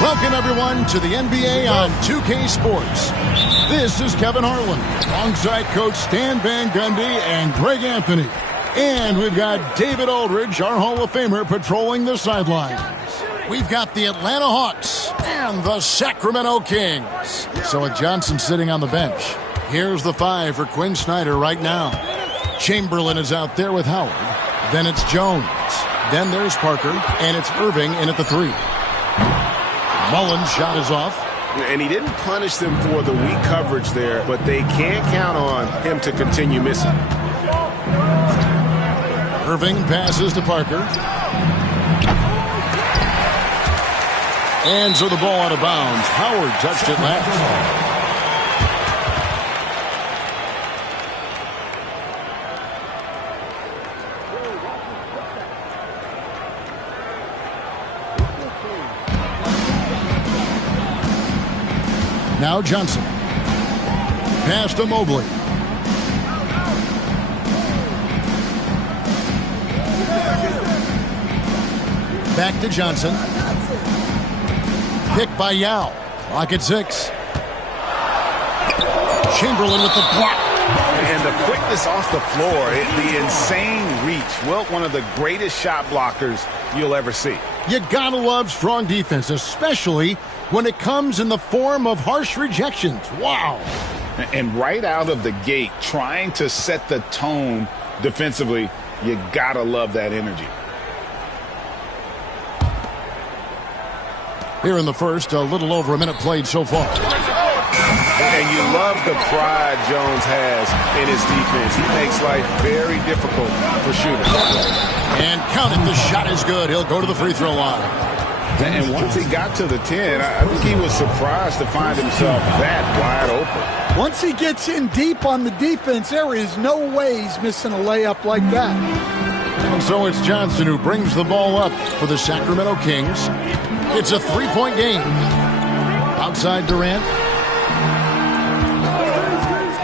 Welcome, everyone, to the NBA on 2K Sports. This is Kevin Harlan, alongside Coach Stan Van Gundy and Greg Anthony. And we've got David Aldridge, our Hall of Famer, patrolling the sidelines. We've got the Atlanta Hawks and the Sacramento Kings. So with Johnson sitting on the bench, here's the 5 for Quinn Snyder right now. Chamberlain is out there with Howard. Then it's Jones. Then there's Parker, and it's Irving in at the 3. Mullen's shot is off. And he didn't punish them for the weak coverage there, but they can't count on him to continue missing. Irving passes to Parker. And so the ball out of bounds. Howard touched it last. Now Johnson. Pass to Mobley. Back to Johnson. Pick by Yao. Clock at 6. Chamberlain with the block. And the quickness off the floor, the insane reach. Well, one of the greatest shot blockers you'll ever see. You gotta love strong defense, especially when it comes in the form of harsh rejections. Wow. And right out of the gate, trying to set the tone defensively, you gotta love that energy. Here in the first, a little over a minute played so far. And you love the pride Jones has in his defense. He makes life very difficult for shooters. And count it, the shot is good. He'll go to the free throw line. And once he got to the 10, I think he was surprised to find himself that wide open. Once he gets in deep on the defense, there is no way he's missing a layup like that. And so it's Johnson who brings the ball up for the Sacramento Kings. It's a 3-point game. Outside Durant.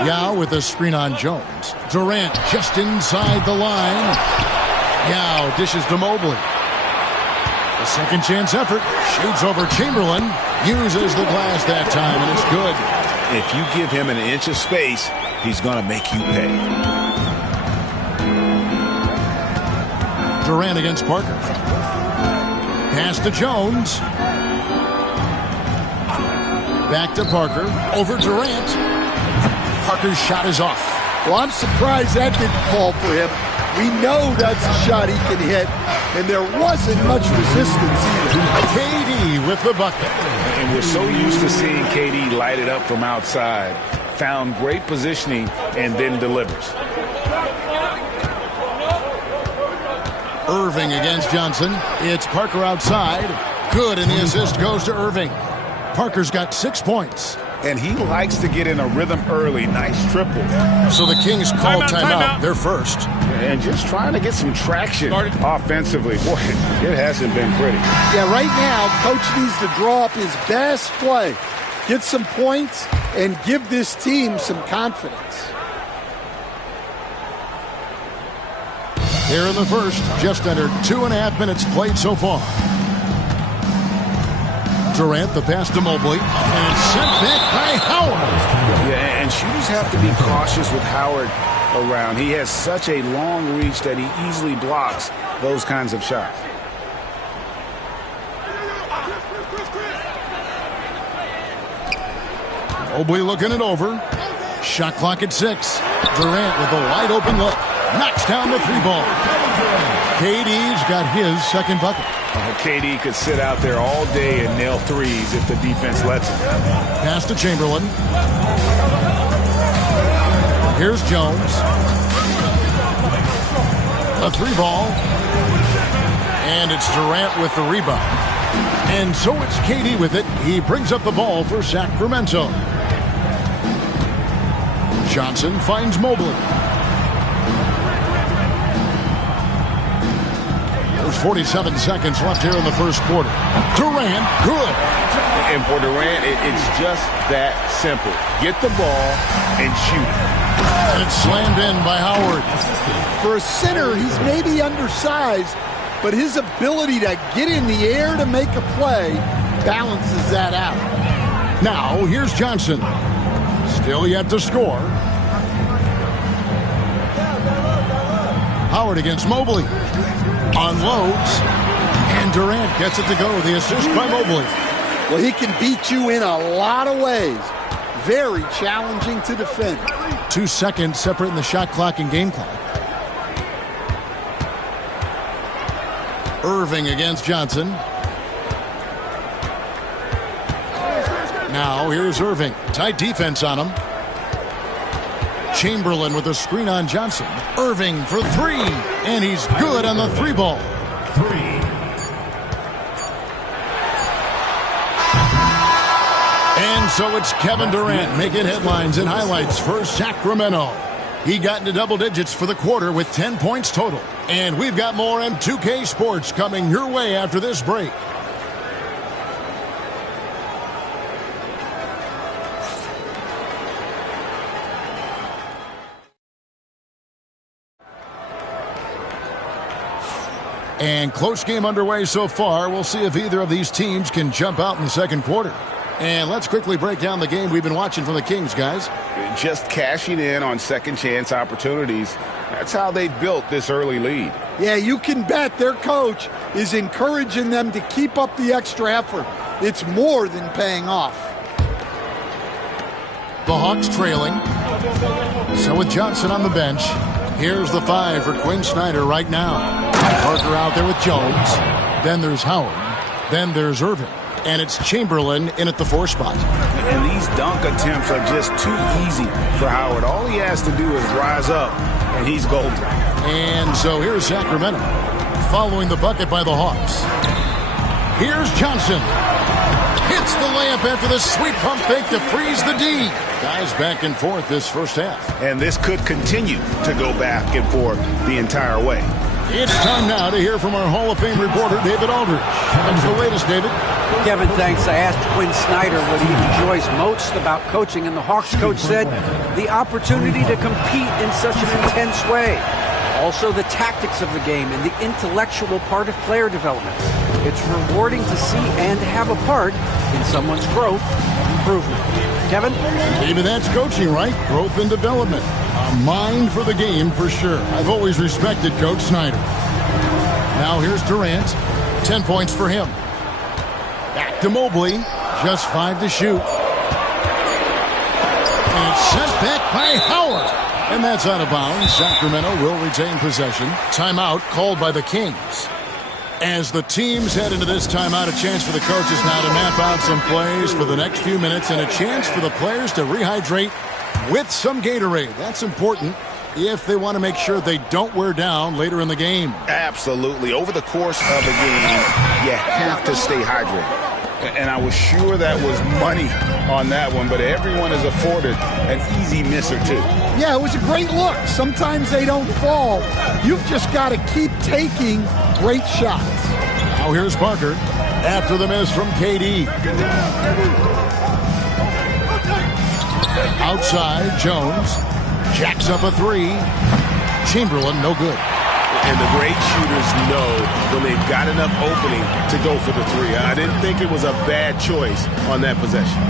Yao with a screen on Jones. Durant just inside the line. Yao dishes to Mobley. A second chance effort. Shoots over Chamberlain. Uses the glass that time, and it's good. If you give him an inch of space, he's going to make you pay. Durant against Parker. Pass to Jones. Back to Parker. Over Durant. Parker's shot is off. Well, I'm surprised that didn't fall for him. We know that's a shot he can hit, and there wasn't much resistance either. KD with the bucket. And we're so used to seeing KD light it up from outside. Found great positioning and then delivers. Irving against Johnson. It's Parker outside. Good, and the assist goes to Irving. Parker's got 6 points. And he likes to get in a rhythm early. Nice triple. So the Kings call timeout. They're first. And just trying to get some traction offensively. Boy, it hasn't been pretty. Yeah, right now, Coach needs to draw up his best play, get some points, and give this team some confidence. Here in the first, just under 2.5 minutes played so far. Durant, the pass to Mobley, and sent back by Howard. Yeah, and shooters have to be cautious with Howard around. He has such a long reach that he easily blocks those kinds of shots. Mobley looking it over. Shot clock at 6. Durant with a wide open look. Knocks down the 3 ball. KD's got his second bucket. KD could sit out there all day and nail threes if the defense lets him. Pass to Chamberlain. Here's Jones. A three ball. And it's Durant with the rebound. And so it's KD with it. He brings up the ball for Sacramento. Johnson finds Mobley. There's 47 seconds left here in the first quarter. Durant, good. And for Durant, it's just that simple. Get the ball and shoot. And it's slammed in by Howard. For a center, he's maybe undersized, but his ability to get in the air to make a play balances that out. Now, here's Johnson. Still yet to score. Howard against Mobley. Unloads. And Durant gets it to go. The assist by Mobley. Well, he can beat you in a lot of ways. Very challenging to defend. 2 seconds separating the shot clock and game clock. Irving against Johnson. Now here's Irving. Tight defense on him. Chamberlain with a screen on Johnson. Irving for three. And he's good on the three ball. And so it's Kevin Durant making headlines and highlights for Sacramento. He got into double digits for the quarter with 10 points total. And we've got more M2K Sports coming your way after this break. And close game underway so far. We'll see if either of these teams can jump out in the second quarter. And let's quickly break down the game we've been watching from the Kings, guys. Just cashing in on second chance opportunities. That's how they built this early lead. Yeah, you can bet their coach is encouraging them to keep up the extra effort. It's more than paying off. The Hawks trailing. So with Johnson on the bench, here's the 5 for Quinn Snyder right now. Parker out there with Jones. Then there's Howard. Then there's Irving. And it's Chamberlain in at the 4 spot. And these dunk attempts are just too easy for Howard. All he has to do is rise up, and he's golden. And so here's Sacramento, following the bucket by the Hawks. Here's Johnson. Hits the layup after the sweet pump fake to freeze the D. Guys back and forth this first half. And this could continue to go back and forth the entire way. It's time now to hear from our Hall of Fame reporter, David Aldridge. What's the latest, David? Kevin, thanks. I asked Quinn Snyder what he enjoys most about coaching, and the Hawks coach said the opportunity to compete in such an intense way. Also, the tactics of the game and the intellectual part of player development. It's rewarding to see and have a part in someone's growth and improvement. Kevin? Maybe that's coaching, right? Growth and development. A mind for the game for sure. I've always respected Coach Snyder. Now here's Durant. 10 points for him. Back to Mobley. Just 5 to shoot. And it's sent back by Howard. And that's out of bounds. Sacramento will retain possession. Timeout called by the Kings. As the teams head into this timeout, a chance for the coaches now to map out some plays for the next few minutes and a chance for the players to rehydrate with some Gatorade. That's important if they want to make sure they don't wear down later in the game. Absolutely. Over the course of a game, you have to stay hydrated. And I was sure that was money on that one, but everyone is afforded an easy miss or two. Yeah, it was a great look. Sometimes they don't fall. You've just got to keep taking great shots. Now here's Parker after the miss from KD. Outside, Jones jacks up a 3. Chamberlain, no good. And the great shooters know when they've got enough opening to go for the 3. I didn't think it was a bad choice on that possession.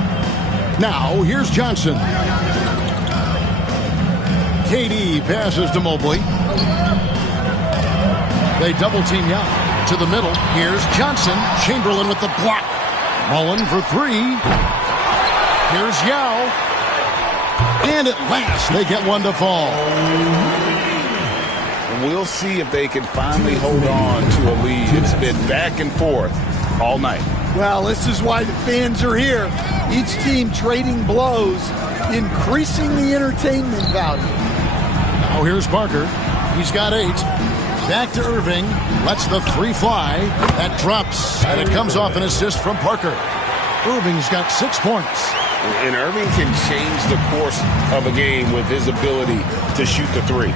Now, here's Johnson. KD passes to Mobley. They double team Yao. To the middle, here's Johnson. Chamberlain with the block. Mullen for 3. Here's Yao. And at last, they get one to fall. And we'll see if they can finally hold on to a lead. It's been back and forth all night. Well, this is why the fans are here. Each team trading blows, increasing the entertainment value. Now here's Parker. He's got 8. Back to Irving. Lets the 3 fly. That drops, and it comes off an assist from Parker. Irving's got 6 points. And Irving can change the course of a game with his ability to shoot the 3.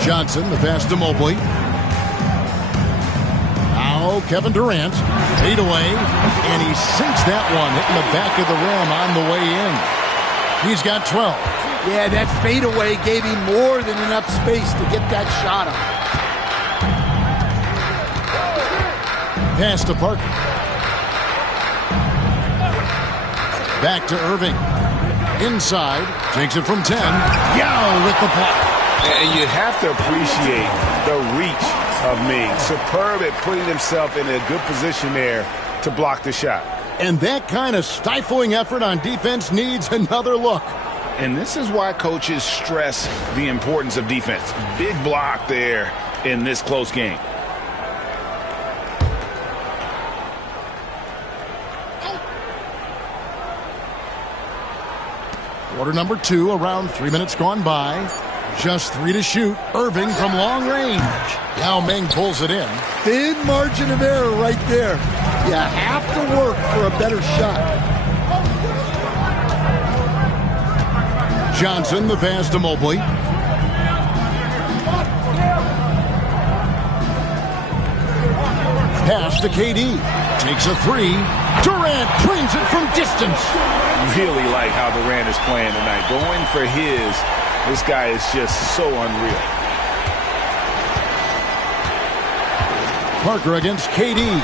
Johnson, the pass to Mobley. Now Kevin Durant. Fade away, and he sinks that one, hitting the back of the rim on the way in. He's got 12. Yeah, that fadeaway gave him more than enough space to get that shot up. Pass to Parker. Back to Irving. Inside. Takes it from 10. Yao with the block. And you have to appreciate the reach of Ming. Superb at putting himself in a good position there to block the shot. And that kind of stifling effort on defense needs another look. And this is why coaches stress the importance of defense. Big block there in this close game. Quarter number 2, around 3 minutes gone by. Just 3 to shoot. Irving from long range. Yao Ming pulls it in. Thin margin of error right there. You have to work for a better shot. Johnson, the pass to Mobley. Pass to KD. Takes a 3. Durant drains it from distance. Really like how Durant is playing tonight. Going for his. This guy is just so unreal. Parker against KD.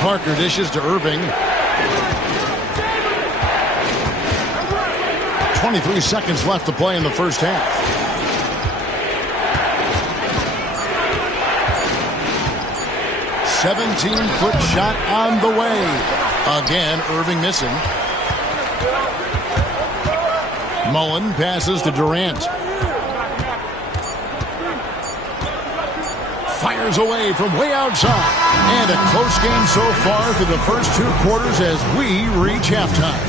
Parker dishes to Irving. 23 seconds left to play in the first half. "17-foot shot on the way." Again, Irving missing. Mullen passes to Durant. Fires away from way outside. And a close game so far through the first 2 quarters as we reach halftime.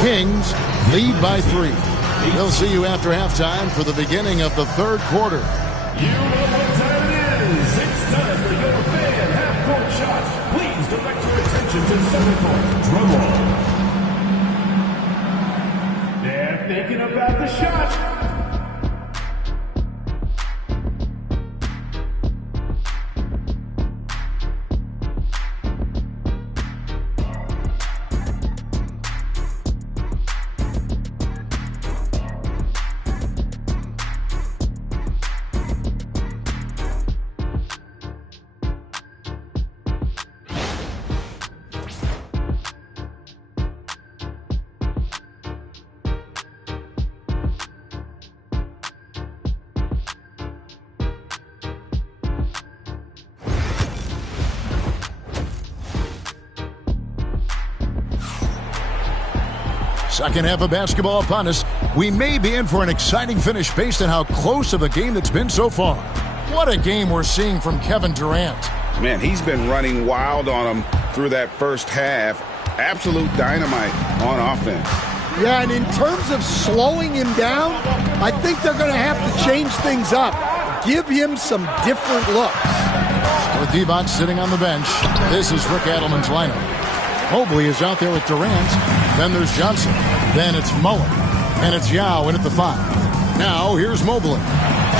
Kings lead by 3. We'll see you after halftime for the beginning of the 3rd quarter. You know what time it is. It's time for your fan half-court shots. Please direct your attention to center court. Drum roll. They're thinking about the shot. Second half of basketball upon us. We may be in for an exciting finish based on how close of a game that's been so far. What a game we're seeing from Kevin Durant. Man, he's been running wild on him through that first half. Absolute dynamite on offense. Yeah, and in terms of slowing him down, I think they're going to have to change things up. Give him some different looks. With Divac sitting on the bench, this is Rick Adelman's lineup. Mobley is out there with Durant. Then there's Johnson. Then it's Mullen. And it's Yao in at the 5. Now here's Mobley.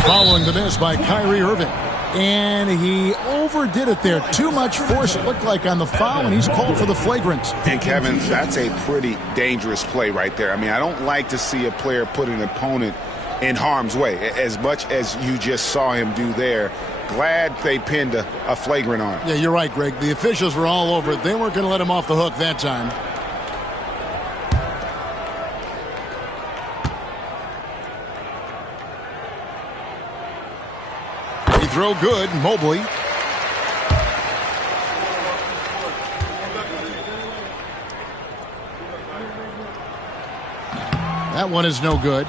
Following the miss by Kyrie Irving. And he overdid it there. Too much force, it looked like, on the foul, and he's called for the flagrant. And, Kevin, that's a pretty dangerous play right there. I mean, I don't like to see a player put an opponent in harm's way, as much as you just saw him do there. Glad they pinned a flagrant on him. Yeah, you're right, Greg. The officials were all over it. They weren't going to let him off the hook that time. Free throw good, Mobley. That one is no good.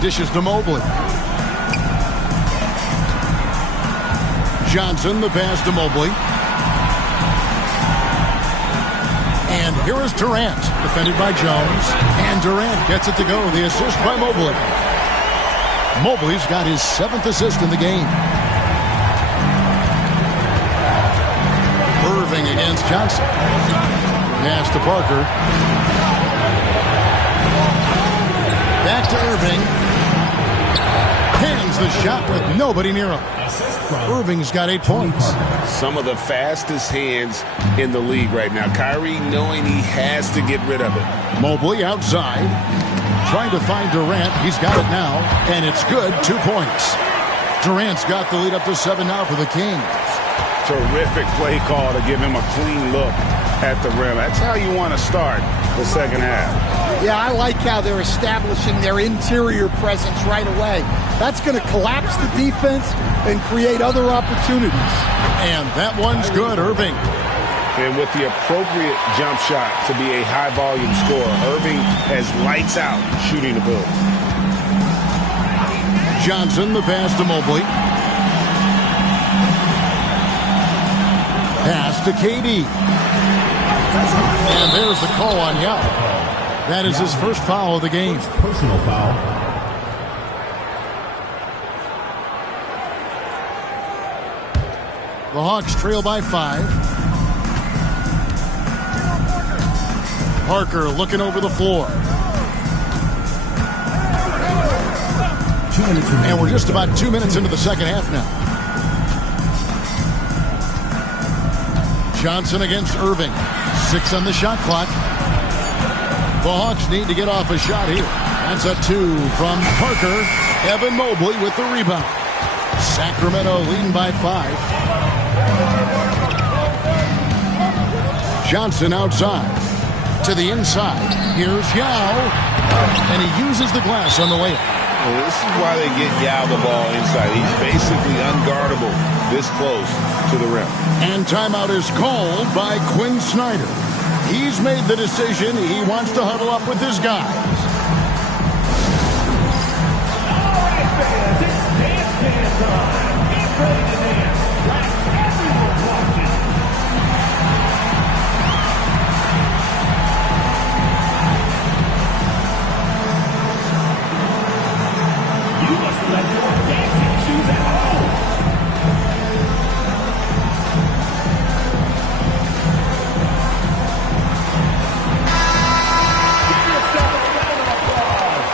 dishes to Mobley. Johnson, the pass to Mobley. And here is Durant, defended by Jones. And Durant gets it to go. The assist by Mobley. Mobley's got his 7th assist in the game. Irving against Johnson. Pass to Parker. Back to Irving. Hands the shot with nobody near him. Irving's got 8 points. Some of the fastest hands in the league right now. Kyrie knowing he has to get rid of it. Mobley outside. Trying to find Durant. He's got it now. And it's good. 2 points. Durant's got the lead up to 7 now for the Kings. Terrific play call to give him a clean look at the rim. That's how you want to start the second half. Yeah, I like how they're establishing their interior presence right away. That's going to collapse the defense and create other opportunities. And that one's good, Irving. And with the appropriate jump shot to be a high-volume scorer, Irving has lights out shooting the build. Johnson, the pass to Mobley. Pass to KD. And there's the call on Yao. That is his first foul of the game. Personal foul. The Hawks trail by 5. Parker looking over the floor. And we're just about 2 minutes into the second half now. Johnson against Irving. 6 on the shot clock. The Hawks need to get off a shot here. That's a 2 from Parker. Evan Mobley with the rebound. Sacramento leading by 5. Johnson outside. To the inside. Here's Yao. And he uses the glass on the layup. Well, this is why they get Yao the ball inside. He's basically unguardable this close to the rim. And timeout is called by Quinn Snyder. He's made the decision. He wants to huddle up with his guys. All right, fans, it's dance time. Get ready to dance like everyone's watching. You must let your dancing shoes at home. Give yourself a round of applause.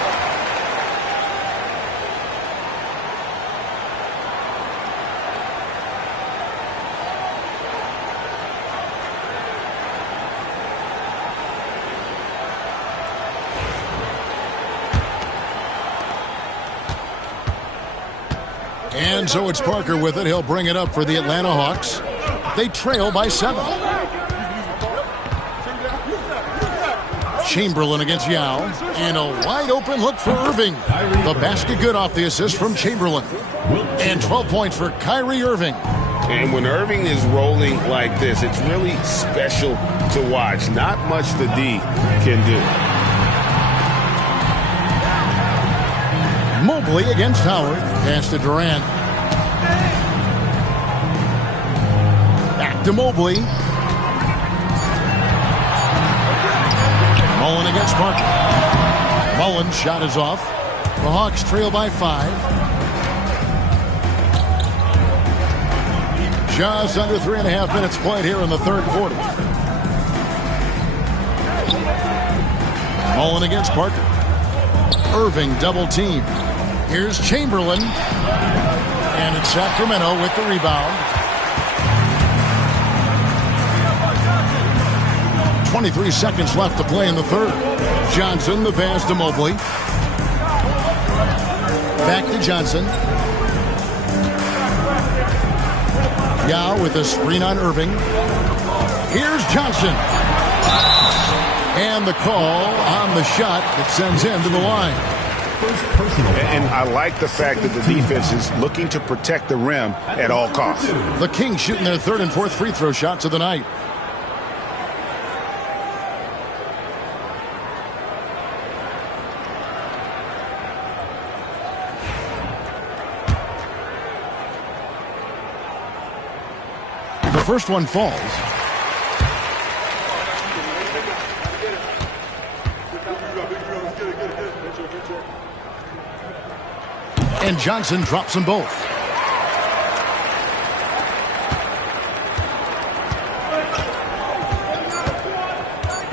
And so it's Parker with it. He'll bring it up for the Atlanta Hawks. They trail by 7. Chamberlain against Yao. And a wide open look for Irving. The basket good off the assist from Chamberlain. And 12 points for Kyrie Irving. And when Irving is rolling like this, it's really special to watch. Not much the D can do. Mobley against Howard. Pass to Durant. Back to Mobley. Mullen against Parker. Mullen's shot is off. The Hawks trail by 5. Just under 3.5 minutes played here in the third quarter. Mullen against Parker. Irving double team. Here's Chamberlain. And it's Sacramento with the rebound. 23 seconds left to play in the third. Johnson, the pass to Mobley. Back to Johnson. Yao with a screen on Irving. Here's Johnson. And the call on the shot that sends him to the line. And I like the fact that the defense is looking to protect the rim at all costs. The Kings shooting their third and fourth free throw shots of the night. first one falls. And Johnson drops them both.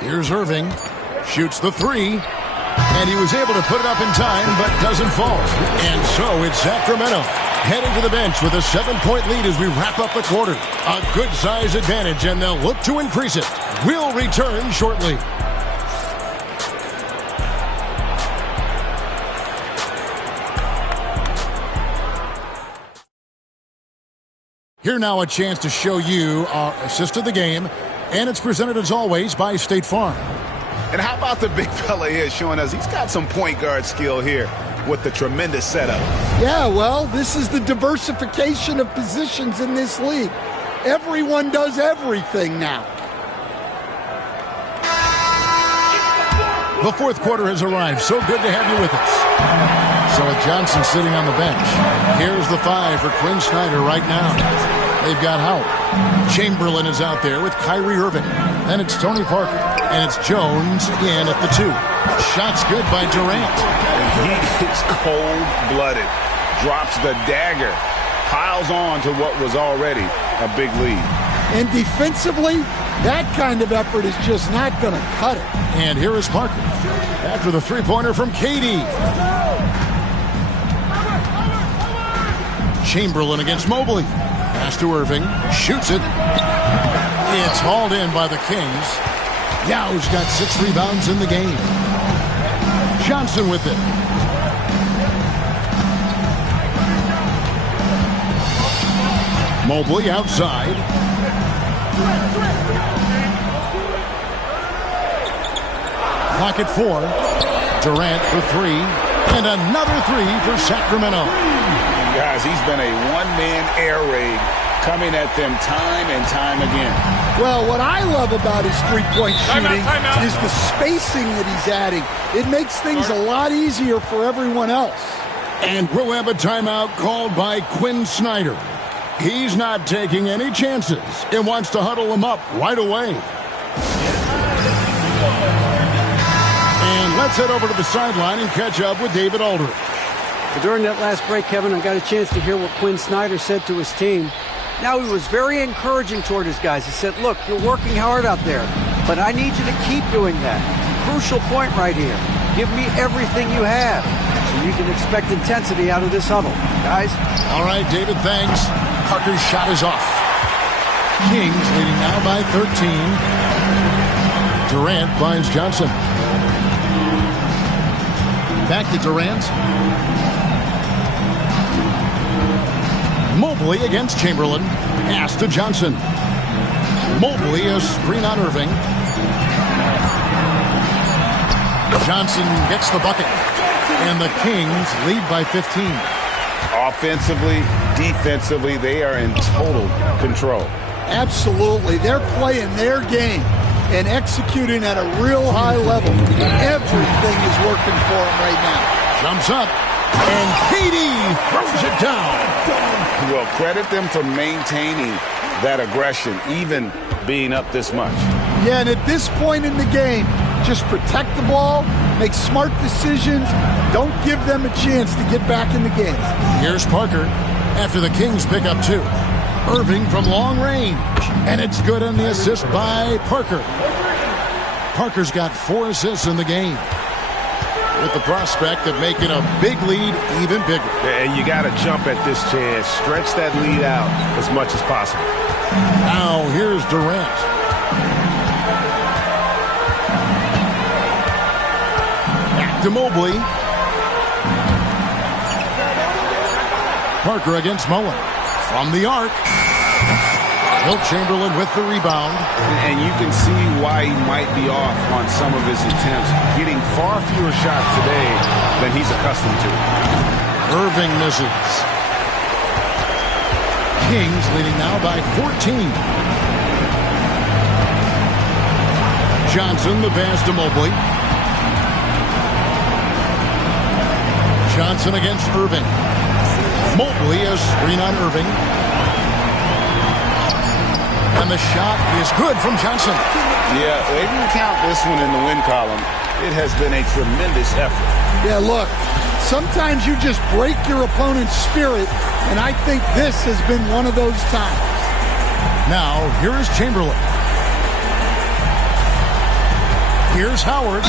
Here's Irving. Shoots the three. And he was able to put it up in time, but doesn't fall. And so it's Sacramento heading to the bench with a 7-point lead as we wrap up the quarter. A good size advantage, and they'll look to increase it. We'll return shortly. Here now a chance to show you our assist of the game, and it's presented as always by State Farm. And how about the big fella here showing us he's got some point guard skill here with the tremendous setup. Yeah, well, this is the diversification of positions in this league. Everyone does everything now. The fourth quarter has arrived. So good to have you with us. So with Johnson sitting on the bench, here's the 5 for Quinn Snyder right now. They've got Howard. Chamberlain is out there with Kyrie Irving. Then it's Tony Parker. And it's Jones in at the 2. Shot's good by Durant. He is cold-blooded. Drops the dagger. Piles on to what was already a big lead. And defensively, that kind of effort is just not going to cut it. And here is Parker. After the three-pointer from KD. Chamberlain against Mobley. Pass to Irving. Shoots it. It's hauled in by the Kings. Yow's got 6 rebounds in the game. Johnson with it. Mobley outside. Clock at 4. Durant for 3. And another 3 for Sacramento. Guys, he's been a one-man air raid coming at them time and time again. Well, what I love about his three-point shooting is the spacing that he's adding. It makes things a lot easier for everyone else. And we'll have a timeout called by Quinn Snyder. He's not taking any chances and wants to huddle them up right away. And let's head over to the sideline and catch up with David Aldridge. During that last break, Kevin, I got a chance to hear what Quinn Snyder said to his team. Now, he was very encouraging toward his guys. He said, look, you're working hard out there, but I need you to keep doing that. Crucial point right here. Give me everything you have so you can expect intensity out of this huddle. Guys? All right, David, thanks. Parker's shot is off. Kings leading now by 13. Durant finds Johnson. Back to Durant. Mobley against Chamberlain. Pass to Johnson. Mobley, a screen on Irving. Johnson gets the bucket. And the Kings lead by 15. Offensively, defensively, they are in total control. Absolutely. They're playing their game and executing at a real high level. Everything is working for them right now. Jumps up. And KD throws it down. Well, credit them for maintaining that aggression, even being up this much. Yeah, and at this point in the game, just protect the ball, make smart decisions, don't give them a chance to get back in the game. Here's Parker after the Kings pick up 2. Irving from long range, and it's good on the assist by Parker. Parker's got 4 assists in the game, with the prospect of making a big lead even bigger. And you got to jump at this chance. Stretch that lead out as much as possible. Now here's Durant. Back to Mobley. Parker against Mullen. From the arc. Wilt Chamberlain with the rebound. And you can see why he might be off on some of his attempts, getting far fewer shots today than he's accustomed to. Irving misses. Kings leading now by 14. Johnson, the pass to Mobley. Johnson against Irving. Mobley, a screen on Irving. And the shot is good from Johnson. Yeah, they didn't count this one in the win column. It has been a tremendous effort. Yeah, look, sometimes you just break your opponent's spirit, and I think this has been one of those times. Now, here's Chamberlain. Here's Howard.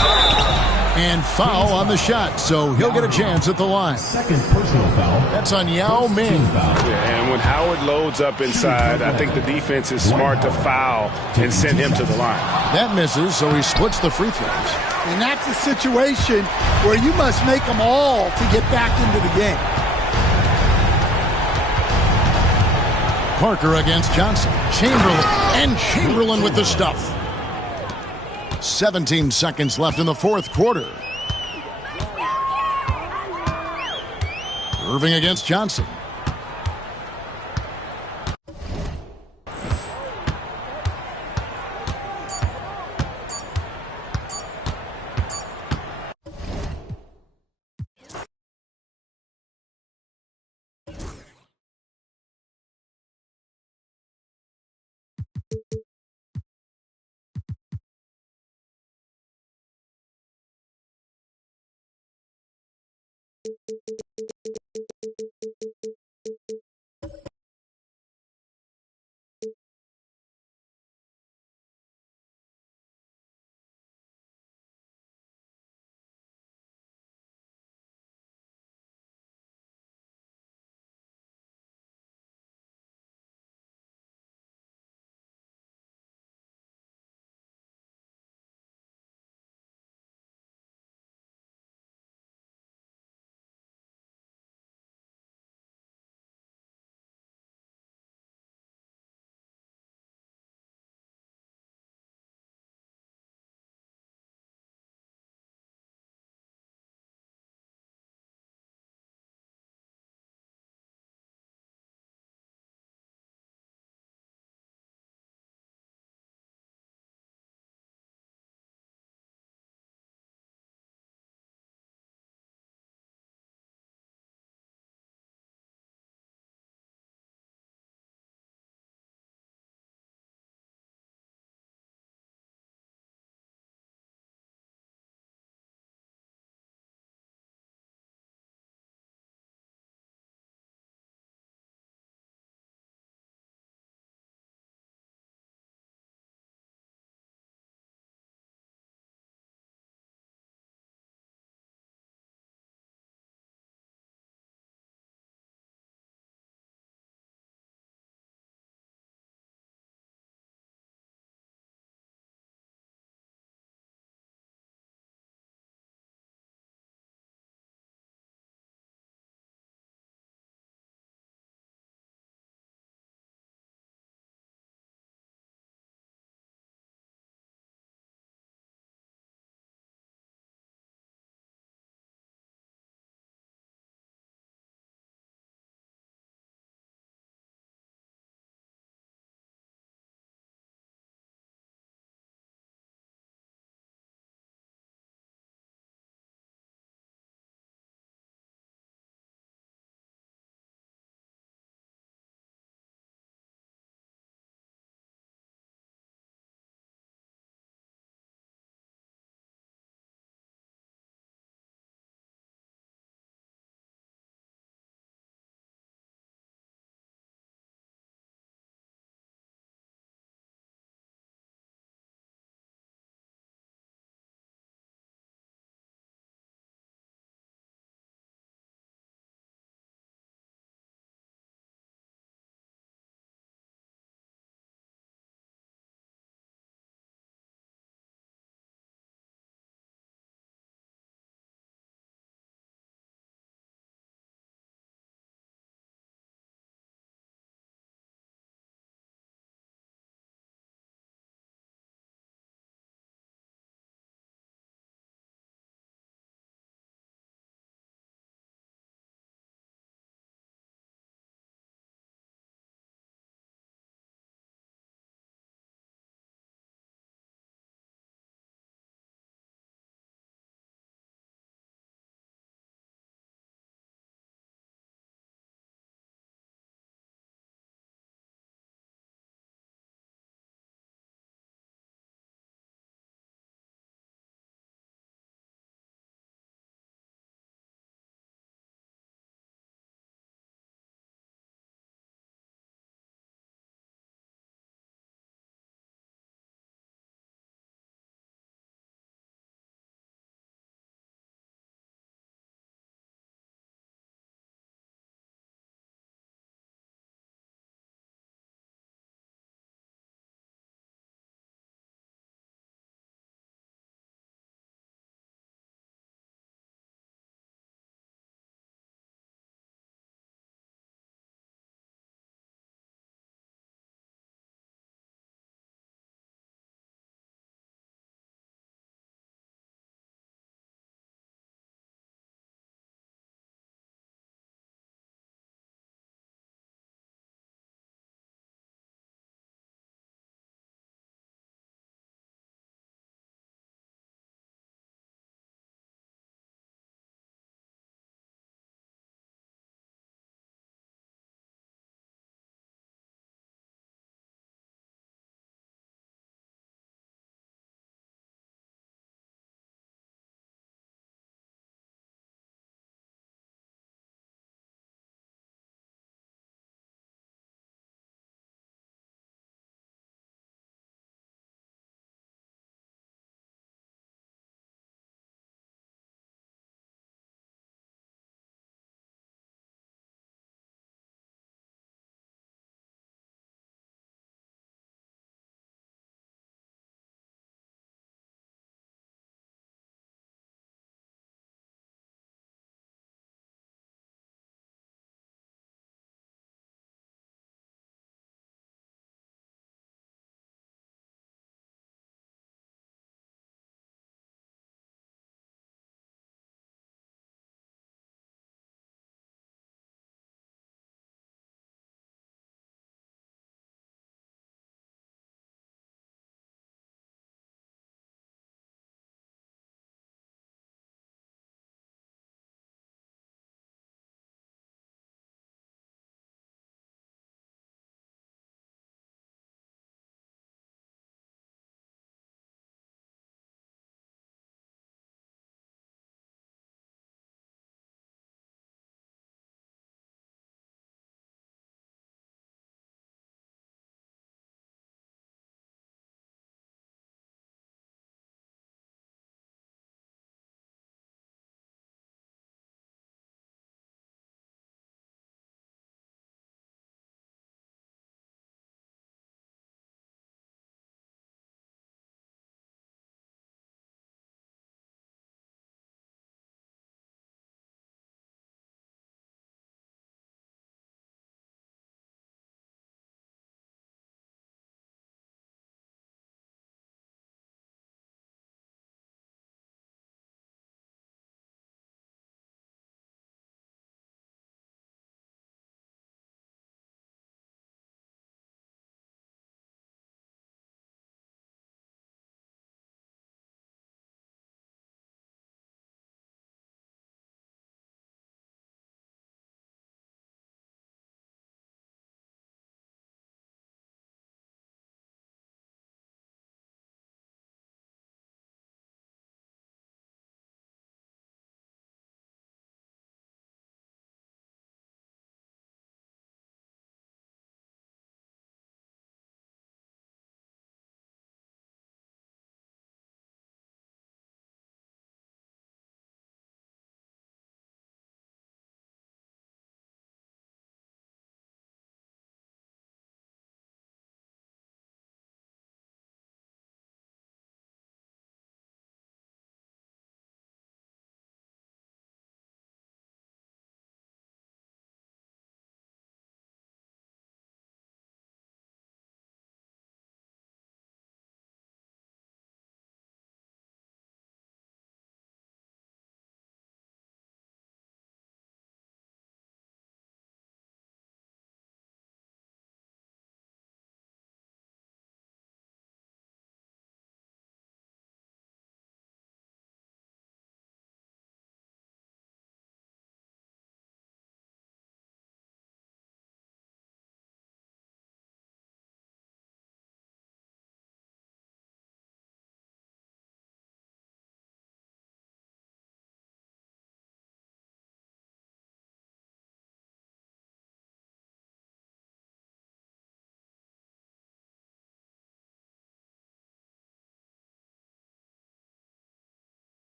And foul on the shot, so he'll get a chance at the line. Second personal foul. That's on Yao Ming. Yeah, and when Howard loads up inside, I think the defense is smart to foul and send him to the line. That misses, so he splits the free throws. And that's a situation where you must make them all to get back into the game. Parker against Johnson. Chamberlain with the stuff. 17 seconds left in the fourth quarter. Irving against Johnson.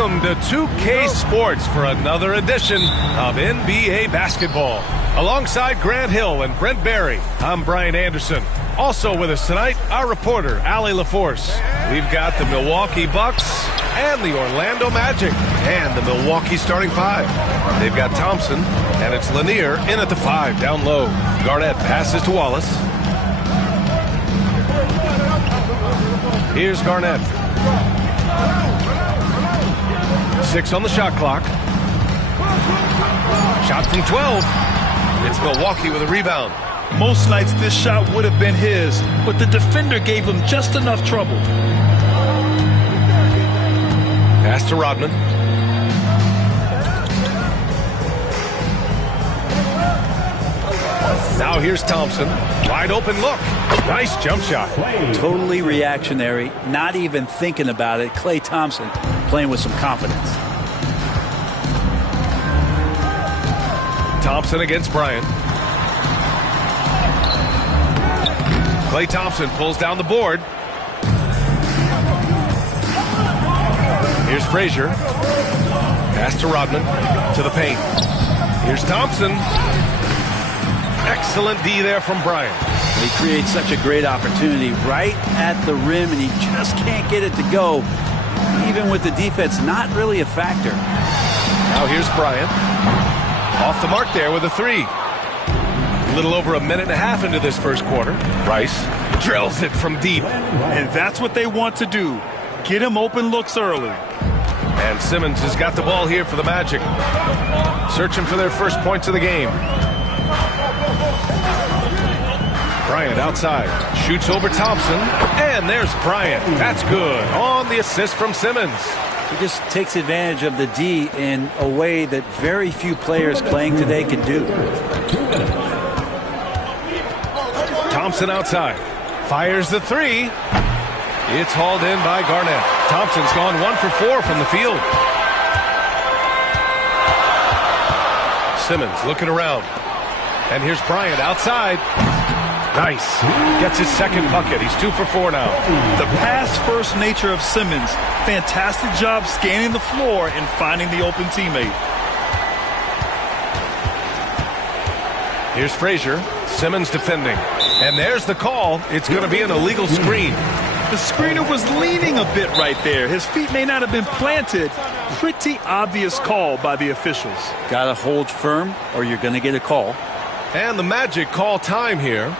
Welcome to 2K Sports for another edition of NBA basketball. Alongside Grant Hill and Brent Barry, I'm Brian Anderson. Also with us tonight, our reporter, Allie LaForce. We've got the Milwaukee Bucks and the Orlando Magic and the Milwaukee starting five. They've got Thompson, and it's Lanier in at the 5, down low. Garnett passes to Wallace. Here's Garnett. 6 on the shot clock. Shot from 12. It's Milwaukee with a rebound. Most nights this shot would have been his, but the defender gave him just enough trouble. Pass to Rodman. Now here's Thompson. Wide open look. Nice jump shot. Totally reactionary, not even thinking about it. Klay Thompson playing with some confidence. Thompson against Bryant. Klay Thompson pulls down the board. Here's Frazier. Pass to Rodman. To the paint. Here's Thompson. Excellent D there from Bryant. He creates such a great opportunity right at the rim, and he just can't get it to go. Even with the defense not really a factor. Now here's Bryant. Off the mark there with a 3. A little over a minute and a half into this first quarter. Rice drills it from deep. And that's what they want to do. Get him open looks early. And Simmons has got the ball here for the Magic. Searching for their first points of the game. Bryant outside. Shoots over Thompson. And there's Bryant. That's good. On the assist from Simmons. He just takes advantage of the D in a way that very few players playing today can do. Thompson outside. Fires the 3. It's hauled in by Garnett. Thompson's gone 1 for 4 from the field. Simmons looking around. And here's Bryant outside. Nice. Gets his second bucket. He's 2 for 4 now. The pass-first nature of Simmons. Fantastic job scanning the floor and finding the open teammate. Here's Frazier. Simmons defending. And there's the call. It's going to be an illegal screen. The screener was leaning a bit right there. His feet may not have been planted. Pretty obvious call by the officials. Got to hold firm or you're going to get a call. And the Magic call time here.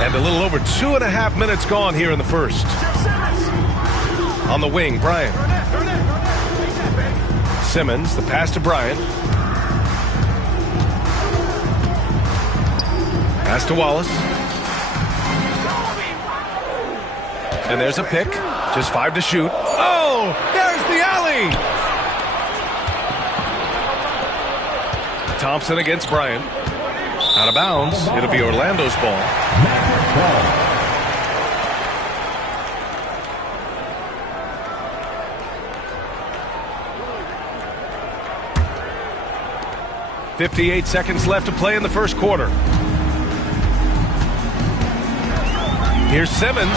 And a little over 2.5 minutes gone here in the first. On the wing, Bryant. Simmons, the pass to Bryant. Pass to Wallace. And there's a pick. Just 5 to shoot. Oh, there's the alley. Thompson against Bryant. Out of bounds. It'll be Orlando's ball. 58 seconds left to play in the first quarter. Here's Simmons,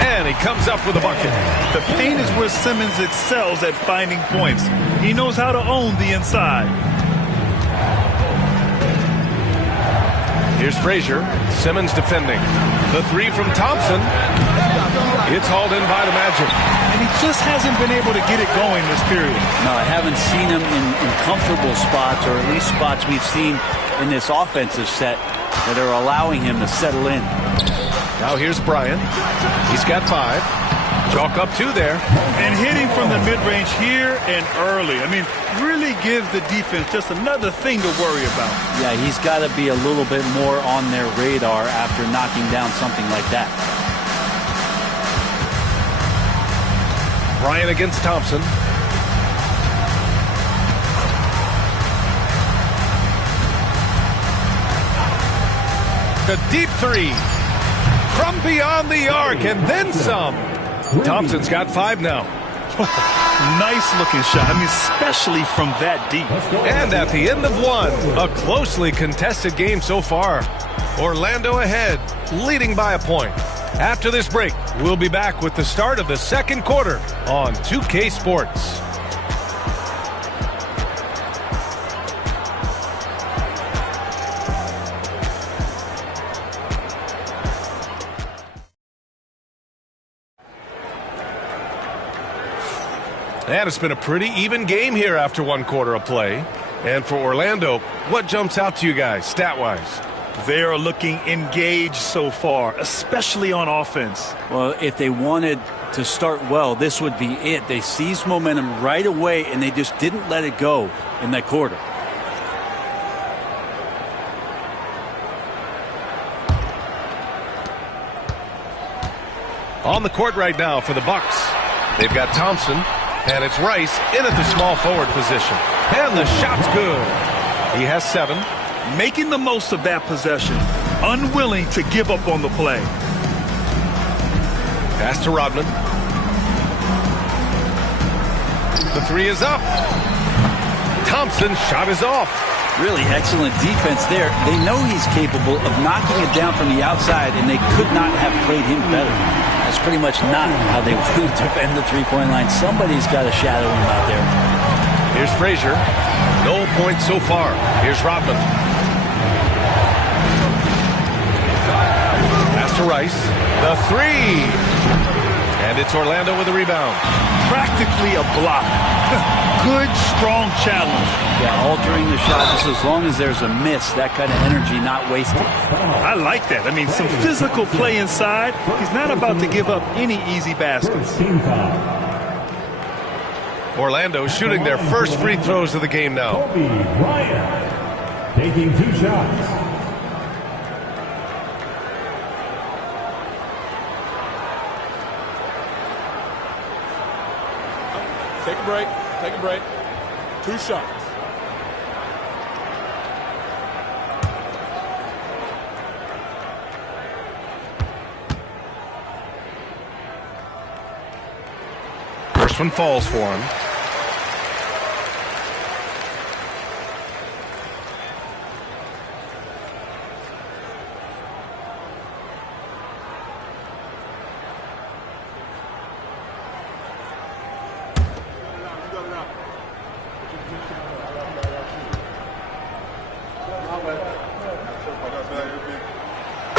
and he comes up with a bucket. The paint is where Simmons excels at finding points. He knows how to own the inside. Here's Frazier. Simmons defending. The 3 from Thompson. It's hauled in by the Magic. And he just hasn't been able to get it going this period. No, I haven't seen him in comfortable spots, or at least spots we've seen in this offensive set that are allowing him to settle in. Now here's Bryant. He's got 5. Chalk up 2 there. And hitting from the mid-range here and early. I mean, really gives the defense just another thing to worry about. Yeah, he's got to be a little bit more on their radar after knocking down something like that. Bryant against Thompson. The deep 3 from beyond the arc, and then some. Thompson's got 5 now. Nice looking shot. I mean, especially from that deep. And at the end of 1, a closely contested game so far. Orlando ahead, leading by a point. After this break, we'll be back with the start of the second quarter on 2K Sports. And it's been a pretty even game here after 1 quarter of play. And for Orlando, what jumps out to you guys, stat-wise? They are looking engaged so far, especially on offense. Well, if they wanted to start well, this would be it. They seized momentum right away, and they just didn't let it go in that quarter. On the court right now for the Bucks. They've got Thompson, and it's Rice in at the small forward position. And the shot's good. He has 7. Making the most of that possession. Unwilling to give up on the play. Pass to Rodman. The 3 is up. Thompson's shot is off. Really excellent defense there. They know he's capable of knocking it down from the outside, and they could not have played him better. That's pretty much not how they will defend the three-point line. Somebody's got to shadow him out there. Here's Frazier. No points so far. Here's Rodman. Pass to Rice. The 3. And it's Orlando with a rebound. Practically a block. Good, strong challenge. Yeah, altering the shot just as long as there's a miss. That kind of energy not wasted. I like that. I mean, some physical play inside. He's not about to give up any easy baskets. Orlando shooting their first free throws of the game now. Kobe Bryant taking 2 shots. Take a break. Take a break. 2 shots. First one falls for him.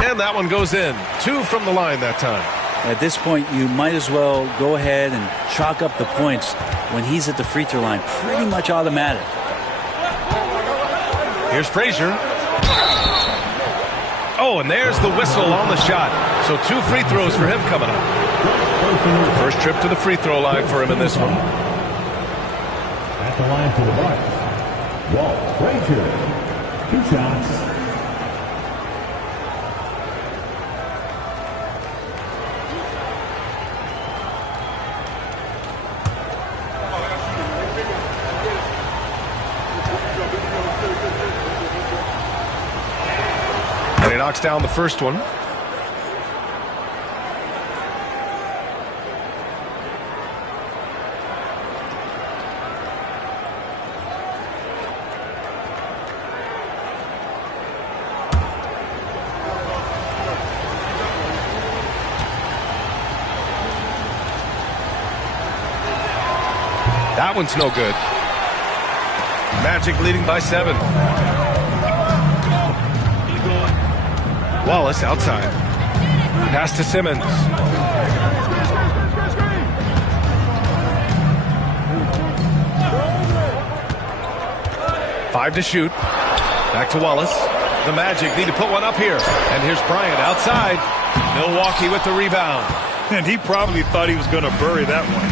And that one goes in. 2 from the line that time. At this point, you might as well go ahead and chalk up the points when he's at the free throw line. Pretty much automatic. Here's Frazier. Oh, and there's the whistle on the shot. So 2 free throws for him coming up. First trip to the free throw line for him in this one. At the line for the Bucks, Walt Frazier. 2 shots. And he knocks down the first one. That one's no good. Magic leading by 7. Wallace outside. Pass to Simmons. Five to shoot. Back to Wallace. The Magic need to put one up here. And here's Bryant outside. Milwaukee with the rebound. And he probably thought he was going to bury that one.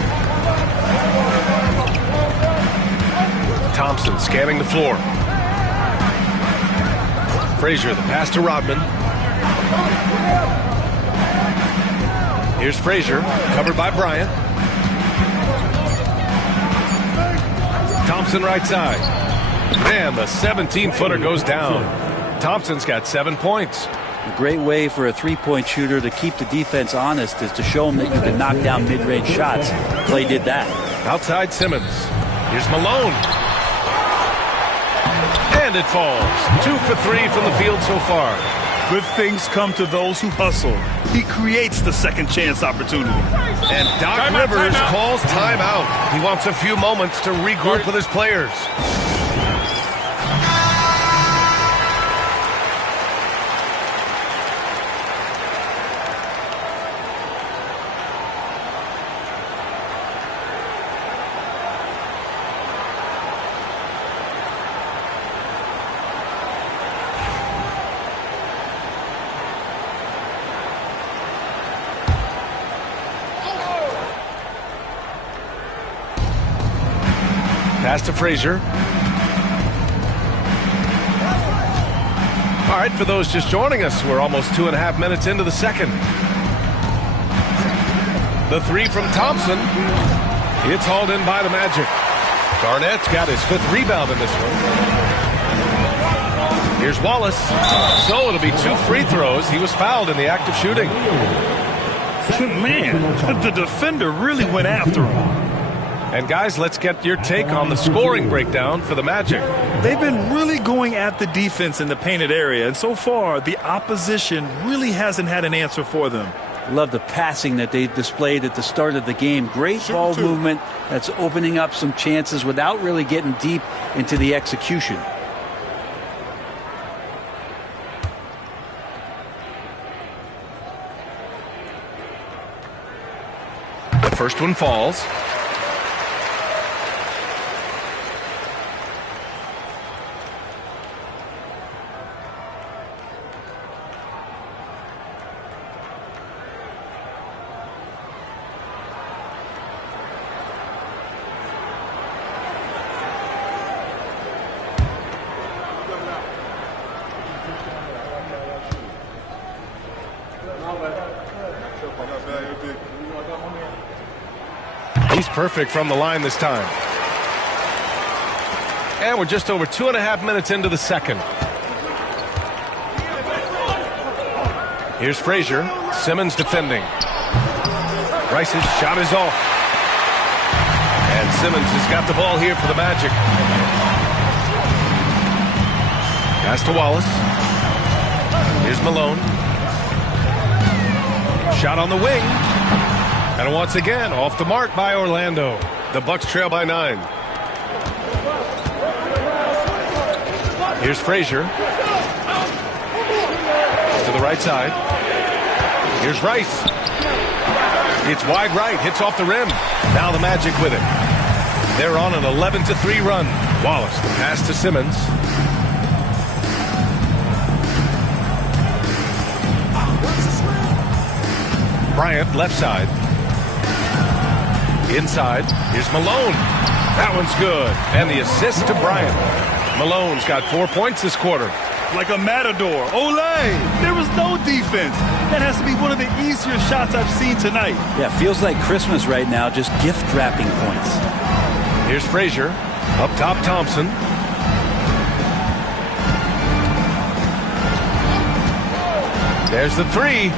Thompson scanning the floor. Frazier, the pass to Rodman. Here's Frazier, covered by Bryant. Thompson right side. And the 17-footer goes down. Thompson's got 7 points. A great way for a three-point shooter to keep the defense honest is to show them that you can knock down mid-range shots. Clay did that. Outside Simmons. Here's Malone. And it falls. 2 for 3 from the field so far. Good things come to those who hustle. He creates the second chance opportunity. And Doc Rivers calls timeout. He wants a few moments to regroup with his players. Pass to Frazier. All right, for those just joining us, we're almost 2.5 minutes into the second. The three from Thompson. It's hauled in by the Magic. Garnett's got his 5th rebound in this one. Here's Wallace. So it'll be 2 free throws. He was fouled in the act of shooting. Man, the defender really went after him. And guys, let's get your take on the scoring breakdown for the Magic. They've been really going at the defense in the painted area, and so far the opposition really hasn't had an answer for them. Love the passing that they displayed at the start of the game. Great ball movement that's opening up some chances without really getting deep into the execution. The first one falls. He's perfect from the line this time. And we're just over 2.5 minutes into the second. Here's Frazier. Simmons defending. Rice's shot is off. And Simmons has got the ball here for the Magic. Pass to Wallace. Here's Malone. Shot on the wing. And once again, off the mark by Orlando. The Bucks trail by 9. Here's Frazier. To the right side. Here's Rice. It's wide right. Hits off the rim. Now the Magic with it. They're on an 11-3 run. Wallace, the pass to Simmons. Bryant, left side. Inside, here's Malone. That one's good. And the assist to Bryant. Malone's got 4 points this quarter. Like a matador. Olay! There was no defense. That has to be one of the easier shots I've seen tonight. Yeah, feels like Christmas right now, just gift wrapping points. Here's Frazier. Up top, Thompson. There's the three.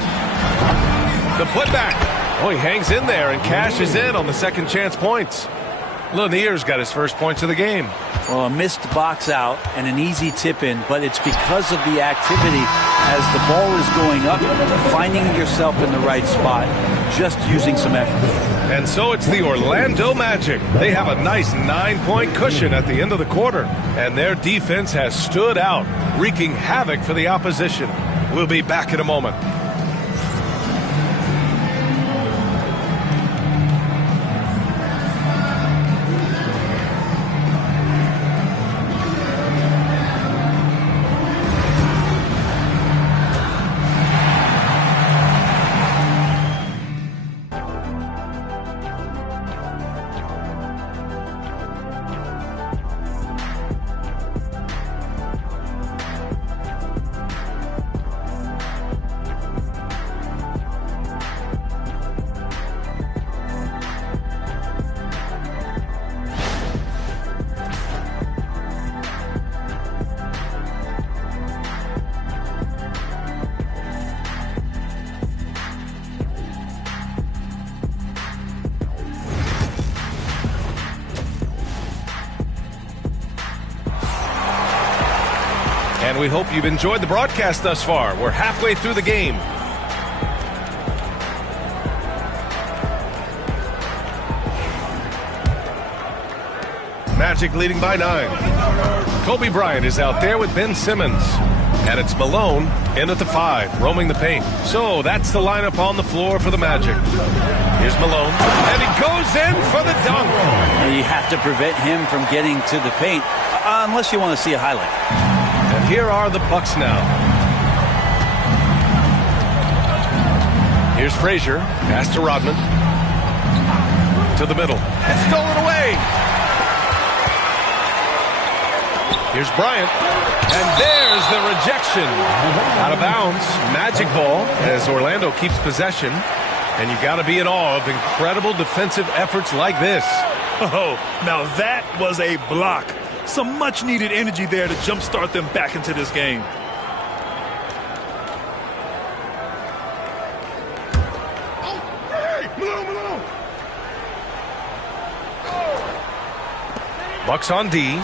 The putback. Oh, he hangs in there and cashes in on the second chance points. Lanier's got his first points of the game. Well, a missed box out and an easy tip in, but it's because of the activity as the ball is going up, finding yourself in the right spot, just using some effort. And so it's the Orlando Magic. They have a nice 9-point cushion at the end of the quarter, and their defense has stood out, wreaking havoc for the opposition. We'll be back in a moment. And we hope you've enjoyed the broadcast thus far. We're halfway through the game. Magic leading by 9. Kobe Bryant is out there with Ben Simmons. And it's Malone in at the 5, roaming the paint. So that's the lineup on the floor for the Magic. Here's Malone, and he goes in for the dunk. You have to prevent him from getting to the paint, unless you want to see a highlight. And here are the Bucks now. Here's Frazier, pass to Rodman. To the middle, and stolen away. Here's Bryant, and there's the rejection. Out of bounds, Magic ball as Orlando keeps possession. And you got to be in awe of incredible defensive efforts like this. Oh, now that was a block. Some much-needed energy there to jumpstart them back into this game. Bucks on D.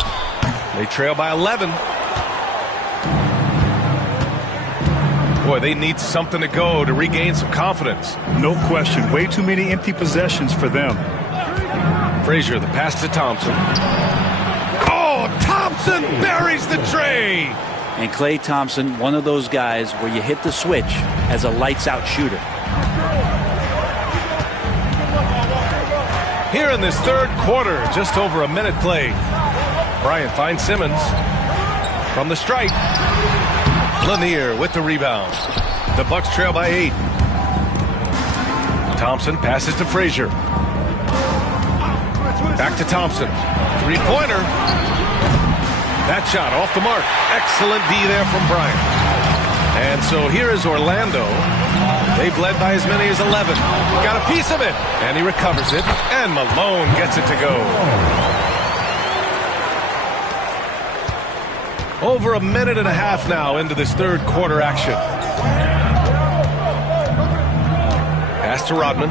They trail by 11. Boy, they need something to go to regain some confidence. No question. Way too many empty possessions for them. Frazier, the pass to Thompson. Oh, Thompson buries the tray. And Klay Thompson, one of those guys where you hit the switch as a lights-out shooter. Here in this third quarter, just over a minute played. Bryant finds Simmons from the stripe. Lanier with the rebound. The Bucks trail by 8. Thompson passes to Frazier. Back to Thompson. Three-pointer. That shot off the mark. Excellent D there from Bryant. And so here is Orlando. They've led by as many as 11. Got a piece of it. And he recovers it. And Malone gets it to go. Over a minute and a half now into this third quarter action. Pass to Rodman.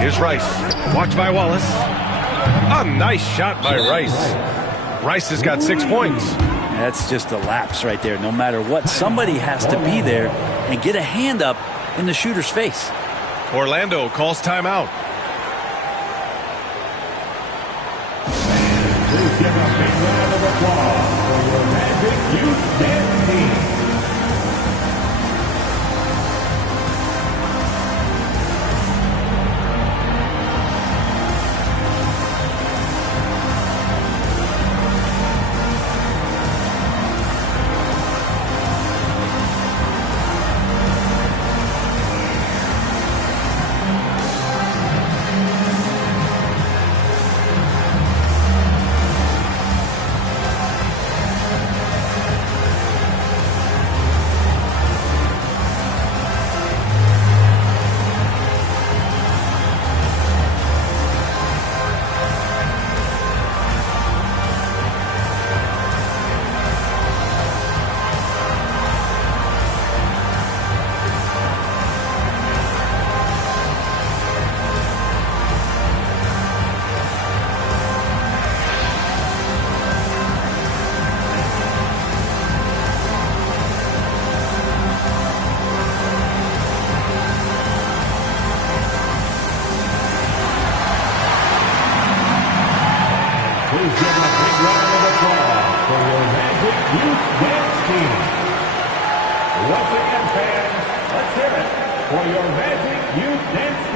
Here's Rice. Watch by Wallace. A nice shot by Rice. Rice has got 6 points. That's just a lapse right there. No matter what, somebody has to be there and get a hand up in the shooter's face. Orlando calls timeout. Please give a big round of applause for your Magic Youth Dance Team.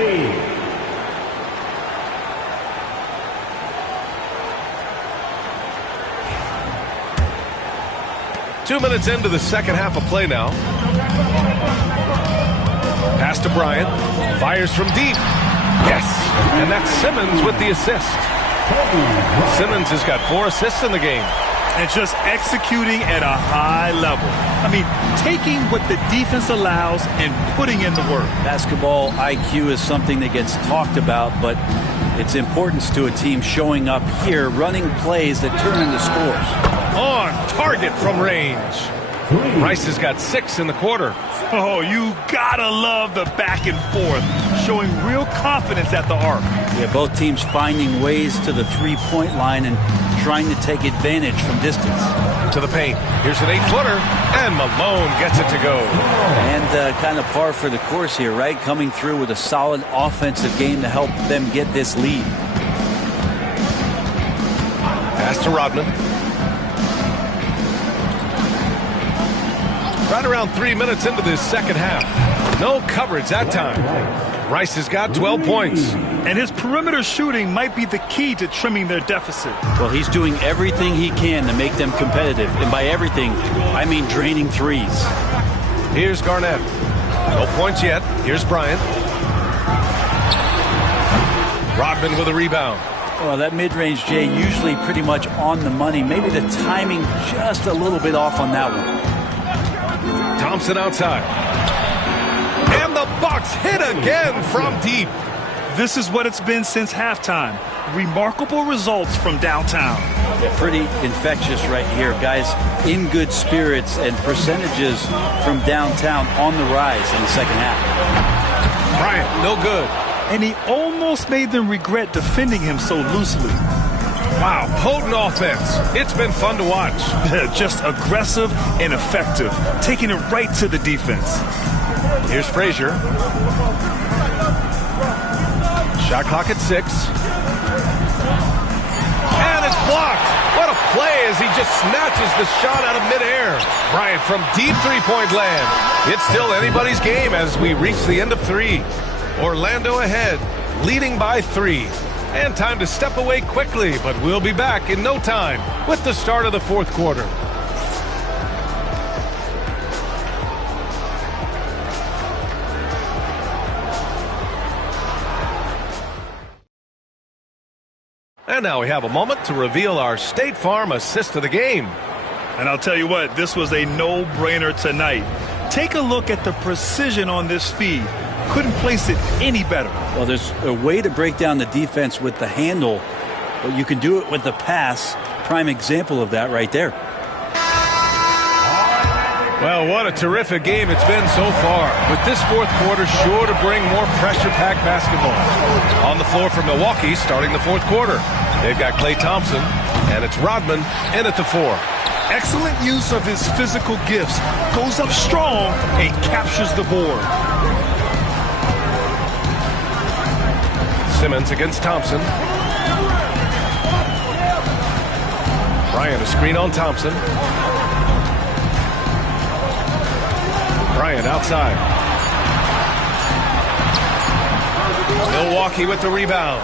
game. 2 minutes into the second half of play now. Pass to Bryant. Fires from deep. Yes. And that's Simmons with the assist. Simmons has got 4 assists in the game. And just executing at a high level. I mean, taking what the defense allows and putting in the work. Basketball IQ is something that gets talked about, but its importance to a team showing up here, running plays that turn into scores. On target from range. Rice has got 6 in the quarter. Oh, you gotta love the back and forth, showing real confidence at the arc. Yeah, both teams finding ways to the three-point line and trying to take advantage from distance. To the paint. Here's an 8-footer, and Malone gets it to go. And kind of par for the course here, right? Coming through with a solid offensive game to help them get this lead. Pass to Rodman. Right around 3 minutes into this second half. No coverage that time. Rice has got 12 points. And his perimeter shooting might be the key to trimming their deficit. Well, he's doing everything he can to make them competitive. And by everything, I mean draining threes. Here's Garnett. No points yet. Here's Bryant. Rodman with a rebound. Well, that mid-range, Jay, usually pretty much on the money. Maybe the timing just a little bit off on that one. Thompson outside. And the Bucks hit again from deep. This is what it's been since halftime. Remarkable results from downtown. Yeah, pretty infectious right here. Guys in good spirits and percentages from downtown on the rise in the second half. Bryant, no good. And he almost made them regret defending him so loosely. Wow, potent offense. It's been fun to watch. Just aggressive and effective, taking it right to the defense. Here's Frazier. Shot clock at 6. And it's blocked. What a play as he just snatches the shot out of midair. Bryant from deep three-point land. It's still anybody's game as we reach the end of 3. Orlando ahead, leading by 3. And time to step away quickly, but we'll be back in no time with the start of the fourth quarter. And now we have a moment to reveal our State Farm assist of the game. And I'll tell you what, this was a no-brainer tonight. Take a look at the precision on this feed. Couldn't place it any better. Well, there's a way to break down the defense with the handle, but you can do it with the pass. Prime example of that right there. Well, what a terrific game it's been so far. With this fourth quarter sure to bring more pressure-packed basketball. On the floor for Milwaukee starting the fourth quarter. They've got Klay Thompson, and it's Rodman in at the 4. Excellent use of his physical gifts. Goes up strong and captures the board. Simmons against Thompson. Bryant a screen on Thompson. Bryant outside. Milwaukee with the rebound.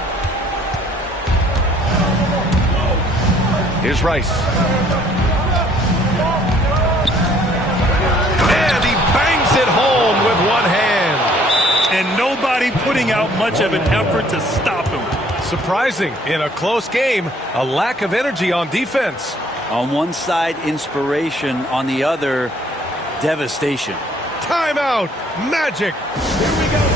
Here's Rice. And he bangs it home with one hand. And nobody putting out much of an effort to stop him. Surprising. In a close game, a lack of energy on defense. On one side, inspiration. On the other, devastation. Timeout. Magic. Here we go,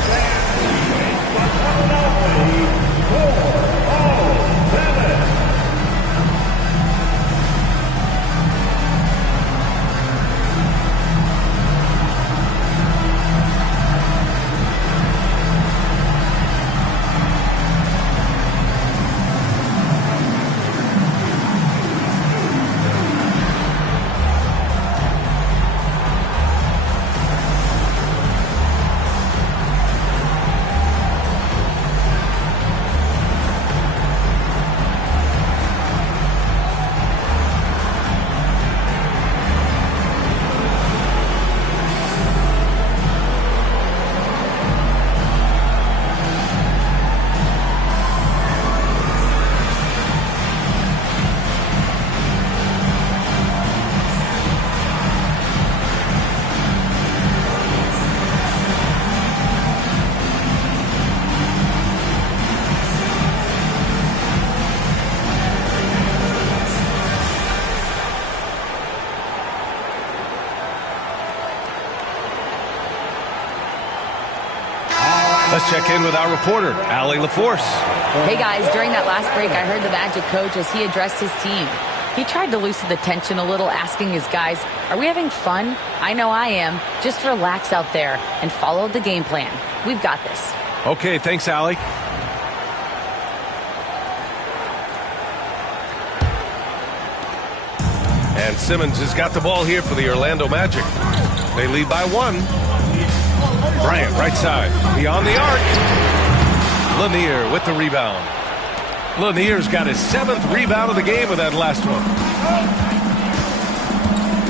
Let's check in with our reporter, Allie LaForce. Hey guys, during that last break, I heard the Magic coach as he addressed his team. He tried to loosen the tension a little, asking his guys, are we having fun? I know I am. Just relax out there and follow the game plan. We've got this. Okay, thanks, Allie. And Simmons has got the ball here for the Orlando Magic. They lead by 1. Bryant, right side, beyond the arc. Lanier with the rebound. Lanier's got his 7th rebound of the game with that last one.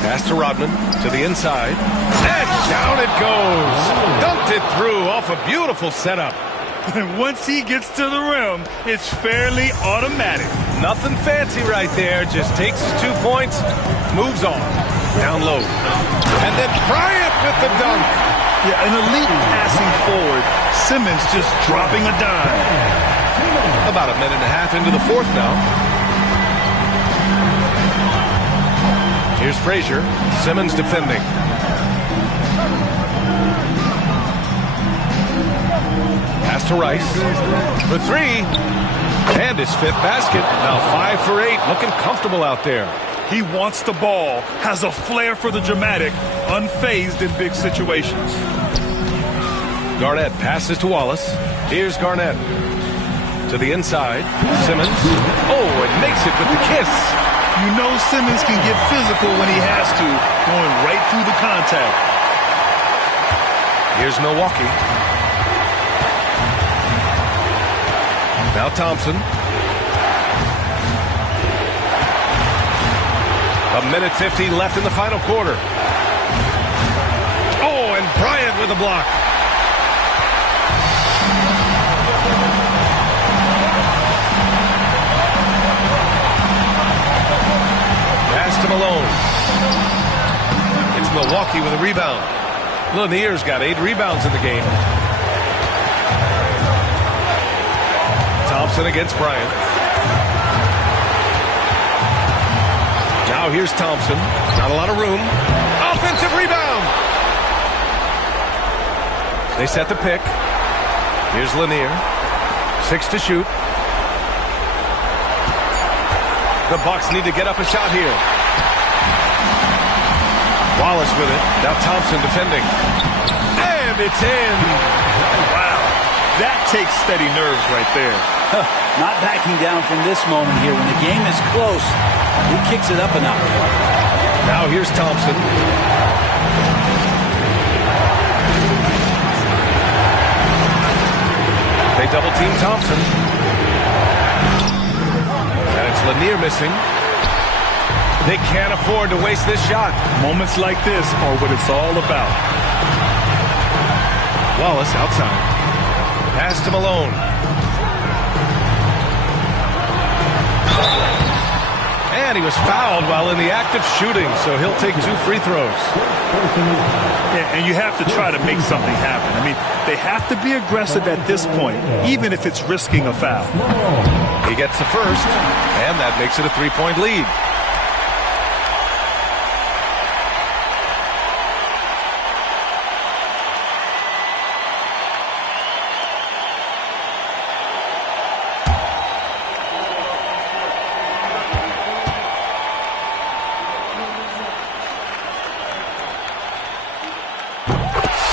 Pass to Rodman, to the inside. And down it goes. Dunked it through off a beautiful setup. And once he gets to the rim, it's fairly automatic. Nothing fancy right there. Just takes his 2 points, moves on. Down low. And then Bryant with the dunk. Yeah, an elite passing forward. Simmons just dropping a dime. About a minute and a half into the 4th now. Here's Frazier. Simmons defending. Pass to Rice. For 3. And his 5th basket. Now 5 for 8. Looking comfortable out there. He wants the ball, has a flair for the dramatic, unfazed in big situations. Garnett passes to Wallace. Here's Garnett. To the inside. Simmons. Oh, and makes it with the kiss. You know Simmons can get physical when he has to, going right through the contact. Here's Milwaukee. Now Thompson. A minute 15 left in the final quarter. Oh, and Bryant with a block. Pass to Malone. It's Milwaukee with a rebound. Lanier's got 8 rebounds in the game. Thompson against Bryant. Now here's Thompson. Not a lot of room. Offensive rebound. They set the pick. Here's Lanier. 6 to shoot. The Bucks need to get up a shot here. Wallace with it. Now Thompson defending. And it's in. Wow. That takes steady nerves right there. Not backing down from this moment here. When the game is close, he kicks it up a notch. Now here's Thompson. They double team Thompson. And it's Lanier missing. They can't afford to waste this shot. Moments like this are what it's all about. Wallace outside. Pass to Malone. And he was fouled while in the act of shooting, so he'll take 2 free throws. Yeah, and you have to try to make something happen. I mean, they have to be aggressive at this point, even if it's risking a foul. He gets the first, and that makes it a 3-point lead.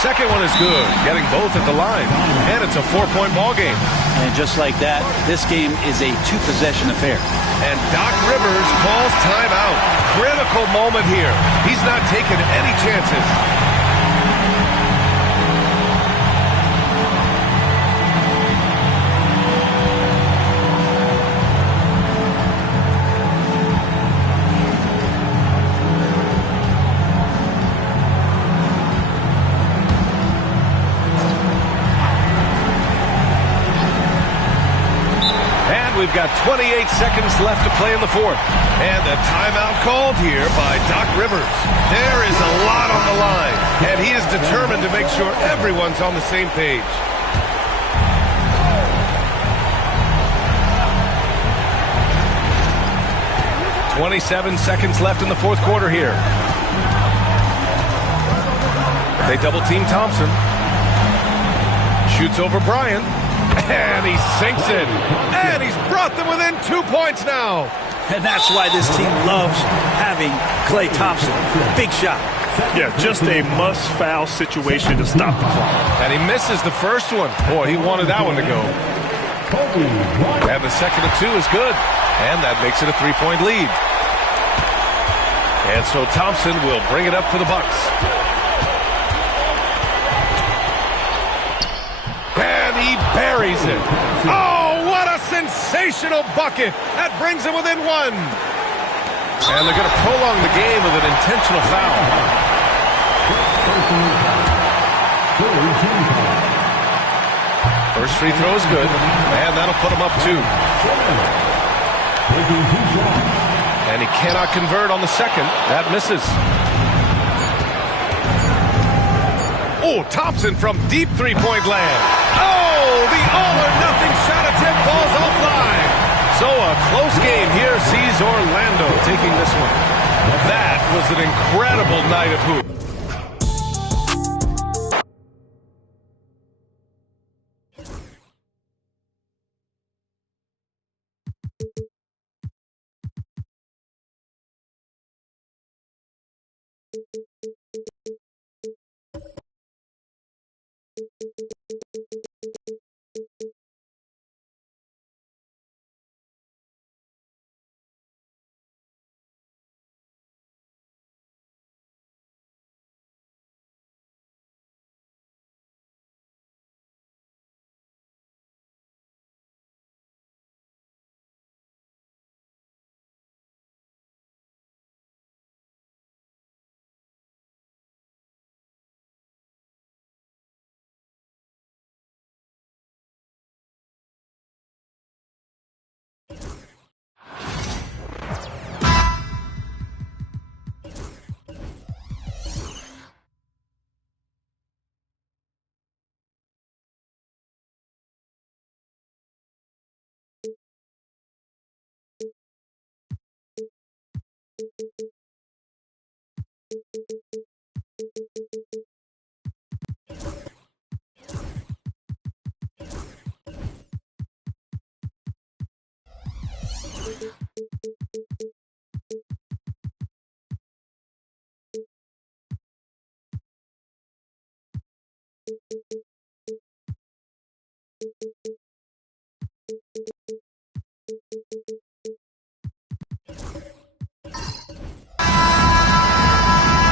Second one is good, getting both at the line. And it's a 4-point ball game. And just like that, this game is a 2-possession affair. And Doc Rivers calls timeout. Critical moment here. He's not taking any chances. We've got 28 seconds left to play in the 4th. And a timeout called here by Doc Rivers. There is a lot on the line, and he is determined to make sure everyone's on the same page. "27 seconds left in the 4th quarter here. They double-team Thompson. Shoots over Bryant. And he sinks it. And he's brought them within 2 points now. And that's why this team loves having Klay Thompson. Big shot. Yeah, just a must-foul situation to stop the clock. And he misses the first one. Boy, he wanted that one to go. And the second of 2 is good. And that makes it a 3-point lead. And so Thompson will bring it up for the Bucks. And he buries it. Oh, what a sensational bucket. That brings him within 1. And they're going to prolong the game with an intentional foul. First free throw is good. And that'll put him up 2. And he cannot convert on the second. That misses. Oh, Thompson from deep three-point land. Oh, the all-or-nothing shot attempt falls offline. So a close game here sees Orlando taking this one. That was an incredible night of hoop.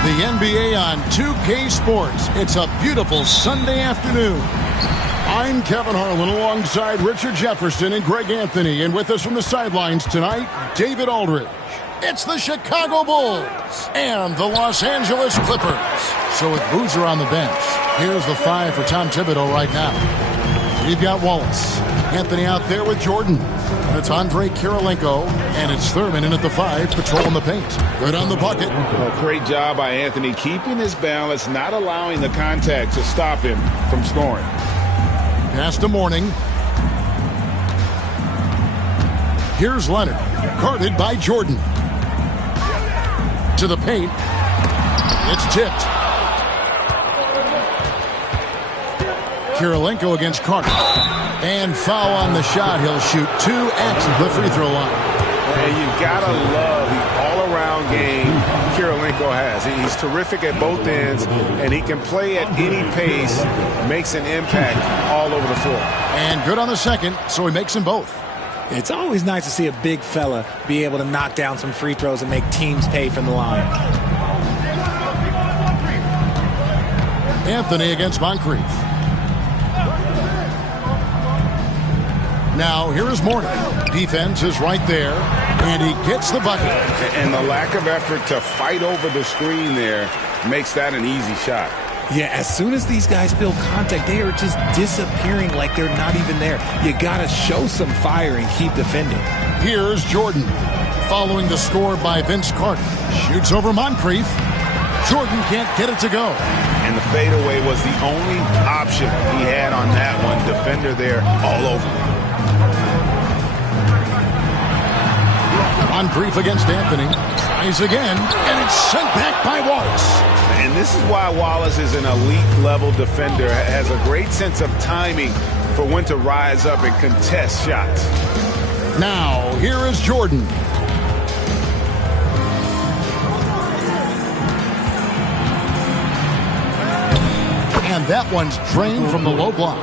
The NBA on 2K Sports. It's a beautiful Sunday afternoon. I'm Kevin Harlan alongside Richard Jefferson and Greg Anthony. And with us from the sidelines tonight, David Aldridge. It's the Chicago Bulls and the Los Angeles Clippers. So with Boozer on the bench, here's the 5 for Tom Thibodeau right now. We've got Wallace. Anthony out there with Jordan. And it's Andre Kirilenko. And it's Thurman in at the 5, patrolling the paint. Good on the bucket. Well, great job by Anthony keeping his balance, not allowing the contact to stop him from scoring. Pass to Mourning. Here's Leonard. Guarded by Jordan. To the paint. It's tipped. Kirilenko against Carter. And foul on the shot. He'll shoot 2 at the free throw line. And you've got to love the all-around game Kirilenko has. He's terrific at both ends, and he can play at any pace, makes an impact all over the floor. And good on the second, so he makes them both. It's always nice to see a big fella be able to knock down some free throws and make teams pay from the line. Anthony against Moncrief. Now, here is Mourning. Defense is right there, and he gets the bucket. And the lack of effort to fight over the screen there makes that an easy shot. Yeah, as soon as these guys feel contact, they are just disappearing like they're not even there. You got to show some fire and keep defending. Here's Jordan. Following the score by Vince Carter. Shoots over Moncrief. Jordan can't get it to go. And the fadeaway was the only option he had on that one. Defender there all over. Moncrief against Anthony. Tries again, and it's sent back by Wallace. And this is why Wallace is an elite-level defender, has a great sense of timing for when to rise up and contest shots. Now, here is Jordan. And that one's drained from the low block.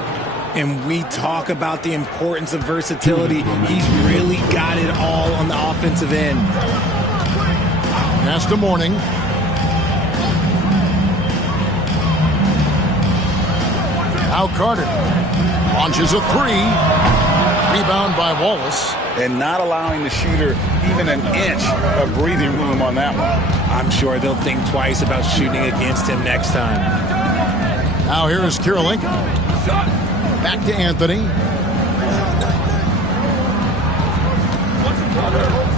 And we talk about the importance of versatility. He's really got it all on the offensive end. Pass to Mourning. Now Carter launches a three. Rebound by Wallace. And not allowing the shooter even an inch of breathing room on that one. I'm sure they'll think twice about shooting against him next time. Now here is Kirilenko. Back to Anthony.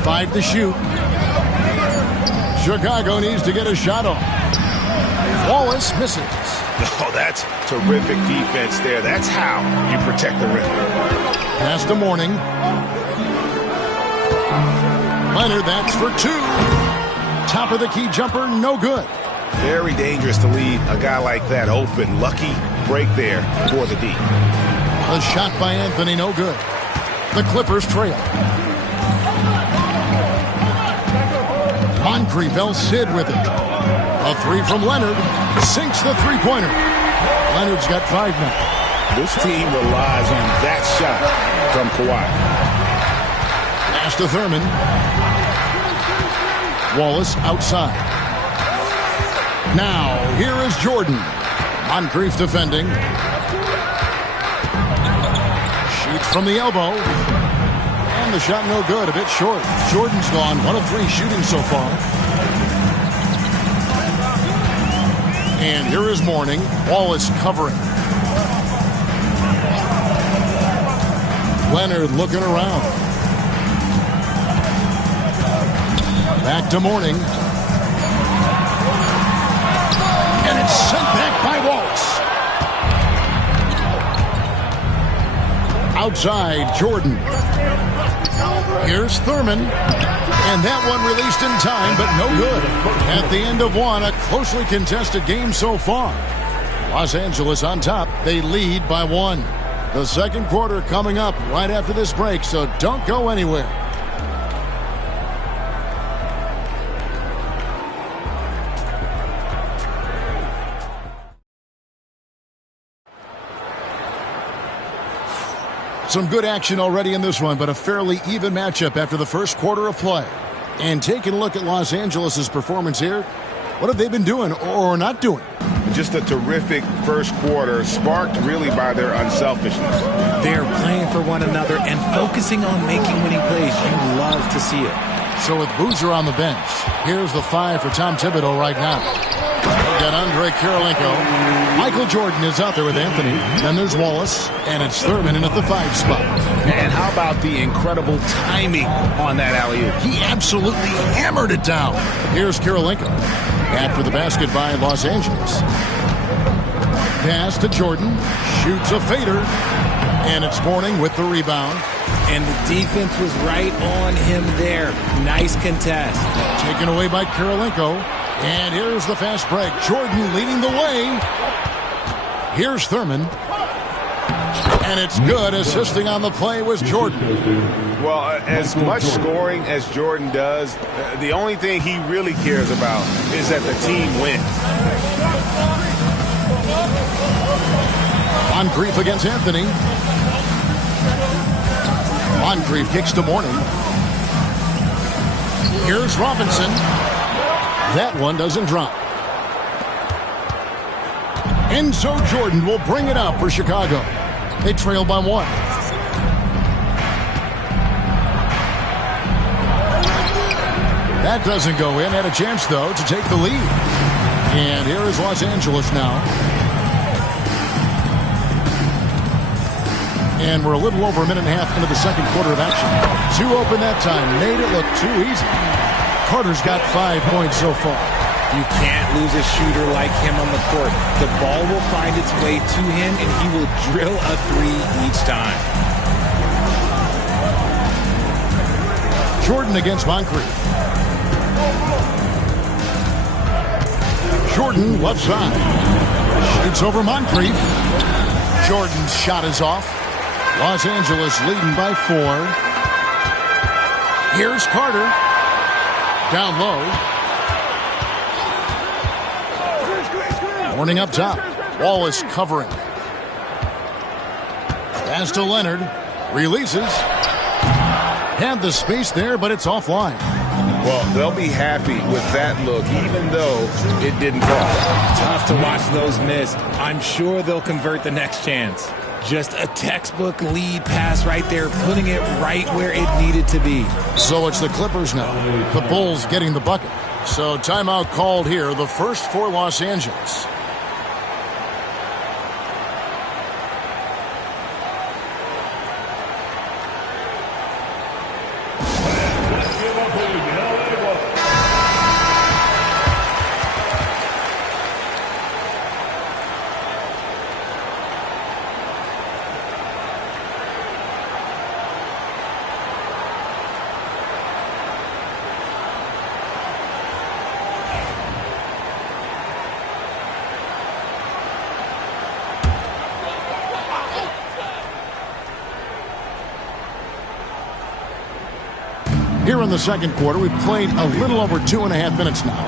5 to shoot. Chicago needs to get a shot off. Wallace misses. Oh, that's terrific defense there. That's how you protect the rim. Pass to Mourning. Leonard, that's for 2. Top of the key jumper, no good. Very dangerous to leave a guy like that open. Lucky break there for the D. A shot by Anthony, no good. The Clippers trail. Moncrief El-Cid with it. A 3 from Leonard. Sinks the three-pointer. Leonard's got 5 now. This team relies on that shot from Kawhi. Pass to Thurman. Wallace outside. Now, here is Jordan. Moncrief defending. Shoots from the elbow. And the shot no good, a bit short. Jordan's gone 1 of 3 shooting so far. And here is Mourning. Wallace covering. Leonard looking around. Back to Mourning. And it's sent back by Wallace. Outside, Jordan. Here's Thurman. And that one released in time, but no good. At the end of one, a closely contested game so far. Los Angeles on top. They lead by 1. The second quarter coming up right after this break, so don't go anywhere. Some good action already in this one, but a fairly even matchup after the first quarter of play. And taking a look at Los Angeles' performance here, what have they been doing or not doing? Just a terrific first quarter, sparked really by their unselfishness. They're playing for one another and focusing on making winning plays. You love to see it. So with Boozer on the bench, here's the 5 for Tom Thibodeau right now. We've got Andre Kirilenko. Michael Jordan is out there with Anthony. Then there's Wallace, and it's Thurman in at the 5 spot. And how about the incredible timing on that alley-oop? He absolutely hammered it down. Here's Kirilenko. After the basket by Los Angeles. Pass to Jordan. Shoots a fader. And it's Mourning with the rebound. And the defense was right on him there. Nice contest. Taken away by Kirilenko. And here's the fast break. Jordan leading the way. Here's Thurman. And it's good. Assisting on the play was Jordan. Well, as much scoring as Jordan does, the only thing he really cares about is that the team wins. Moncrief against Anthony. Moncrief kicks to Mourning. Here's Robinson. That one doesn't drop. Enzo Jordan will bring it up for Chicago. They trail by 1. That doesn't go in. Had a chance, though, to take the lead. And here is Los Angeles now. And we're a little over a minute and a half into the second quarter of action. 2 open that time. Made it look too easy. Carter's got 5 points so far. You can't lose a shooter like him on the court. The ball will find its way to him, and he will drill a 3 each time. Jordan against Moncrief. Jordan left side. Shoots over Moncrief. Jordan's shot is off. Los Angeles leading by 4. Here's Carter. Down low. Warning up top. Wallace covering. Pass to Leonard. Releases. Had the space there, but it's offline. Well, they'll be happy with that look, even though it didn't fall. Tough to watch those miss. I'm sure they'll convert the next chance. Just a textbook lead pass right there, putting it right where it needed to be. So it's the Clippers now. The Bulls getting the bucket. So timeout called here, the first for Los Angeles. Here in the second quarter, we've played a little over 2.5 minutes now.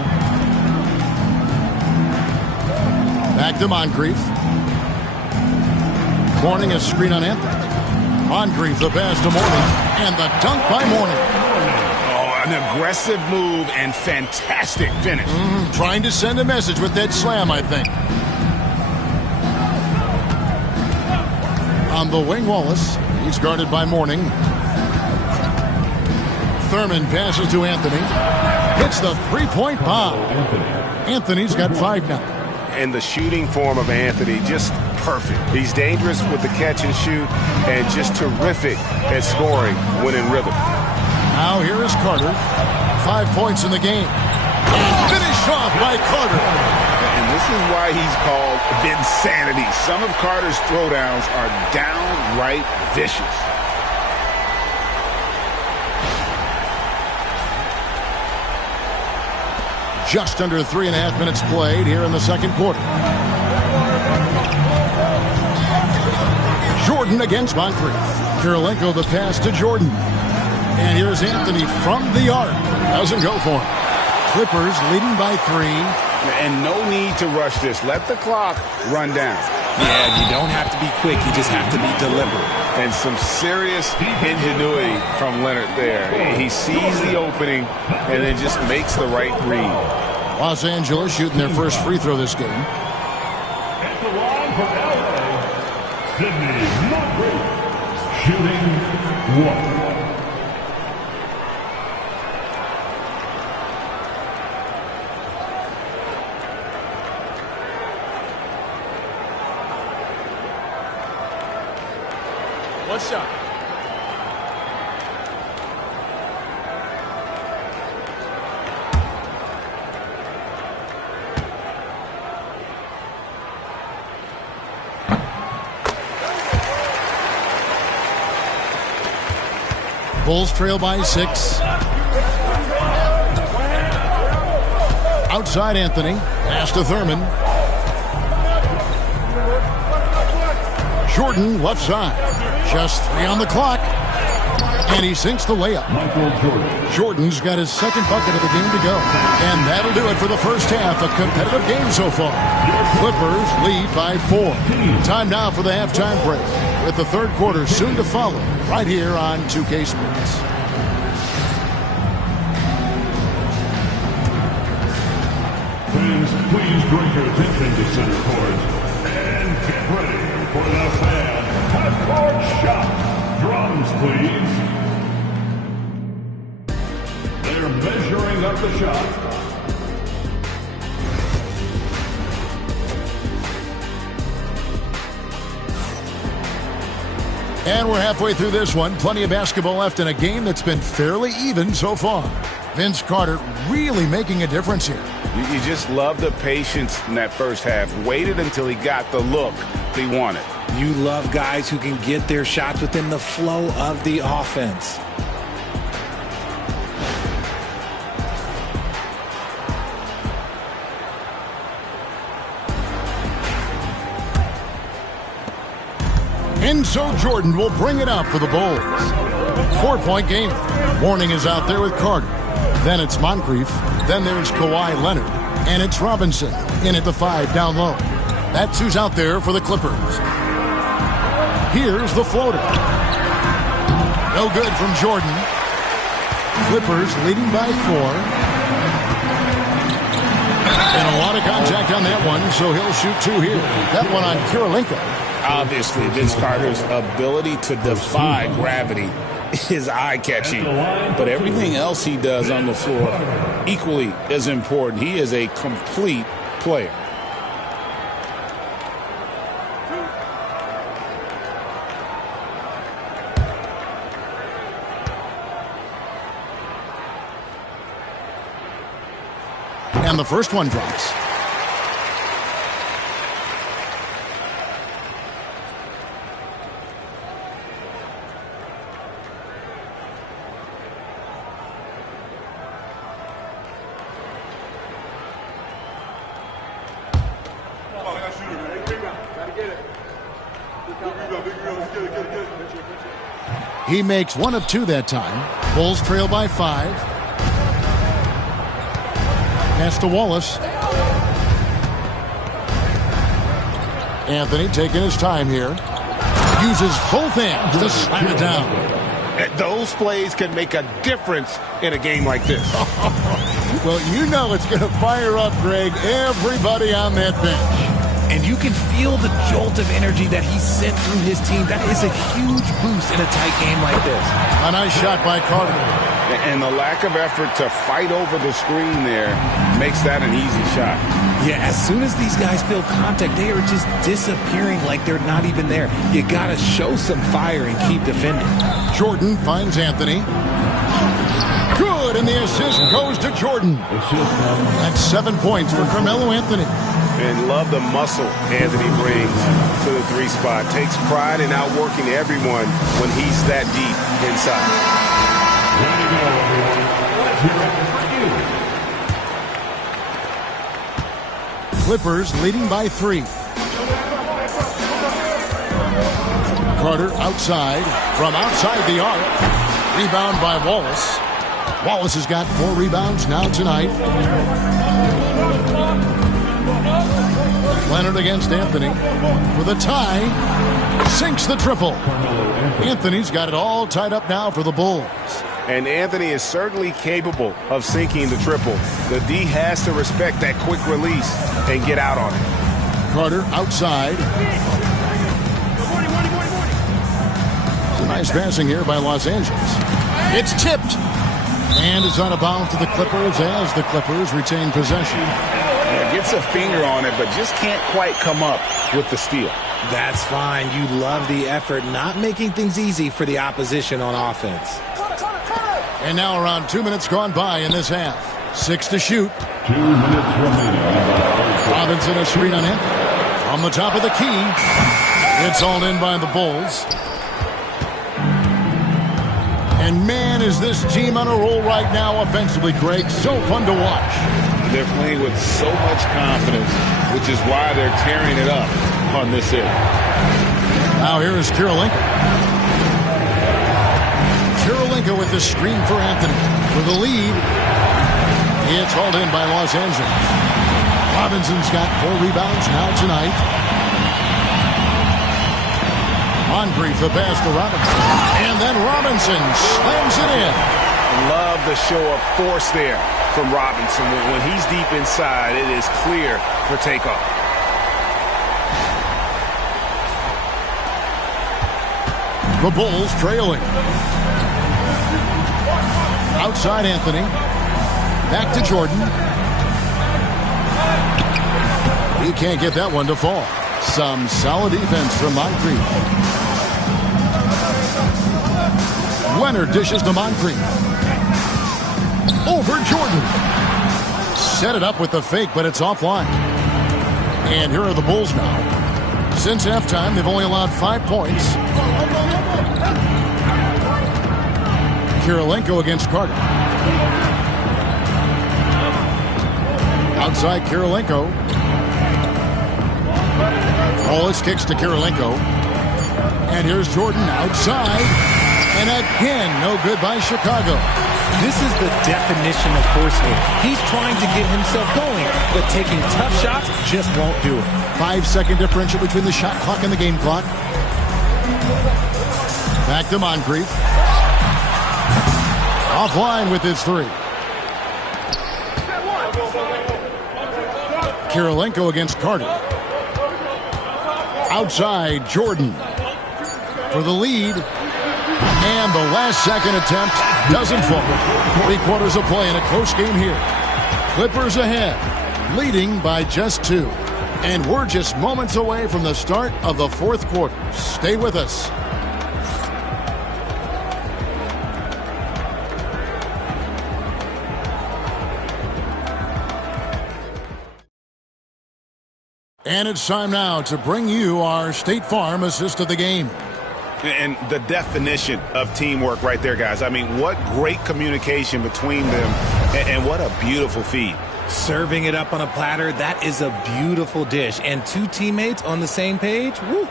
Back to Moncrief. Morning a screen on Anthony. Moncrief the pass to Mourning. And the dunk by Mourning. Oh, an aggressive move and fantastic finish. Trying to send a message with that slam, I think. On the wing, Wallace. He's guarded by Mourning. Thurman passes to Anthony. Hits the three-point bomb. Anthony's got 5 now. And the shooting form of Anthony, just perfect. He's dangerous with the catch and shoot and just terrific at scoring when in rhythm. Now here is Carter. 5 points in the game. And finished off by Carter. And this is why he's called Vinsanity. Some of Carter's throwdowns are downright vicious. Just under 3.5 minutes played here in the second quarter. Jordan against Moncrief. Kirilenko the pass to Jordan. And here's Anthony from the arc. Doesn't go for him. Clippers leading by 3. And no need to rush this. Let the clock run down. Yeah, you don't have to be quick. You just have to be deliberate. And some serious ingenuity from Leonard there. He sees the opening and then just makes the right read. Los Angeles shooting their first free throw this game. At the line for LA, Sidney Moncrief, shooting 1. One shot. Bulls trail by 6. Outside Anthony. Pass to Thurman. Jordan left side. Just 3 on the clock. And he sinks the layup. Jordan's got his second bucket of the game to go. And that'll do it for the first half. A competitive game so far. Clippers lead by 4. Time now for the halftime break, with the third quarter soon to follow, right here on 2K Sports. Fans, please direct your attention to center court. And get ready for the fan half-court shot. Drums, please. They're measuring up the shot. And we're halfway through this one. Plenty of basketball left in a game that's been fairly even so far. Vince Carter really making a difference here. You just love the patience in that first half. Waited until he got the look he wanted. You love guys who can get their shots within the flow of the offense. And so Jordan will bring it out for the Bulls. 4-point game. Warning is out there with Carter. Then it's Moncrief. Then there's Kawhi Leonard. And it's Robinson in at the 5 down low. That's who's out there for the Clippers. Here's the floater. No good from Jordan. Clippers leading by 4. And a lot of contact on that one, so he'll shoot 2 here. That one on Kirilenko. Obviously, Vince Carter's ability to defy gravity is eye-catching. But everything else he does on the floor, equally as important. He is a complete player. And the first one drops. He makes 1 of 2 that time. Bulls trail by 5. Pass to Wallace. Anthony taking his time here. Uses both hands to slam it down. Those plays can make a difference in a game like this. Well, you know it's going to fire up, Greg, everybody on that bench. And you can feel the jolt of energy that he sent through his team. That is a huge boost in a tight game like this. A nice shot by Carter. And the lack of effort to fight over the screen there makes that an easy shot. Yeah, as soon as these guys feel contact, they are just disappearing like they're not even there. You got to show some fire and keep defending. Jordan finds Anthony. Good, and the assist goes to Jordan. That's 7 points for Carmelo Anthony. And love the muscle Anthony brings to the 3 spot. Takes pride in outworking everyone when he's that deep inside. Clippers leading by 3. Carter outside, from outside the arc. Rebound by Wallace. Wallace has got 4 rebounds now tonight. Leonard against Anthony for the tie. Sinks the triple. Anthony's got it all tied up now for the Bulls. And Anthony is certainly capable of sinking the triple. The D has to respect that quick release and get out on it. Carter outside. It's a nice passing here by Los Angeles. It's tipped. And it's out of bounds to the Clippers as the Clippers retain possession. Yeah, gets a finger on it, but just can't quite come up with the steal. That's fine. You love the effort, not making things easy for the opposition on offense. And now around 2 minutes gone by in this half. 6 to shoot. 2 minutes remaining. Robinson a screen on him. From the top of the key. It's all in by the Bulls. And man, is this team on a roll right now offensively, Greg. So fun to watch. They're playing with so much confidence, which is why they're tearing it up on this end. Now here is Kirilenko. Kirilenko with the screen for Anthony. For the lead. It's hauled in by Los Angeles. Robinson's got 4 rebounds now tonight. Moncrief the pass to Robinson. And then Robinson slams it in. Love the show of force there from Robinson. When he's deep inside, it is clear for takeoff. The Bulls trailing. Outside Anthony. Back to Jordan. He can't get that one to fall. Some solid defense from Moncrief. Leonard dishes to Moncrief. Over Jordan. Set it up with the fake, but it's offline. And here are the Bulls now. Since halftime, they've only allowed 5 points. Kirilenko against Carter. Outside Kirilenko. Wallace kicks to Kirilenko. And here's Jordan outside. And again, no good by Chicago. This is the definition of forcing it. He's trying to get himself going, but taking tough shots just won't do it. 5-second differential between the shot clock and the game clock. Back to Moncrief. Offline with his three. Kirilenko against Carter. Outside, Jordan for the lead. And the last second attempt doesn't fall. 3 quarters of play in a close game here. Clippers ahead, leading by just 2. And we're just moments away from the start of the 4th quarter. Stay with us. And it's time now to bring you our State Farm assist of the game. And the definition of teamwork right there, guys. I mean, what great communication between them, and what a beautiful feed. Serving it up on a platter, that is a beautiful dish. And 2 teammates on the same page, woo.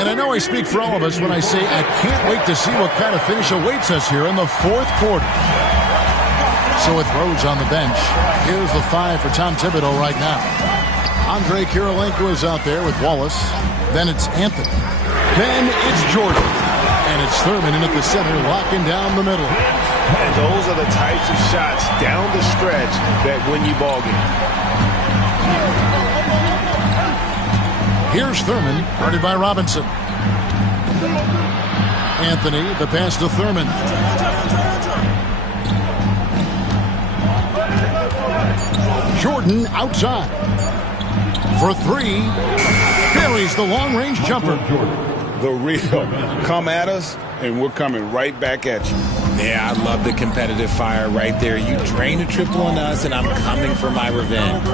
And I know I speak for all of us when I say I can't wait to see what kind of finish awaits us here in the 4th quarter. So with Rhodes on the bench, here's the 5 for Tom Thibodeau right now. Andre Kirilenko is out there with Wallace. Then it's Anthony. Then it's Jordan. And it's Thurman in at the center, locking down the middle. And those are the types of shots down the stretch that win you ball games. Here's Thurman, guarded by Robinson. Anthony, the pass to Thurman. Jordan outside. For 3, buries the long-range jumper. The real. Come at us, and we're coming right back at you. Yeah, I love the competitive fire right there. You drain a triple on us, and I'm coming for my revenge.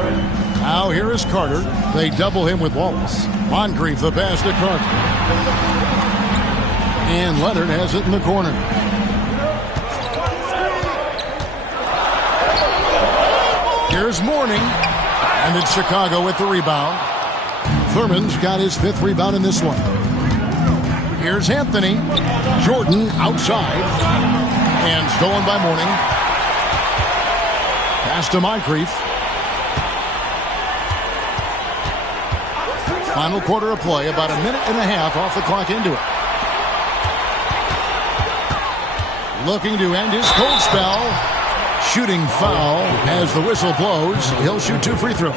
Now here is Carter. They double him with Wallace. Moncrief, the pass to Carter. And Leonard has it in the corner. Here's Mourning. And it's Chicago with the rebound. Thurman's got his 5th rebound in this one. Here's Anthony. Jordan outside. And stolen by Mourning. Pass to Moncrief. Final quarter of play, about 1.5 minutes off the clock into it. Looking to end his cold spell. Shooting foul as the whistle blows. He'll shoot 2 free throws.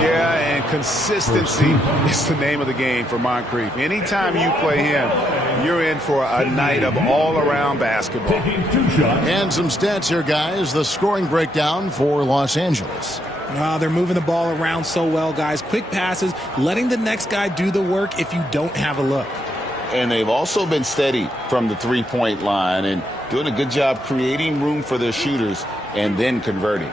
Yeah, and consistency is the name of the game for Moncrief. Anytime you play him, you're in for a night of all-around basketball. And some stats here, guys. The scoring breakdown for Los Angeles. They're moving the ball around so well, guys. Quick passes, letting the next guy do the work if you don't have a look. And they've also been steady from the 3-point line and doing a good job creating room for their shooters and then converting.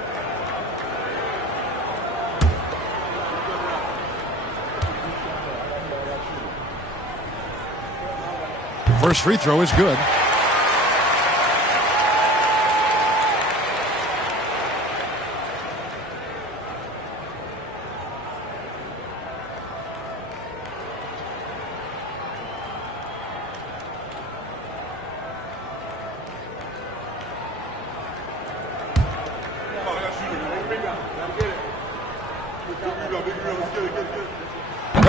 First free throw is good.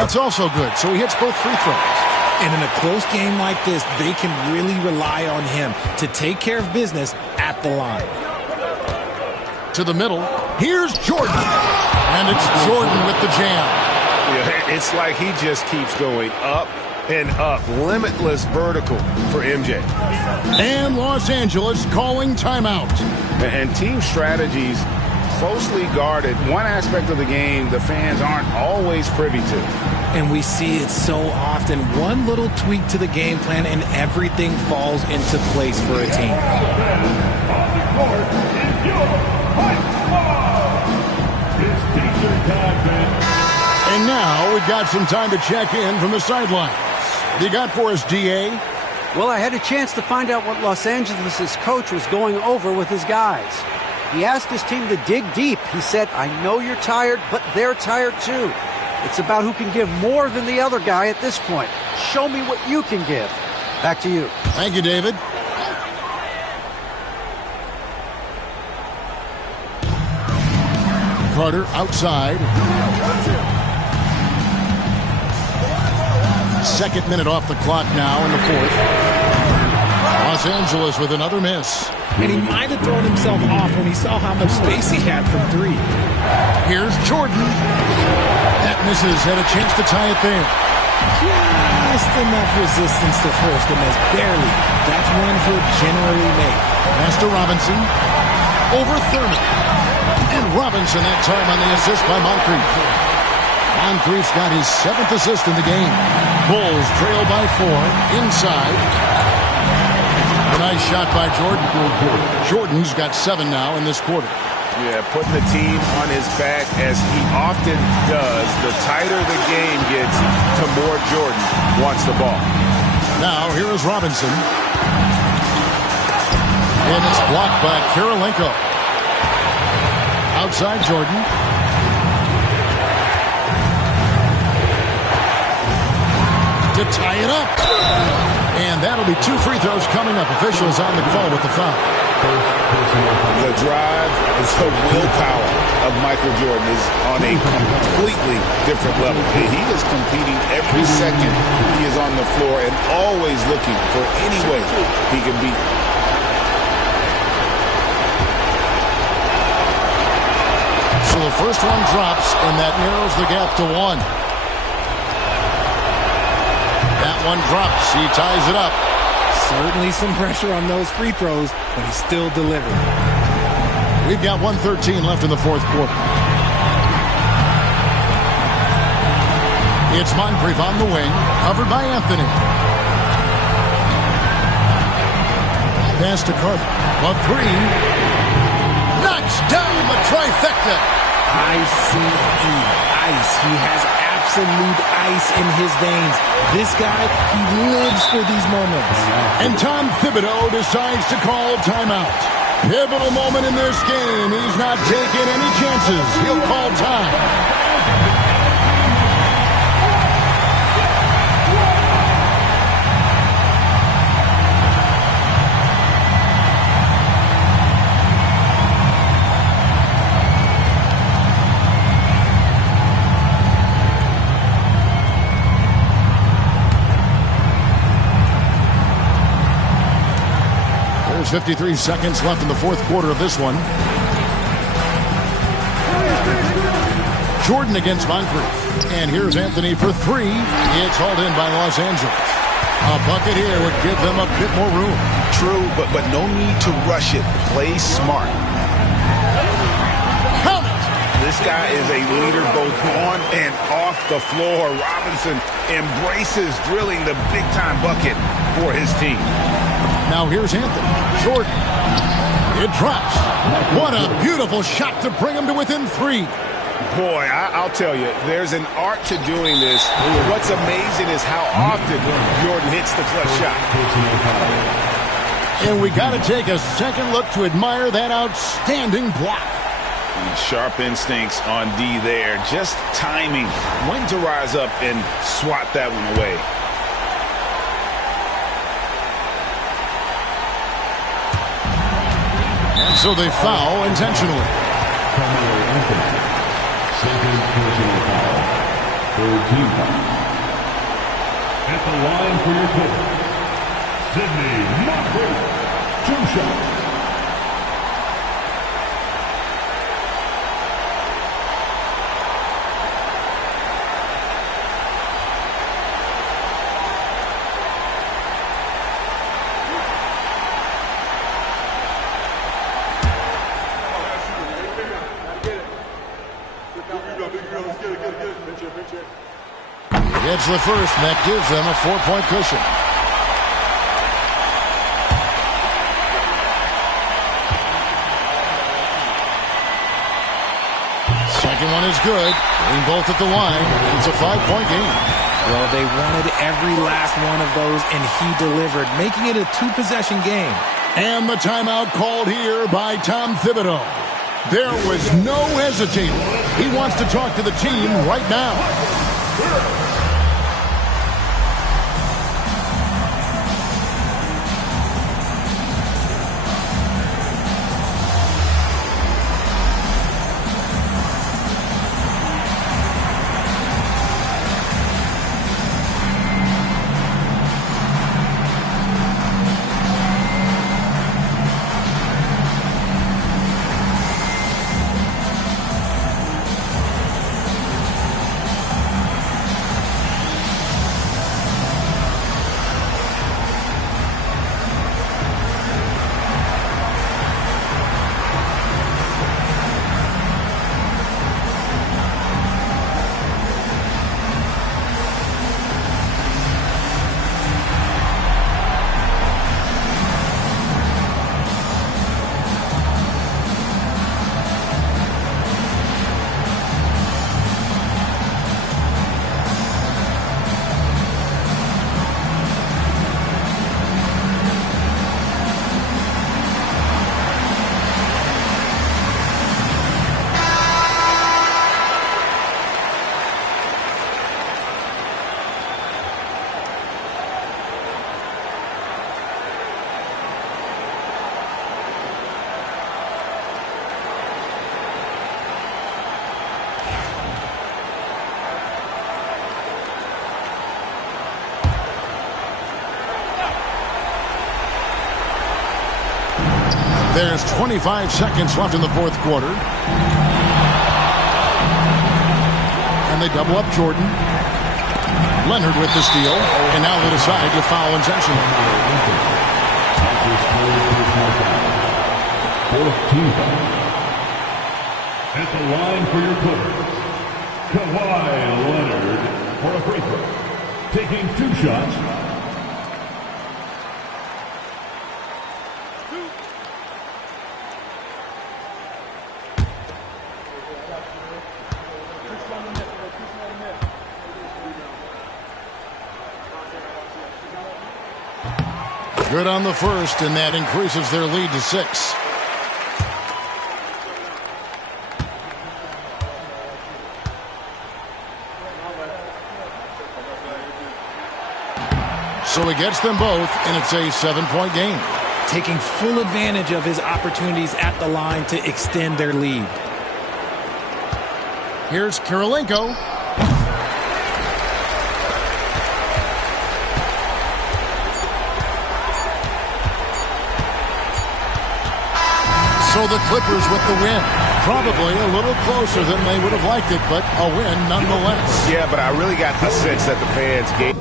That's also good. So he hits both free throws. And in a close game like this, they can really rely on him to take care of business at the line. To the middle. Here's Jordan. And it's Jordan with the jam. Yeah, it's like he just keeps going up and up. Limitless vertical for MJ. And Los Angeles calling timeout. And team strategies closely guarded. One aspect of the game the fans aren't always privy to. And we see it so often. One little tweak to the game plan and everything falls into place for a team. And now we've got some time to check in from the sidelines. What do you got for us, D.A.? Well, I had a chance to find out what Los Angeles' coach was going over with his guys. He asked his team to dig deep. He said, I know you're tired, but they're tired too. It's about who can give more than the other guy at this point. Show me what you can give. Back to you. Thank you, David. Carter outside. Second minute off the clock now in the fourth. Los Angeles with another miss. And he might have thrown himself off when he saw how much space he had from three. Here's Jordan. That misses. Had a chance to tie it there. Just enough resistance to force the miss. Barely. That's one he'll generally make. Pass to Robinson. Over Thurman. And Robinson that time on the assist by Moncrief. Moncrief's got his 7th assist in the game. Bulls trail by 4. Inside. A nice shot by Jordan. Jordan's got 7 now in this quarter. Yeah, putting the team on his back as he often does. The tighter the game gets, the more Jordan wants the ball. Now here is Robinson. And it's blocked by Kirilenko. Outside Jordan. To tie it up. And that'll be 2 free throws coming up. Officials on the call with the foul. The drive and the willpower of Michael Jordan is on a completely different level. He is competing every second he is on the floor and always looking for any way he can beat. So the first one drops, and that narrows the gap to 1. That one drops. He ties it up. Certainly some pressure on those free throws, but he still delivered. We've got 1:13 left in the fourth quarter. It's Moncrief on the wing, covered by Anthony. Pass to Carter. A 3. Knocks down the trifecta. I-C-E. Ice. He has absolute ice in his veins. This guy, he lives for these moments. And Tom Thibodeau decides to call timeout. Pivotal moment in this game. He's not taking any chances. He'll call time. There's 53 seconds left in the fourth quarter of this one. Jordan against Moncrief. And here's Anthony for 3. It's hauled in by Los Angeles. A bucket here would give them a bit more room. True, but no need to rush it. Play smart. Count it! This guy is a leader both on and off the floor. Robinson embraces drilling the big-time bucket for his team. Now here's Anthony. Jordan. It drops. What a beautiful shot to bring him to within 3. Boy, I'll tell you, there's an art to doing this. What's amazing is how often Jordan hits the clutch shot. And we got to take a second look to admire that outstanding block. Sharp instincts on D there. Just timing when to rise up and swat that one away. And so they foul intentionally. Second personal foul. Third team foul. At the line for your quarter, Sidney Moncrief. 2 shots. It's the first, and that gives them a 4-point cushion. Second one is good. Getting both at the line. It's a 5-point game. Well, they wanted every last one of those, and he delivered, making it a 2-possession game. And the timeout called here by Tom Thibodeau. There was no hesitating. He wants to talk to the team right now. There's 25 seconds left in the fourth quarter. And they double up Jordan. Leonard with the steal. And now they decide to foul intentionally. 14. At the line for your Clippers, Kawhi Leonard for a free throw. Taking 2 shots. Good on the first, and that increases their lead to 6. So he gets them both, and it's a 7-point game. Taking full advantage of his opportunities at the line to extend their lead. Here's Kirilenko. So the Clippers with the win. Probably a little closer than they would have liked it, but a win nonetheless. Yeah, but I really got the sense that the fans gave.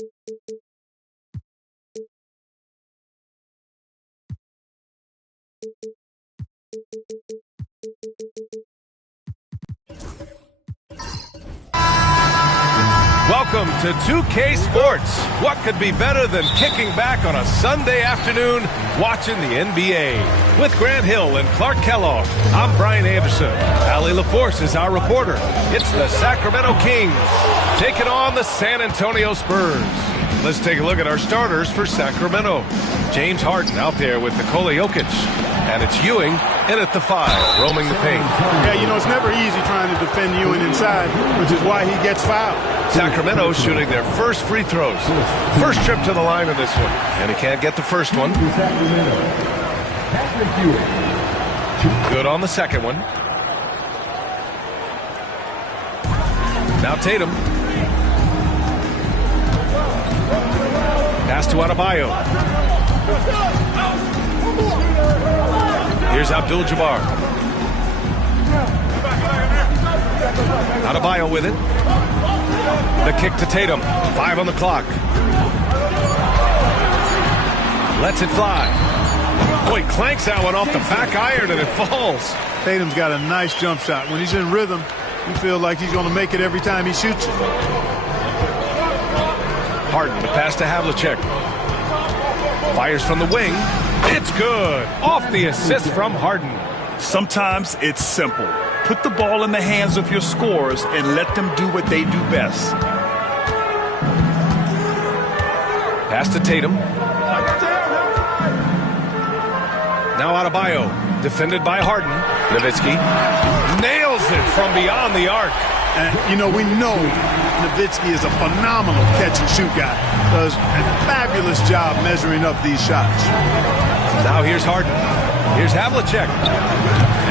Welcome to 2K Sports. What could be better than kicking back on a Sunday afternoon watching the NBA? With Grant Hill and Clark Kellogg, I'm Brian Anderson. Allie LaForce is our reporter. It's the Sacramento Kings taking on the San Antonio Spurs. Let's take a look at our starters for Sacramento. James Harden out there with Nikola Jokic. And it's Ewing in at the 5, roaming the paint. Yeah, you know, it's never easy trying to defend Ewing inside, which is why he gets fouled. Sacramento shooting their first free throws. First trip to the line in this one. And he can't get the first one. Good on the second one. Now Tatum. Pass to Adebayo. Here's Abdul-Jabbar. Adebayo with it. The kick to Tatum. 5 on the clock. Lets it fly. Boy, clanks that one off the back iron and it falls. Tatum's got a nice jump shot. When he's in rhythm, you feel like he's going to make it every time he shoots it. Harden, the pass to Havlicek. Fires from the wing. It's good. Off the assist from Harden. Sometimes it's simple. Put the ball in the hands of your scorers and let them do what they do best. Pass to Tatum. Now Adebayo, defended by Harden. Nowitzki nails it from beyond the arc. And, you know, we know Nowitzki is a phenomenal catch-and-shoot guy. Does a fabulous job measuring up these shots. Now here's Harden. Here's Havlicek.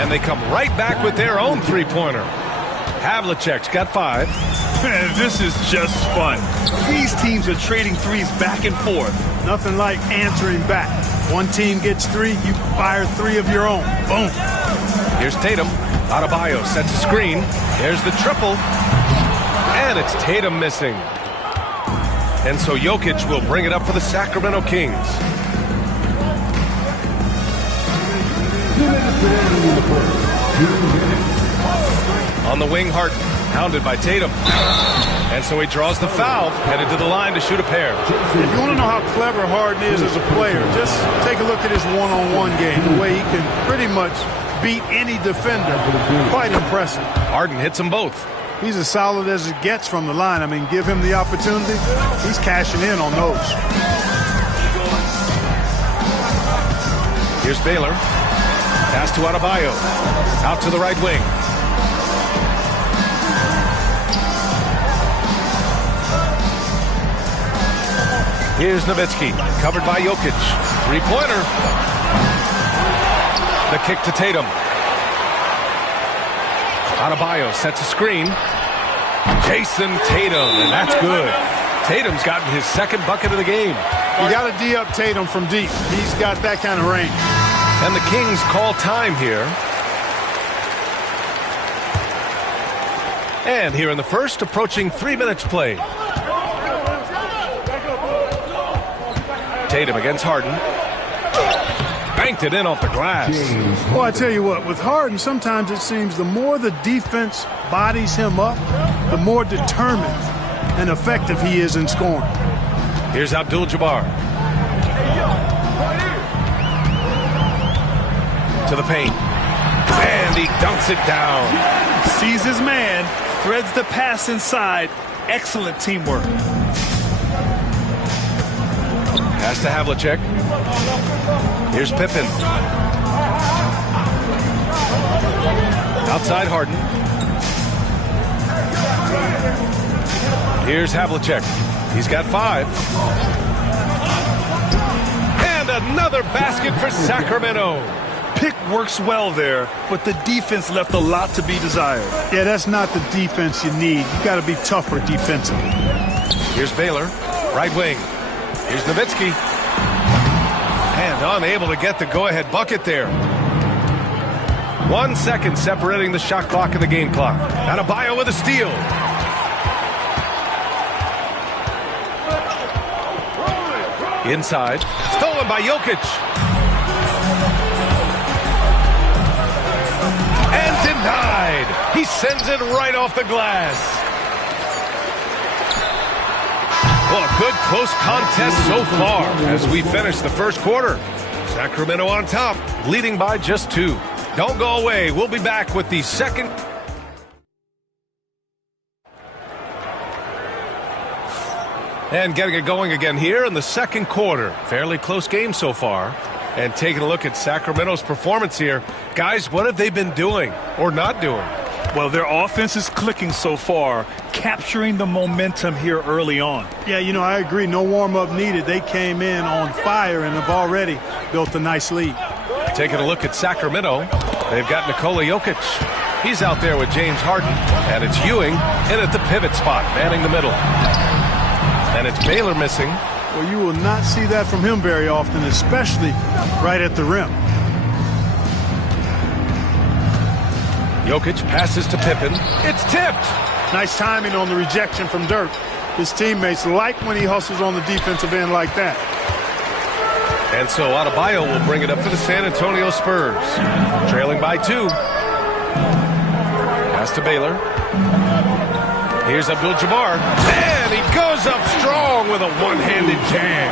And they come right back with their own three-pointer. Havlicek's got 5. Man, this is just fun. These teams are trading threes back and forth. Nothing like answering back. One team gets 3, you fire 3 of your own. Boom. Here's Tatum. Adebayo sets a screen. There's the triple. And it's Tatum missing. And so Jokic will bring it up for the Sacramento Kings. On the wing, Harden, hounded by Tatum. And so he draws the foul, headed to the line to shoot a pair. If you want to know how clever Harden is as a player, just take a look at his one-on-one game, the way he can pretty much beat any defender. Quite impressive. Harden hits them both. He's as solid as it gets from the line. I mean, give him the opportunity. He's cashing in on those. Here's Baylor. Pass to Adebayo. Out to the right wing. Here's Nowitzki, covered by Jokic. Three-pointer. The kick to Tatum. Adebayo sets a screen. Jason Tatum, and that's good. Tatum's gotten his second bucket of the game. You got to D up Tatum from deep. He's got that kind of range. And the Kings call time here. And here in the first, approaching 3 minutes played. Tatum against Harden. Banked it in off the glass. Well, I tell you what, with Harden, sometimes it seems the more the defense bodies him up, the more determined and effective he is in scoring. Here's Abdul-Jabbar. To the paint. And he dunks it down. Sees his man, threads the pass inside. Excellent teamwork. Pass to Havlicek. Here's Pippen. Outside Harden. Here's Havlicek. He's got 5. And another basket for Sacramento. Pick works well there, but the defense left a lot to be desired. Yeah, that's not the defense you need. You got to be tougher defensively. Here's Baylor, right wing. Here's Nowitzki. And unable to get the go-ahead bucket there. 1 second separating the shot clock and the game clock. Adebayo with a steal. Inside. Stolen by Jokic. And denied. He sends it right off the glass. Well, a good close contest so far as we finish the first quarter. Sacramento on top, leading by just 2. Don't go away. We'll be back with the second. And getting it going again here in the second quarter. Fairly close game so far. And taking a look at Sacramento's performance here. Guys, what have they been doing or not doing? Well, their offense is clicking so far, capturing the momentum here early on. Yeah, you know, I agree. No warm-up needed. They came in on fire and have already built a nice lead. Taking a look at Sacramento, they've got Nikola Jokic. He's out there with James Harden. And it's Ewing in at the pivot spot, manning the middle. And it's Baylor missing. Well, you will not see that from him very often, especially right at the rim. Jokic passes to Pippen. It's tipped. Nice timing on the rejection from Dirk. His teammates like when he hustles on the defensive end like that. And so Adebayo will bring it up for the San Antonio Spurs. Trailing by 2. Pass to Baylor. Here's Abdul-Jabbar. And he goes up strong with a one-handed jam.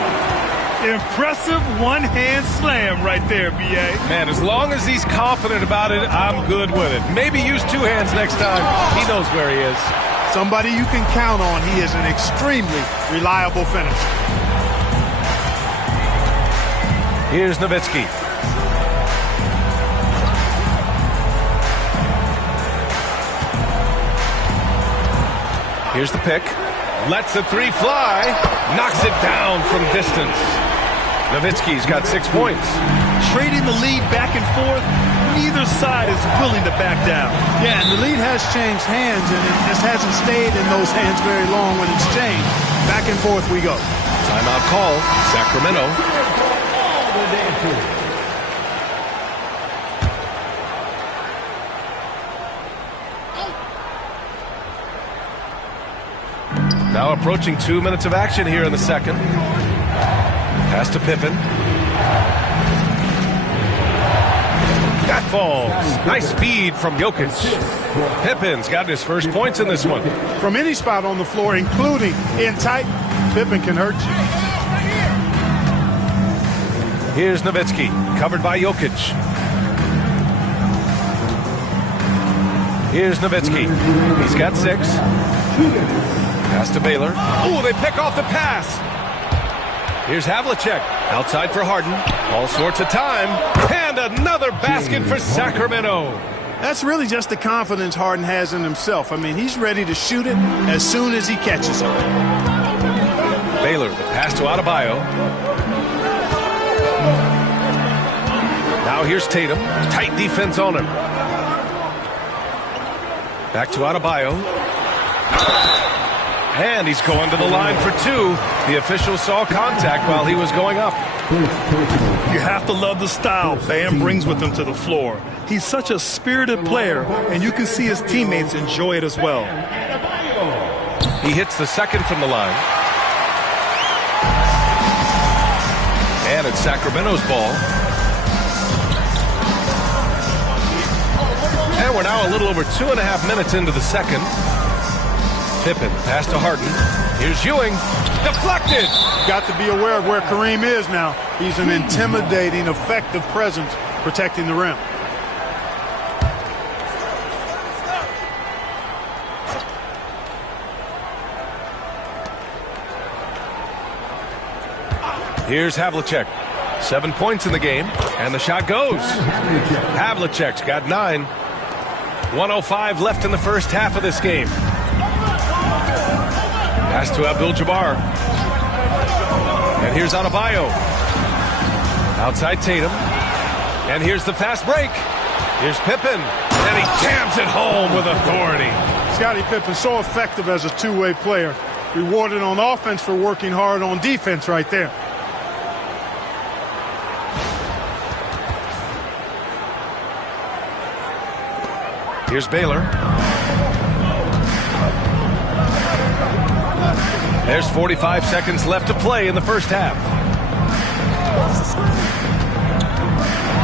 Impressive one-hand slam right there, B.A. Man, as long as he's confident about it, I'm good with it. Maybe use 2 hands next time. He knows where he is. Somebody you can count on. He is an extremely reliable finisher. Here's Nowitzki. Here's the pick. Lets the 3 fly. Knocks it down from distance. Nowitzki's got 6 points. Trading the lead back and forth. Neither side is willing to back down. Yeah, and the lead has changed hands, and it just hasn't stayed in those hands very long when it's changed. Back and forth we go. Timeout call. Sacramento. Now approaching 2 minutes of action here in the second. Pass to Pippen. That falls. Nice feed from Jokic. Pippen's got his first points in this one. From any spot on the floor, including in tight, Pippen can hurt you. Here's Nowitzki, covered by Jokic. Here's Nowitzki. He's got 6. Pass to Baylor. Oh, they pick off the pass. Here's Havlicek. Outside for Harden. All sorts of time. And another basket for Sacramento. That's really just the confidence Harden has in himself. I mean, he's ready to shoot it as soon as he catches it. Baylor, the pass to Adebayo. Now here's Tatum. Tight defense on him. Back to Adebayo. And he's going to the line for 2. The official saw contact while he was going up. You have to love the style Bam brings with him to the floor. He's such a spirited player, and you can see his teammates enjoy it as well. He hits the second from the line. And it's Sacramento's ball. And we're now a little over 2.5 minutes into the second. Pippen, pass to Harden. Here's Ewing. Deflected. Got to be aware of where Kareem is now. He's an intimidating, effective presence protecting the rim. Here's Havlicek. 7 points in the game, and the shot goes. Havlicek's got 9. 1:05 left in the first half of this game. Pass to Abdul-Jabbar. And here's Adebayo. Outside Tatum. And here's the fast break. Here's Pippen. And he jams it home with authority. Scottie Pippen, so effective as a two-way player. Rewarded on offense for working hard on defense right there. Here's Baylor. There's 45 seconds left to play in the first half.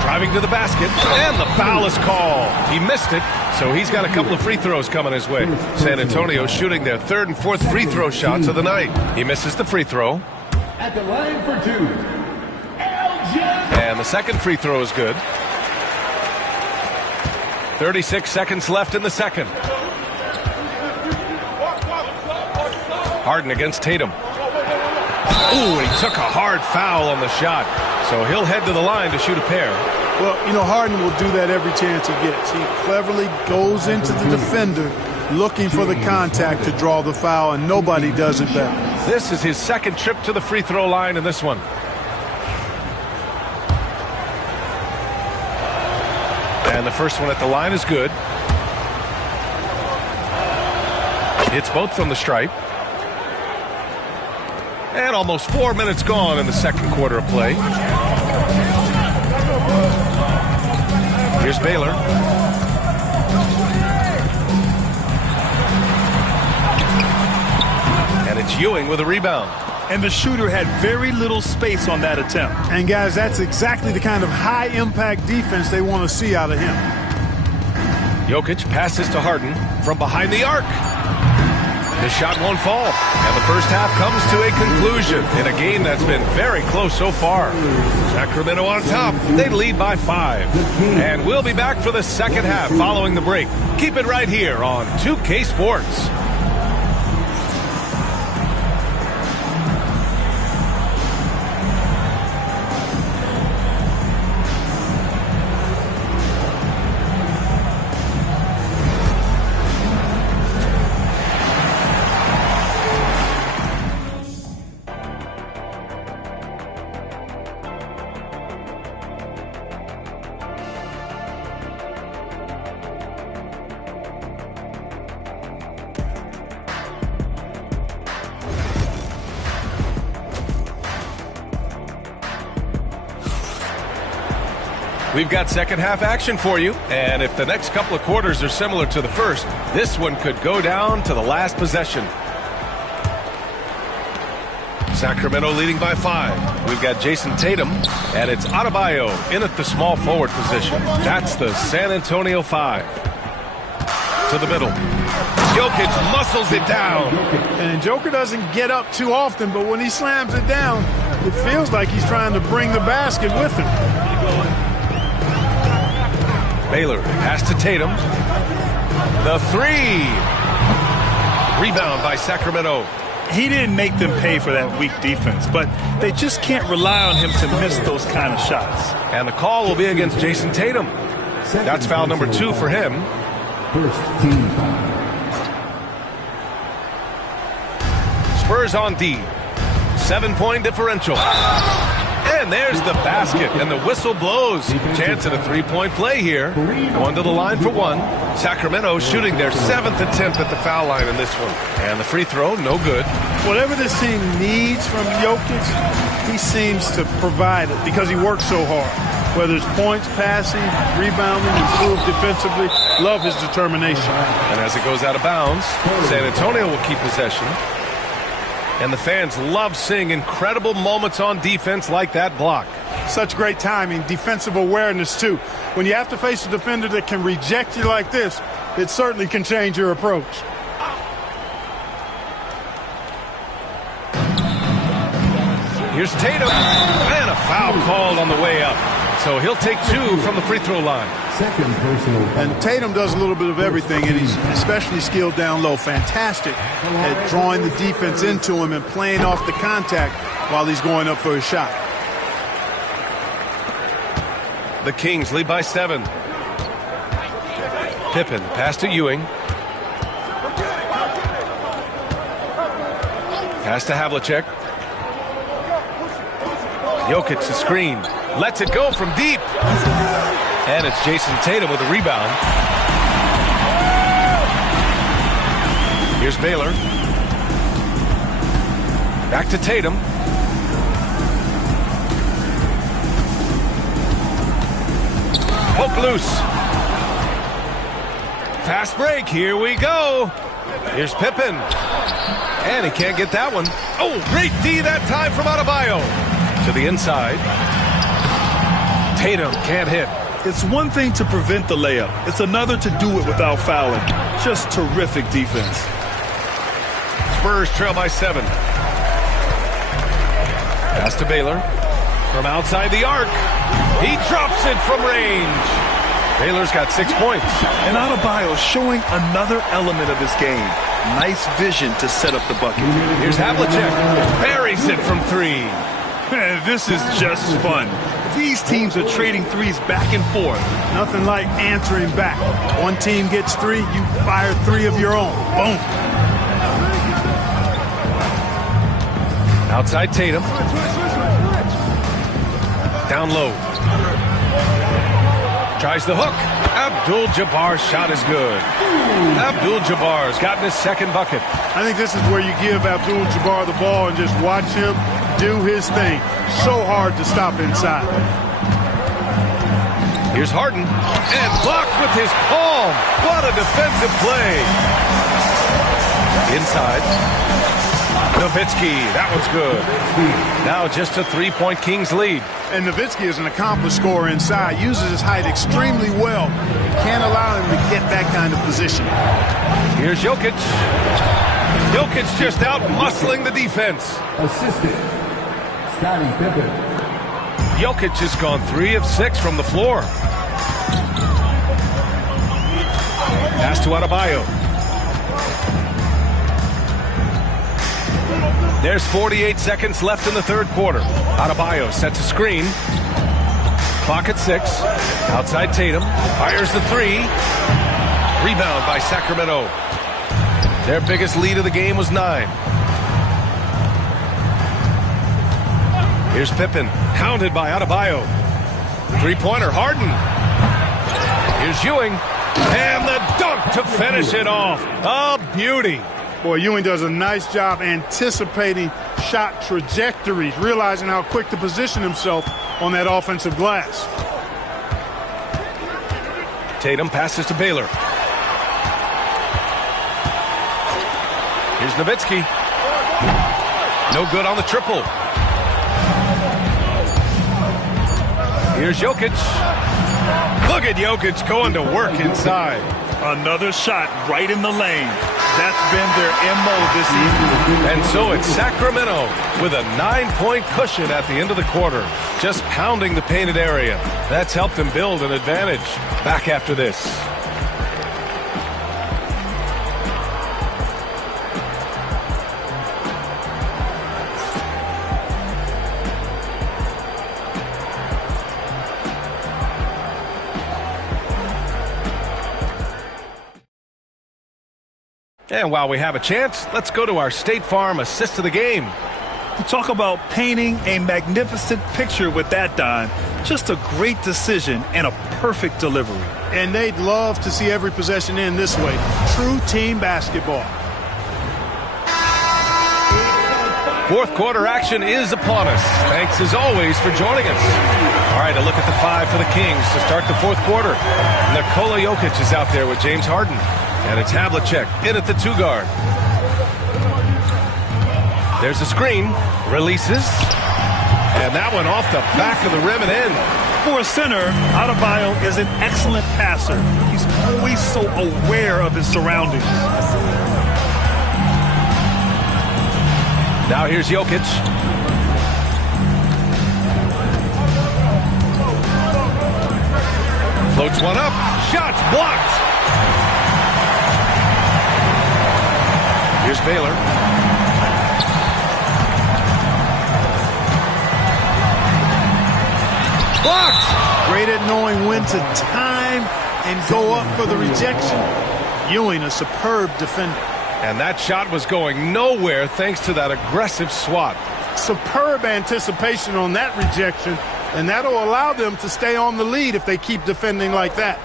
Driving to the basket, and the foul is called. He missed it, so he's got a couple of free throws coming his way. San Antonio shooting their third and fourth free throw shots of the night. He misses the free throw. At the line for two, and the second free throw is good. 36 seconds left in the second. Harden against Tatum. Ooh, he took a hard foul on the shot. So he'll head to the line to shoot a pair. Well, you know, Harden will do that every chance he gets. He cleverly goes into the defender looking for the contact to draw the foul, and nobody does it better. This is his second trip to the free throw line in this one. And the first one at the line is good. Hits both from the stripe. And almost 4 minutes gone in the second quarter of play. Here's Baylor. And it's Ewing with a rebound. And the shooter had very little space on that attempt. And guys, that's exactly the kind of high-impact defense they want to see out of him. Jokic passes to Harden from behind the arc. The shot won't fall, and the first half comes to a conclusion in a game that's been very close so far. Sacramento on top. They lead by 5. And we'll be back for the second half following the break. Keep it right here on 2K Sports. We've got second half action for you, and if the next couple of quarters are similar to the first, this one could go down to the last possession. Sacramento leading by 5. We've got Jason Tatum, and it's Adebayo in at the small forward position. That's the San Antonio 5. To the middle. Jokic muscles it down. And Joker doesn't get up too often, but when he slams it down, it feels like he's trying to bring the basket with him. Baylor pass to Tatum. The 3. Rebound by Sacramento. He didn't make them pay for that weak defense, but they just can't rely on him to miss those kind of shots. And the call will be against Jason Tatum. That's foul number 2 for him. first team foul. Spurs on D. 7-point differential. And there's the basket, and the whistle blows. Chance at a three-point play here. Going to the line for 1. Sacramento shooting their 7th attempt at the foul line in this one. And the free throw, no good. Whatever this team needs from Jokic, he seems to provide it because he works so hard. Whether it's points, passing, rebounding, improve defensively, love his determination. And as it goes out of bounds, San Antonio will keep possession. And the fans love seeing incredible moments on defense like that block. Such great timing, defensive awareness, too. When you have to face a defender that can reject you like this, it certainly can change your approach. Here's Tatum, and a foul called on the way up. So he'll take 2 from the free throw line. Second personal foul. And Tatum does a little bit of everything, and he's especially skilled down low. Fantastic at drawing the defense into him and playing off the contact while he's going up for a shot. The Kings lead by 7. Pippen, pass to Ewing. Pass to Havlicek. Jokic the screen. Lets it go from deep. And it's Jason Tatum with a rebound. Here's Baylor. Back to Tatum. Poke loose. Fast break. Here we go. Here's Pippen. And he can't get that one. Oh, great D that time from Adebayo. To the inside. Tatum can't hit. It's one thing to prevent the layup. It's another to do it without fouling. Just terrific defense. Spurs trail by 7. Pass to Baylor. From outside the arc. He drops it from range. Baylor's got 6 points. And Adebayo showing another element of his game. Nice vision to set up the bucket. Here's Havlicek. Buries it from 3. This is just fun. These teams are trading threes back and forth. Nothing like answering back. One team gets 3, you fire 3 of your own. Boom. Outside Tatum. Down low. Tries the hook. Abdul-Jabbar's shot is good. Abdul-Jabbar's gotten his second bucket. I think this is where you give Abdul-Jabbar the ball and just watch him do his thing. So hard to stop inside. Here's Harden. And blocked with his palm. What a defensive play. Inside. Nowitzki. That one's good. Now just a 3-point Kings lead. And Nowitzki is an accomplished scorer inside. Uses his height extremely well. Can't allow him to get that kind of position. Here's Jokic. Jokic just out muscling the defense. Assistant, Scottie Pippen. Jokic has gone 3 of 6 from the floor. Pass to Adebayo. There's 48 seconds left in the third quarter. Adebayo sets a screen. Clock at 6. Outside Tatum. Fires the 3. Rebound by Sacramento. Their biggest lead of the game was 9. Here's Pippen. Hounded by Adebayo. Three-pointer. Harden. Here's Ewing. And the dunk to finish it off. A beauty. Boy, Ewing does a nice job anticipating shot trajectories, realizing how quick to position himself on that offensive glass. Tatum passes to Baylor. Here's Nowitzki. No good on the triple. Here's Jokic. Look at Jokic going to work inside. Another shot right in the lane. That's been their MO this evening. And so it's Sacramento with a 9-point cushion at the end of the quarter. Just pounding the painted area. That's helped them build an advantage. Back after this. And while we have a chance, let's go to our State Farm assist of the game. You talk about painting a magnificent picture with that, Don. Just a great decision and a perfect delivery. And they'd love to see every possession end this way. True team basketball. Fourth quarter action is upon us. Thanks as always for joining us. All right, a look at the 5 for the Kings to start the fourth quarter. Nikola Jokic is out there with James Harden. And it's Havlicek in at the 2-guard. There's a screen. Releases. And that one off the back of the rim and in. For a center, Adebayo is an excellent passer. He's always so aware of his surroundings. Now here's Jokic. Floats one up. Shots blocked. Here's Baylor. Blocked. Great at knowing when to time and go up for the rejection. Ewing, a superb defender. And that shot was going nowhere thanks to that aggressive swat. Superb anticipation on that rejection, and that'll allow them to stay on the lead if they keep defending like that.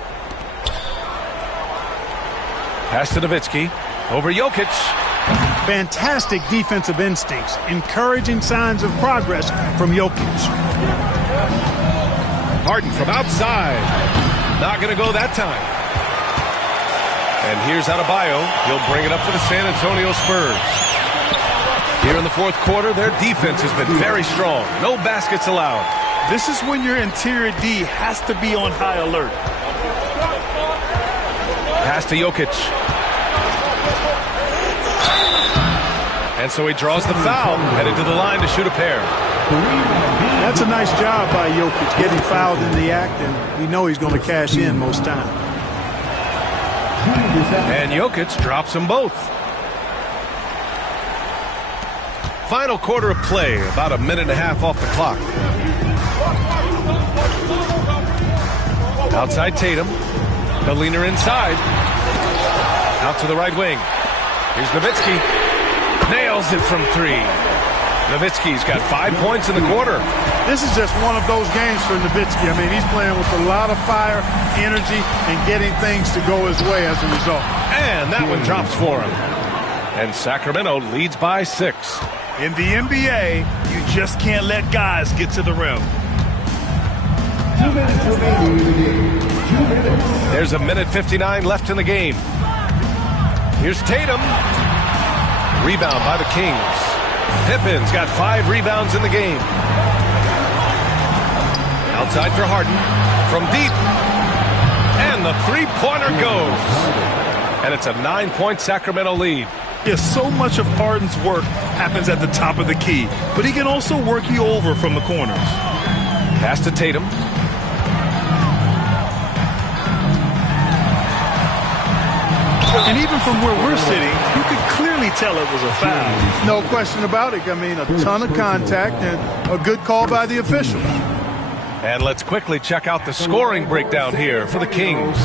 Pass to Nowitzki. Over Jokic. Fantastic defensive instincts. Encouraging signs of progress from Jokic. Harden from outside. Not going to go that time. And here's Adebayo. He'll bring it up for the San Antonio Spurs. Here in the fourth quarter, their defense has been very strong. No baskets allowed. This is when your interior D has to be on high alert. Pass to Jokic. And so he draws the foul, headed to the line to shoot a pair. That's a nice job by Jokic, getting fouled in the act, and we know he's going to cash in most times. And Jokic drops them both. Final quarter of play, about a minute and a half off the clock. Outside Tatum. The leaner inside. Out to the right wing. Here's Nowitzki. Nails it from three. Nowitzki's got 5 points in the quarter. This is just one of those games for Nowitzki. I mean, he's playing with a lot of fire, energy, and getting things to go his way as a result. And that one drops for him. And Sacramento leads by 6. In the NBA, you just can't let guys get to the rim. 2 minutes remaining in the game. 2 minutes. There's a minute 59 left in the game. Here's Tatum. Rebound by the Kings. Pippen's got 5 rebounds in the game. Outside for Harden. From deep. And the three-pointer goes. And it's a 9-point Sacramento lead. Yes, so much of Harden's work happens at the top of the key, but he can also work you over from the corners. Pass to Tatum. And even from where we're sitting, you could clearly tell it was a foul. No question about it. I mean, a ton of contact and a good call by the official. And let's quickly check out the scoring breakdown here for the Kings.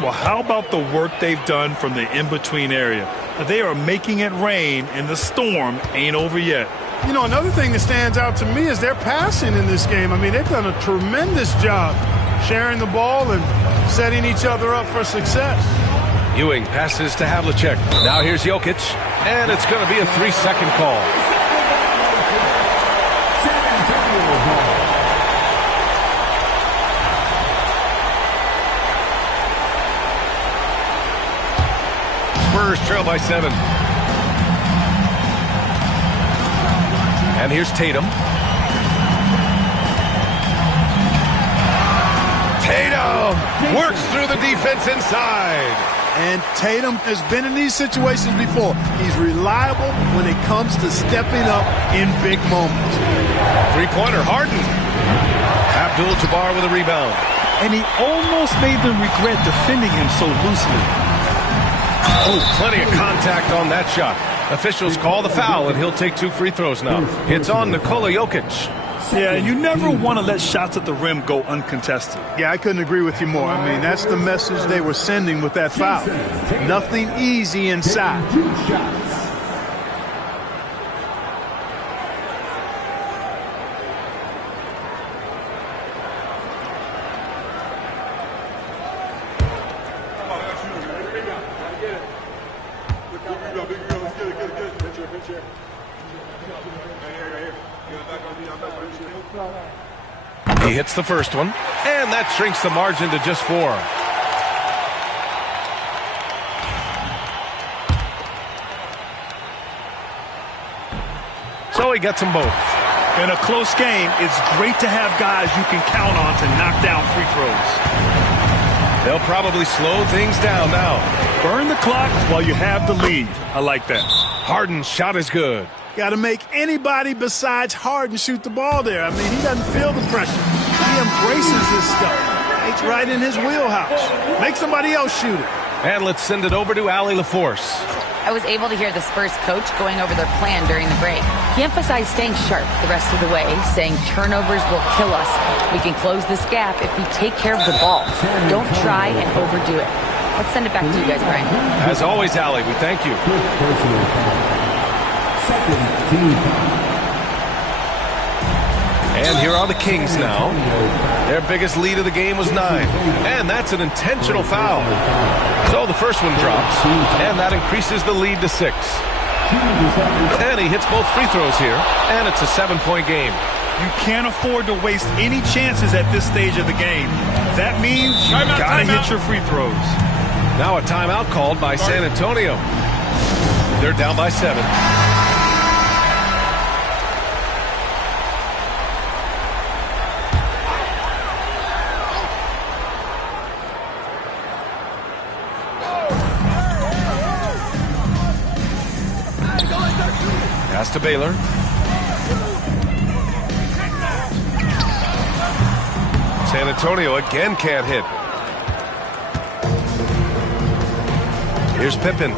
Well, how about the work they've done from the in-between area? They are making it rain, and the storm ain't over yet. You know, another thing that stands out to me is their passing in this game. I mean, they've done a tremendous job sharing the ball and setting each other up for success. Ewing passes to Havlicek. Now here's Jokic, and it's going to be a 3-second call. Spurs trail by 7. And here's Tatum. Tatum works through the defense inside. And Tatum has been in these situations before. He's reliable when it comes to stepping up in big moments. Three-pointer, Harden. Abdul-Jabbar with a rebound. And he almost made them regret defending him so loosely. Oh, plenty of contact on that shot. Officials call the foul, and he'll take 2 free throws now. It's on Nikola Jokic. Yeah, you never want to let shots at the rim go uncontested. Yeah, I couldn't agree with you more. I mean, that's the message they were sending with that foul. Nothing easy inside. 2 shots. He hits the first one, and that shrinks the margin to just 4. So he gets them both. In a close game, it's great to have guys you can count on to knock down free throws. They'll probably slow things down now. Burn the clock while you have the lead. I like that. Harden's shot is good. Got to make anybody besides Harden shoot the ball there. I mean, he doesn't feel the pressure. He embraces this stuff. It's right in his wheelhouse. Make somebody else shoot it. And let's send it over to Allie LaForce. I was able to hear the Spurs coach going over their plan during the break. He emphasized staying sharp the rest of the way, saying turnovers will kill us. We can close this gap if we take care of the ball. Don't try and overdo it. Let's send it back to you guys, Brian. As always, Allie, we thank you. And here are the Kings now. Their biggest lead of the game was 9. And that's an intentional foul. So the first one drops, and that increases the lead to 6. And he hits both free throws here, and it's a 7-point game. You can't afford to waste any chances at this stage of the game. That means you gotta hit your free throws. Now a timeout called by San Antonio. They're down by 7. Pass to Baylor. San Antonio again can't hit. Here's Pippen.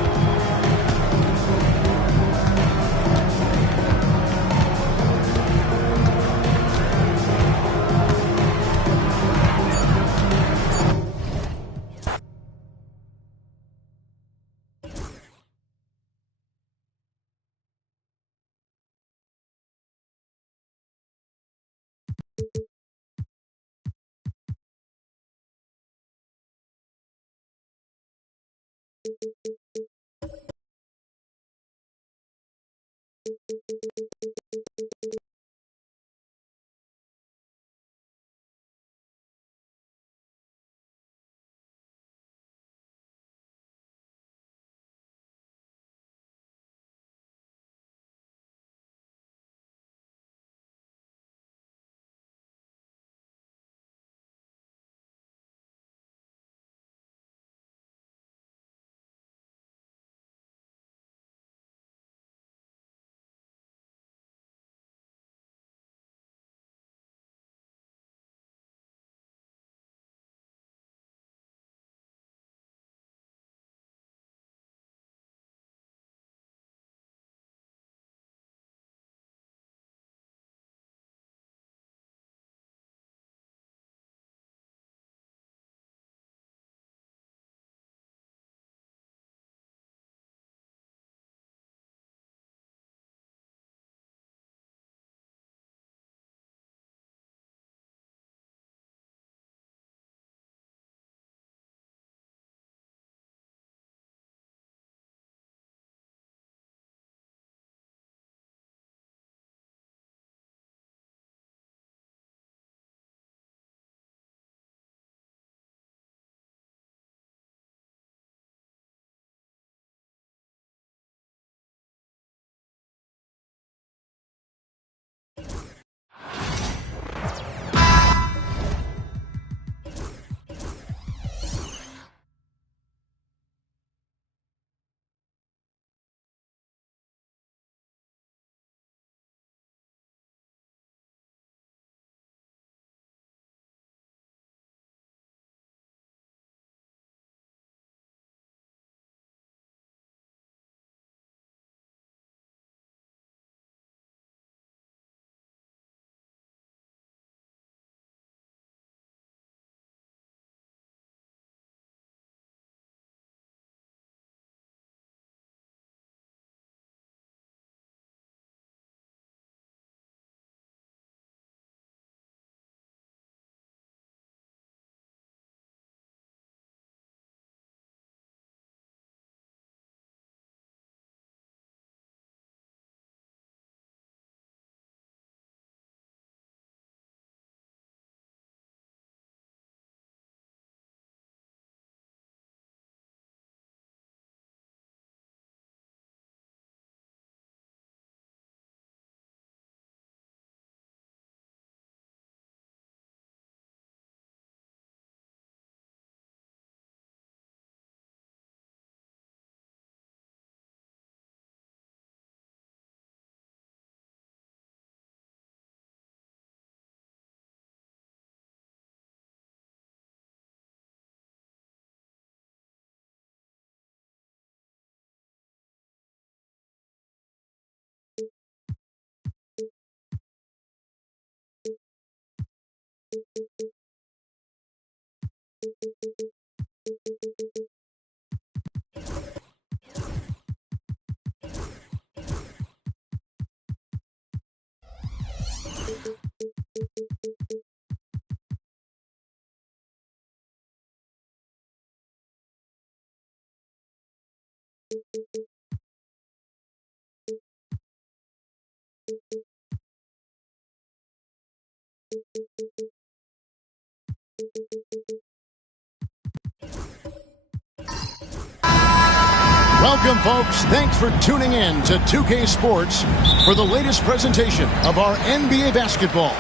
Welcome, folks. Thanks for tuning in to 2K Sports for the latest presentation of our NBA basketball.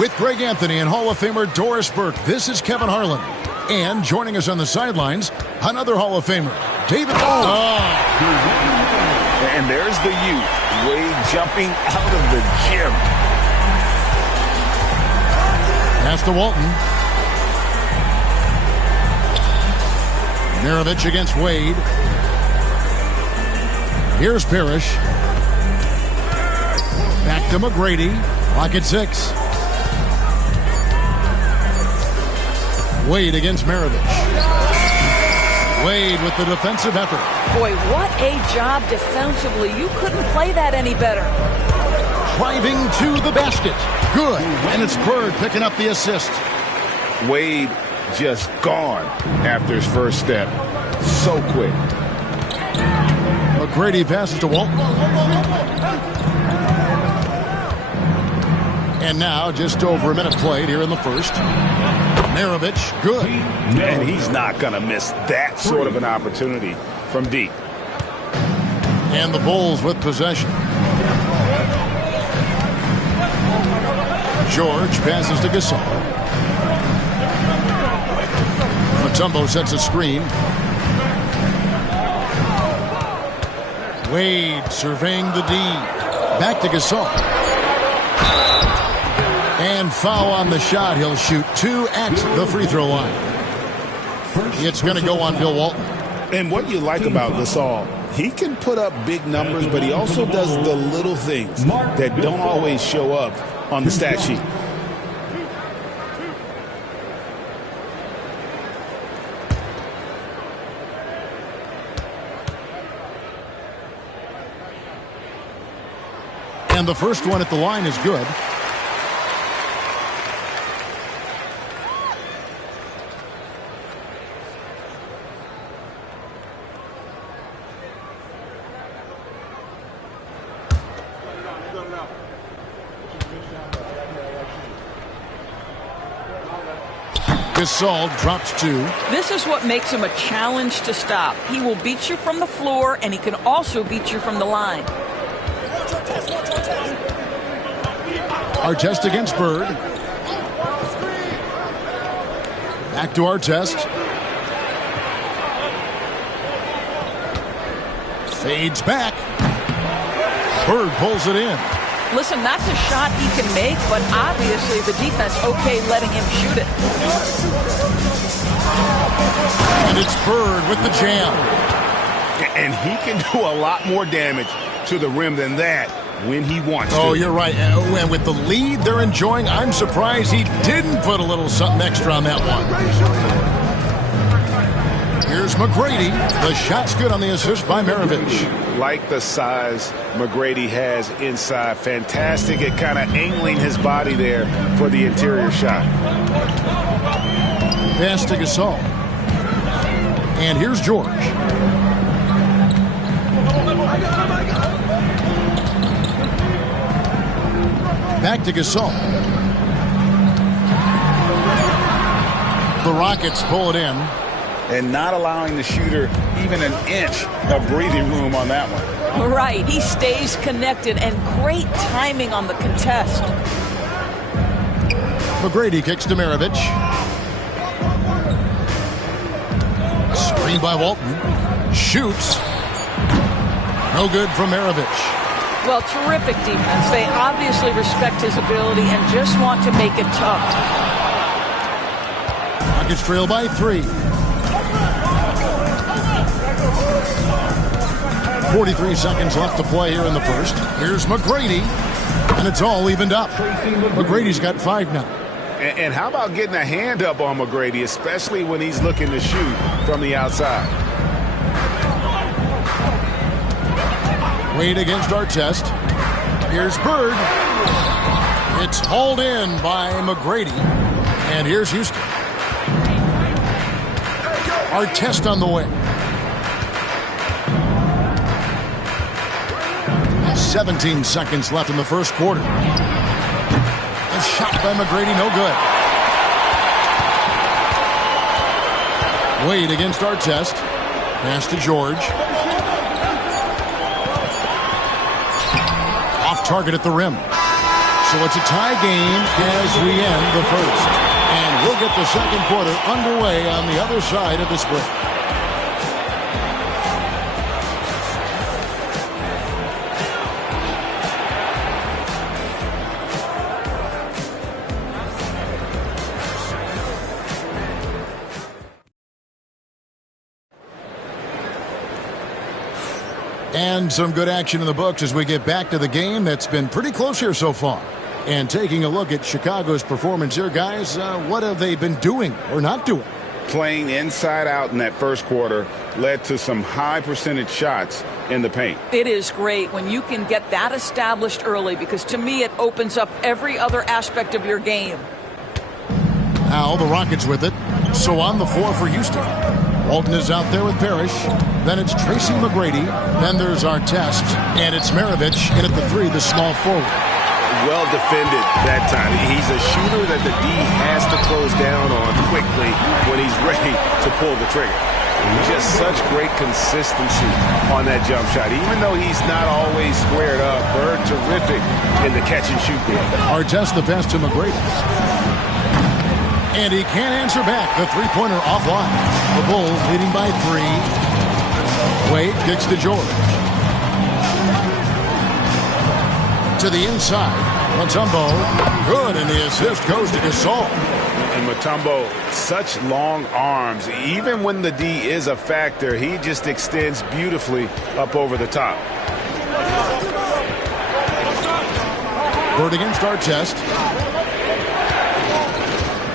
With Greg Anthony and Hall of Famer Doris Burke, this is Kevin Harlan. And joining us on the sidelines, another Hall of Famer, David Ball. And there's the youth Wade jumping out of the gym. Pass to Walton. Maravich against Wade. Here's Parrish. Back to McGrady. Clock at 6. Wade against Maravich. Wade with the defensive effort. Boy, what a job defensively. You couldn't play that any better. Driving to the basket. Good. And it's Bird picking up the assist. Wade just gone after his first step. So quick. McGrady passes to Walton. And now just over a minute played here in the first. Maravich, good. And he's not going to miss that sort of an opportunity from deep. And the Bulls with possession. George passes to Gasol. Mutombo sets a screen. Wade surveying the D. Back to Gasol. And foul on the shot. He'll shoot 2 at the free throw line. It's going to go on Bill Walton. And what you like about Gasol, he can put up big numbers, but he also does the little things that don't always show up on the stat sheet. And the first one at the line is good. Gasol drops 2. This is what makes him a challenge to stop. He will beat you from the floor, and he can also beat you from the line. Artest against Bird. Back to Artest. Fades back. Bird pulls it in. Listen, that's a shot he can make, but obviously the defense okay letting him shoot it. And it's Bird with the jam. And he can do a lot more damage to the rim than that when he wants to. Oh, you're right. And with the lead they're enjoying, I'm surprised he didn't put a little something extra on that one. Here's McGrady. The shot's good on the assist by Maravich. Like the size McGrady has inside. Fantastic at kind of angling his body there for the interior shot. Pass to Gasol. And here's George. Back to Gasol. The Rockets pull it in. And not allowing the shooter even an inch of breathing room on that one. Right. He stays connected, and great timing on the contest. McGrady kicks to Maravich. Screen by Walton. Shoots. No good from Maravich. Well, terrific defense. They obviously respect his ability and just want to make it tough. Rockets trail by 3. 43 seconds left to play here in the first. Here's McGrady, and it's all evened up. McGrady's got 5 now. And how about getting a hand up on McGrady, especially when he's looking to shoot from the outside? Wade against Artest. Here's Bird. It's hauled in by McGrady. And here's Houston. Artest on the way. 17 seconds left in the first quarter. A shot by McGrady, no good. Wade against Artest. Pass to George. Off target at the rim. So it's a tie game as we end the first. And we'll get the second quarter underway on the other side of this break. And some good action in the books as we get back to the game that's been pretty close here so far. And taking a look at Chicago's performance here, guys, what have they been doing or not doing? Playing inside out in that first quarter led to some high percentage shots in the paint. It is great when you can get that established early, because to me it opens up every other aspect of your game. Now the Rockets with it. So on the floor for Houston. Walton is out there with Parrish. Then it's Tracy McGrady. Then there's Artest. And it's Maravich in at the 3, the small forward. Well defended that time. He's a shooter that the D has to close down on quickly when he's ready to pull the trigger. Just such great consistency on that jump shot. Even though he's not always squared up, Bird terrific in the catch and shoot game. Artest the pass to McGrady. And he can't answer back. The three-pointer offline. The Bulls leading by 3. Wade kicks to George. To the inside. Mutombo. Good, and the assist goes to Gasol. And Mutombo, such long arms. Even when the D is a factor, he just extends beautifully up over the top. Bird against Artest.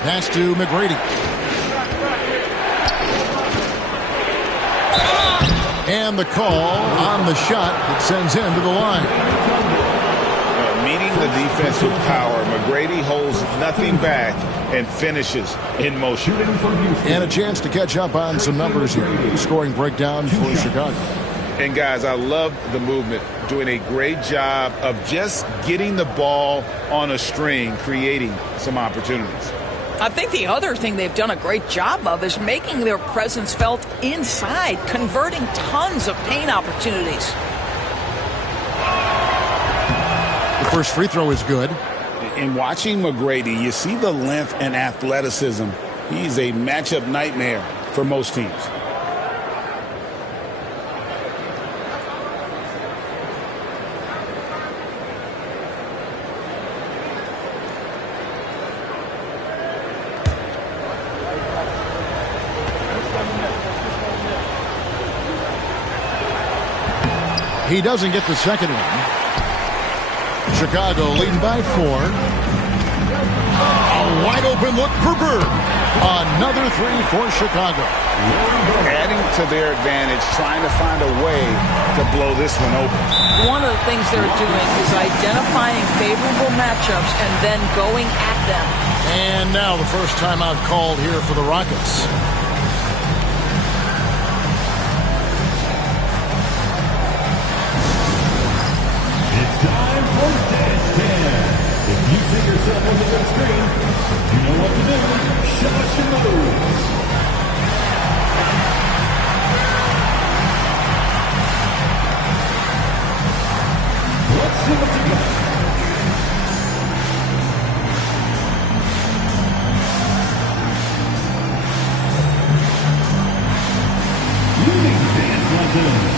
Pass to McGrady. And the call on the shot that sends him to the line. Meeting the defense with power, McGrady holds nothing back and finishes in motion. And a chance to catch up on some numbers here. Scoring breakdown for Chicago. And guys, I love the movement. Doing a great job of just getting the ball on a string, creating some opportunities. I think the other thing they've done a great job of is making their presence felt inside, converting tons of paint opportunities. The first free throw is good. In watching McGrady, you see the length and athleticism. He's a matchup nightmare for most teams. He doesn't get the second one. Chicago leading by 4. A wide open look for Bird. Another 3 for Chicago. Adding to their advantage, trying to find a way to blow this one open. One of the things they're doing is identifying favorable matchups and then going at them. And now the first timeout called here for the Rockets. Time for Dance Cam. If you see yourself on the big screen, you know what to do. Show us your moves. Let's see what you got. You need dance lessons.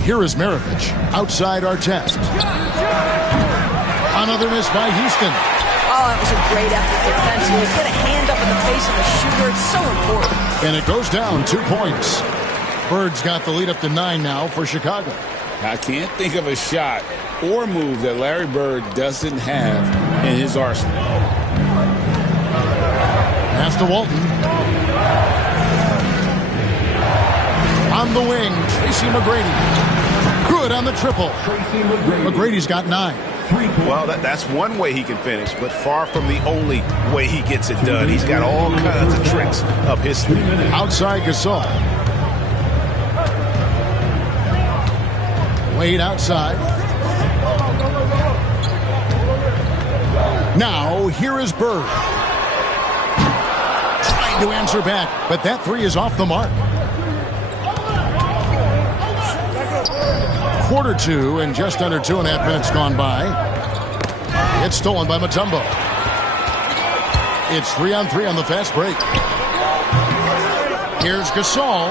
Here is Maravich outside Artest. Another miss by Houston. Oh, that was a great effort defensively. Get a hand up in the face of the shooter. It's so important. And it goes down 2 points. Bird's got the lead up to 9 now for Chicago. I can't think of a shot or move that Larry Bird doesn't have in his arsenal. Pass to Walton. On the wing, Tracy McGrady. Good on the triple. McGrady's got 9. Well, that's one way he can finish, but far from the only way he gets it done. He's got all kinds of tricks up his sleeve. Outside Gasol. Wade outside. Now, here is Bird. Trying to answer back, but that 3 is off the mark. Quarter 2 and just under 2.5 minutes gone by. It's stolen by Mutombo. It's 3-on-3 on the fast break. Here's Gasol.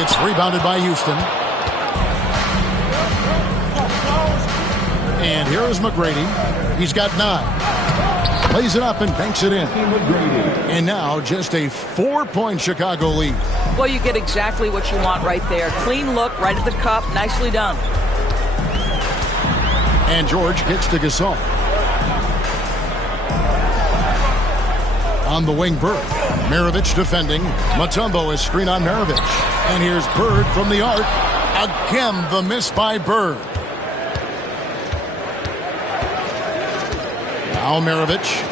It's rebounded by Houston. And here is McGrady. He's got 9. Plays it up and banks it in. And now just a 4-point Chicago lead. Well, you get exactly what you want right there. Clean look, right at the cup. Nicely done. And George gets to Gasol. On the wing, Bird. Maravich defending. Mutombo is screen on Maravich. And here's Bird from the arc. Again, the miss by Bird. Now Maravich.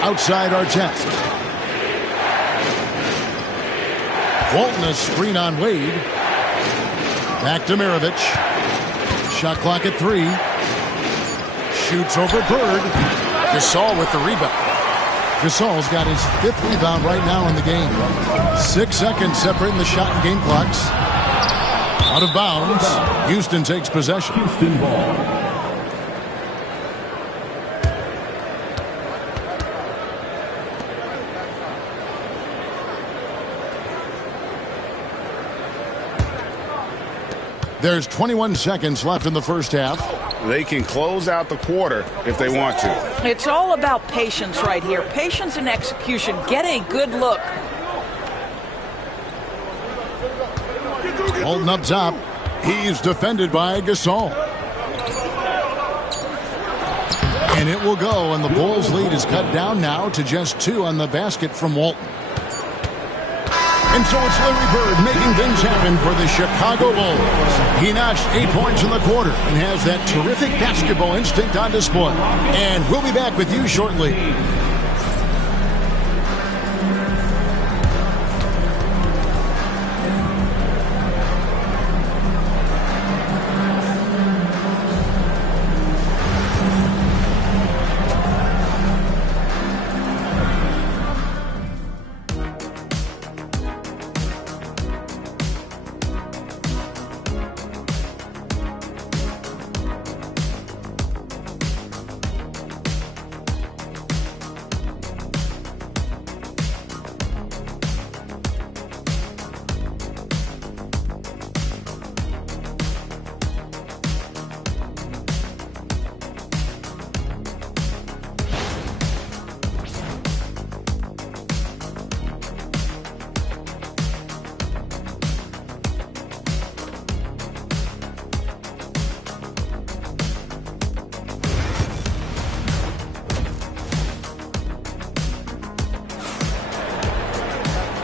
Outside Artest. Walton a screen on Wade. Back to Maravich. Shot clock at 3. Shoots over Bird. Gasol with the rebound. Gasol's got his 5th rebound right now in the game. 6 seconds separating the shot and game clocks. Out of bounds. Houston takes possession. Houston ball. There's 21 seconds left in the first half. They can close out the quarter if they want to. It's all about patience right here. Patience and execution. Get a good look. Holding up top. He's defended by Gasol. And it will go, and the Bulls' lead is cut down now to just 2 on the basket from Walton. And so it's Larry Bird making things happen for the Chicago Bulls. He notched 8 points in the quarter and has that terrific basketball instinct on display. And we'll be back with you shortly.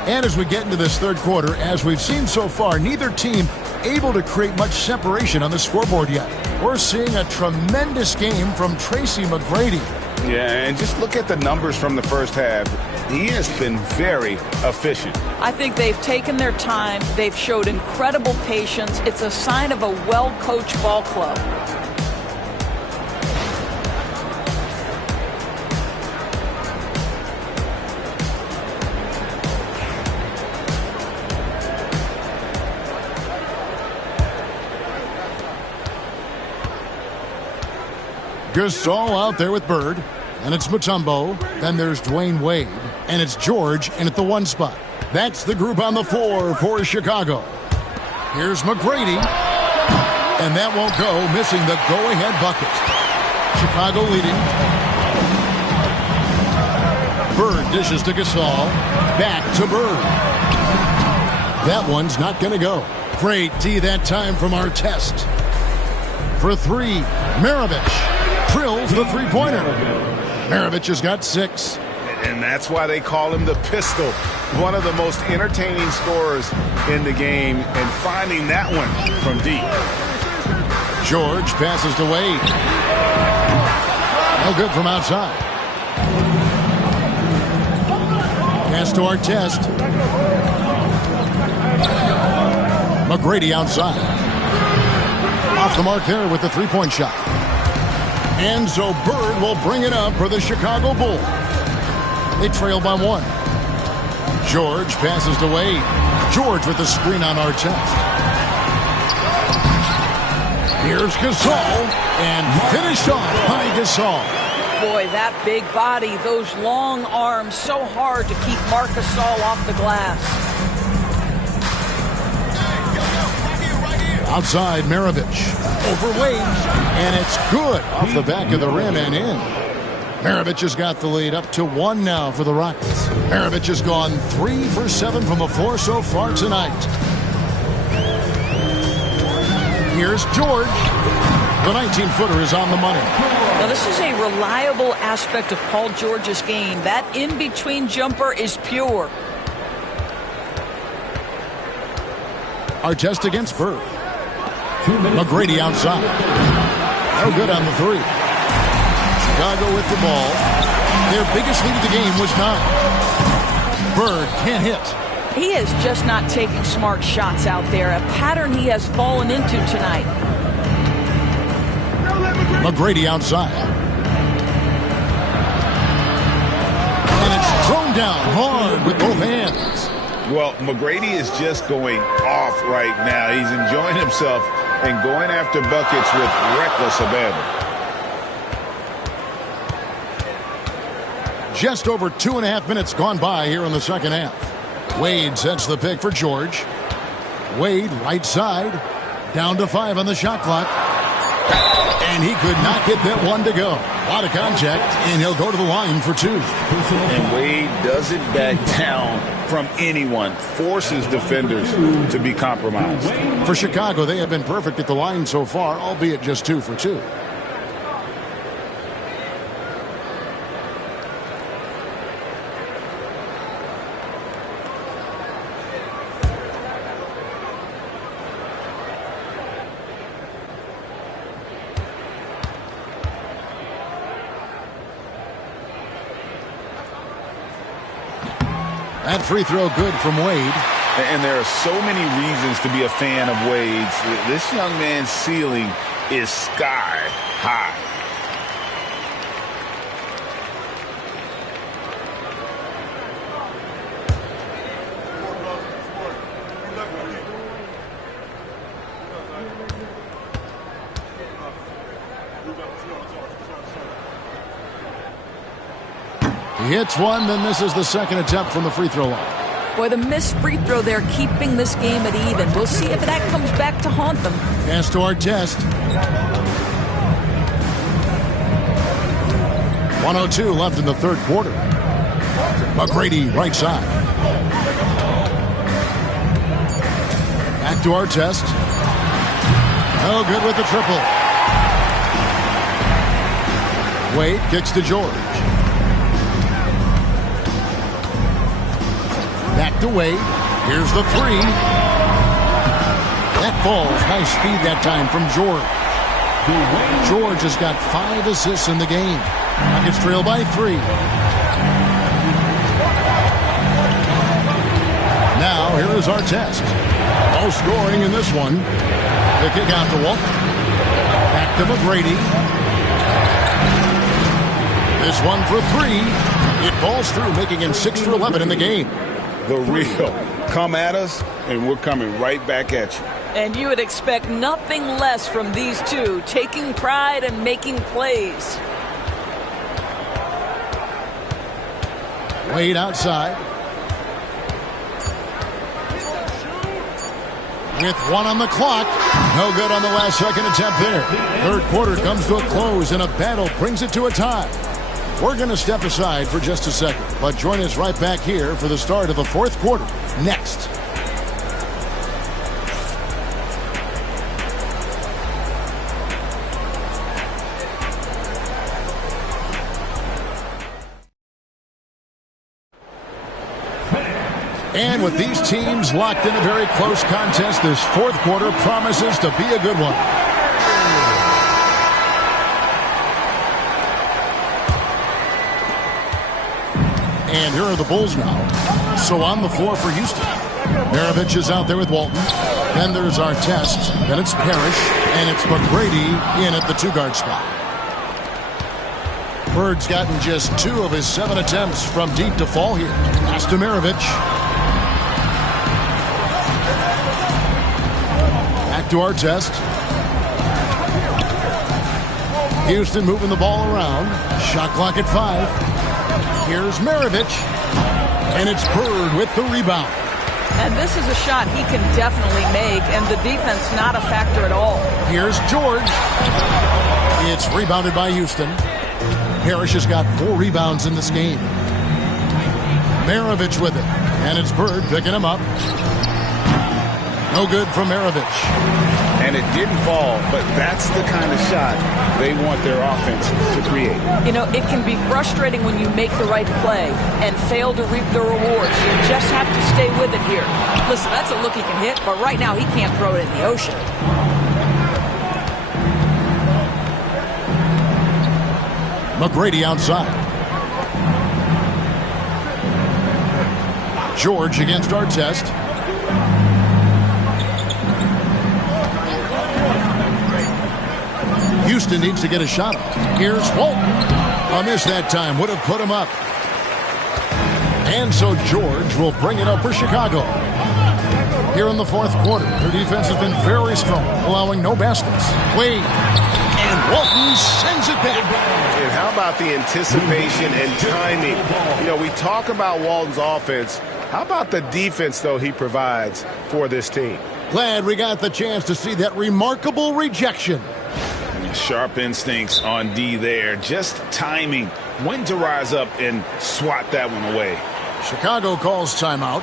And as we get into this third quarter, as we've seen so far, neither team able to create much separation on the scoreboard yet. We're seeing a tremendous game from Tracy McGrady. Yeah, and just look at the numbers from the first half. He has been very efficient. I think they've taken their time. They've showed incredible patience. It's a sign of a well-coached ball club. Gasol out there with Bird, and it's Mutombo. Then there's Dwayne Wade, and it's George in at the 1 spot. That's the group on the floor for Chicago. Here's McGrady, and that won't go, missing the go-ahead bucket. Chicago leading. Bird dishes to Gasol, back to Bird. That one's not going to go. Great D that time from Artest. For three, Maravich drills the three-pointer. Maravich has got 6. And that's why they call him the pistol. One of the most entertaining scorers in the game, and finding that one from deep. George passes to Wade. No good from outside. Pass to Artest. McGrady outside. Off the mark there with the three-point shot. And so Bird will bring it up for the Chicago Bulls. They trail by 1. George passes to Wade. George with the screen on Artest. Here's Gasol, and finished off by Gasol. Boy, that big body, those long arms, so hard to keep Marc Gasol off the glass. Outside, Maravich. Over Wade. And it's good off the back of the rim and in. Maravich has got the lead up to 1 now for the Rockets. Maravich has gone 3 for 7 from the floor so far tonight. Here's George. The 19-footer is on the money. Now, this is a reliable aspect of Paul George's game. That in-between jumper is pure. Artest against Bird. McGrady outside. No good on the 3. Chicago with the ball. Their biggest lead of the game was 9. Bird can't hit. He is just not taking smart shots out there, a pattern he has fallen into tonight. McGrady outside. And it's thrown down hard with both hands. Well, McGrady is just going off right now. He's enjoying himself and going after buckets with reckless abandon. Just over 2.5 minutes gone by here in the second half. Wade sets the pick for George. Wade, right side. Down to 5 on the shot clock. And he could not get that one to go. A lot of contact, and he'll go to the line for 2. And Wade doesn't back down from anyone. Forces defenders to be compromised. For Chicago, they have been perfect at the line so far, albeit just 2 for 2. That free throw good from Wade. And there are so many reasons to be a fan of Wade's. This young man's ceiling is sky high. He hits one, then misses the second attempt from the free throw line. Boy, the missed free throw there keeping this game at even. We'll see if that comes back to haunt them. Pass to Artest. 1:02 left in the third quarter. McGrady, right side. Back to Artest. No good with the triple. Wade kicks to George. Back to Wade. Here's the 3. That falls. Nice speed that time from George. George has got 5 assists in the game. Rockets trail by 3. Now here is Artest. No scoring in this one. The kick out to Walton. Back to McGrady. This one for 3. It falls through, making him 6 for 11 in the game. The real. Come at us, and we're coming right back at you. And you would expect nothing less from these two, taking pride and making plays. Wade outside. With 1 on the clock. No good on the last second attempt there. Third quarter comes to a close, and a battle brings it to a tie. We're going to step aside for just a second, but join us right back here for the start of the fourth quarter next. And with these teams locked in a very close contest, this fourth quarter promises to be a good one. And here are the Bulls now. So on the floor for Houston. Maravich is out there with Walton. Then there's Artest. Then it's Parrish. And it's McGrady in at the two-guard spot. Bird's gotten just 2 of his 7 attempts from deep to fall here. Pass to Maravich. Back to Artest. Houston moving the ball around. Shot clock at 5. Here's Maravich. And it's Bird with the rebound. And this is a shot he can definitely make, and the defense not a factor at all. Here's George. It's rebounded by Houston. Parrish has got 4 rebounds in this game. Maravich with it. And it's Bird picking him up. No good from Maravich. And it didn't fall, but that's the kind of shot they want their offense to create. You know, it can be frustrating when you make the right play and fail to reap the rewards. You just have to stay with it here. Listen, that's a look he can hit, but right now he can't throw it in the ocean. McGrady outside. George against Artest. Houston needs to get a shot off. Here's Walton. A miss that time. Would have put him up. And so George will bring it up for Chicago. Here in the fourth quarter, their defense has been very strong, allowing no baskets. Wade. And Walton sends it back. And how about the anticipation and timing? You know, we talk about Walton's offense. How about the defense, though, he provides for this team? Glad we got the chance to see that remarkable rejection. Sharp instincts on D there. Just timing. When to rise up and swat that one away. Chicago calls timeout.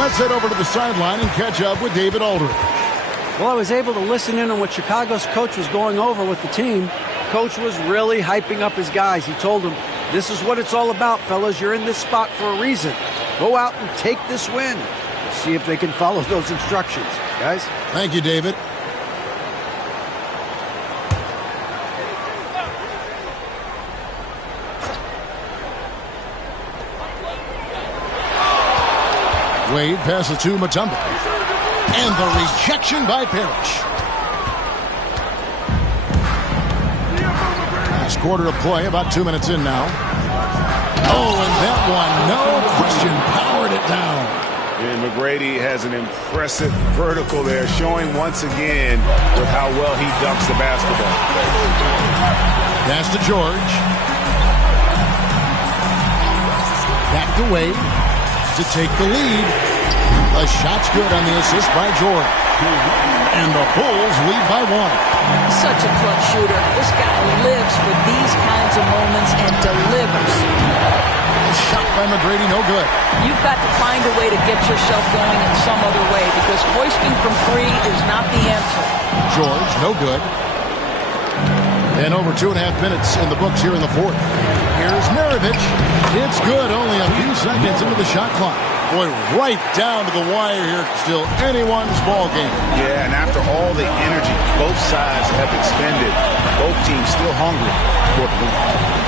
Let's head over to the sideline and catch up with David Aldridge. Well, I was able to listen in on what Chicago's coach was going over with the team. Coach was really hyping up his guys. He told them, this is what it's all about, fellas. You're in this spot for a reason. Go out and take this win. See if they can follow those instructions, guys. Thank you, David. Wade passes to Mutombo. And the rejection by Parrish. Last quarter of play, about 2 minutes in now. Oh, and that one, no question, powered it down. And McGrady has an impressive vertical there, showing once again with how well he dunks the basketball. Pass to George. Back to Wade to take the lead. The shot's good on the assist by George. And the Bulls lead by 1. Such a clutch shooter. This guy lives for these kinds of moments and delivers. A shot by McGrady, no good. You've got to find a way to get yourself going in some other way because hoisting from 3 is not the answer. George, no good. And over 2.5 minutes in the books here in the fourth. Here's Maravich. It's good. Only a few seconds into the shot clock. Boy, right down to the wire here. Still anyone's ball game. Yeah, and after all the energy both sides have expended, both teams still hungry for the lead.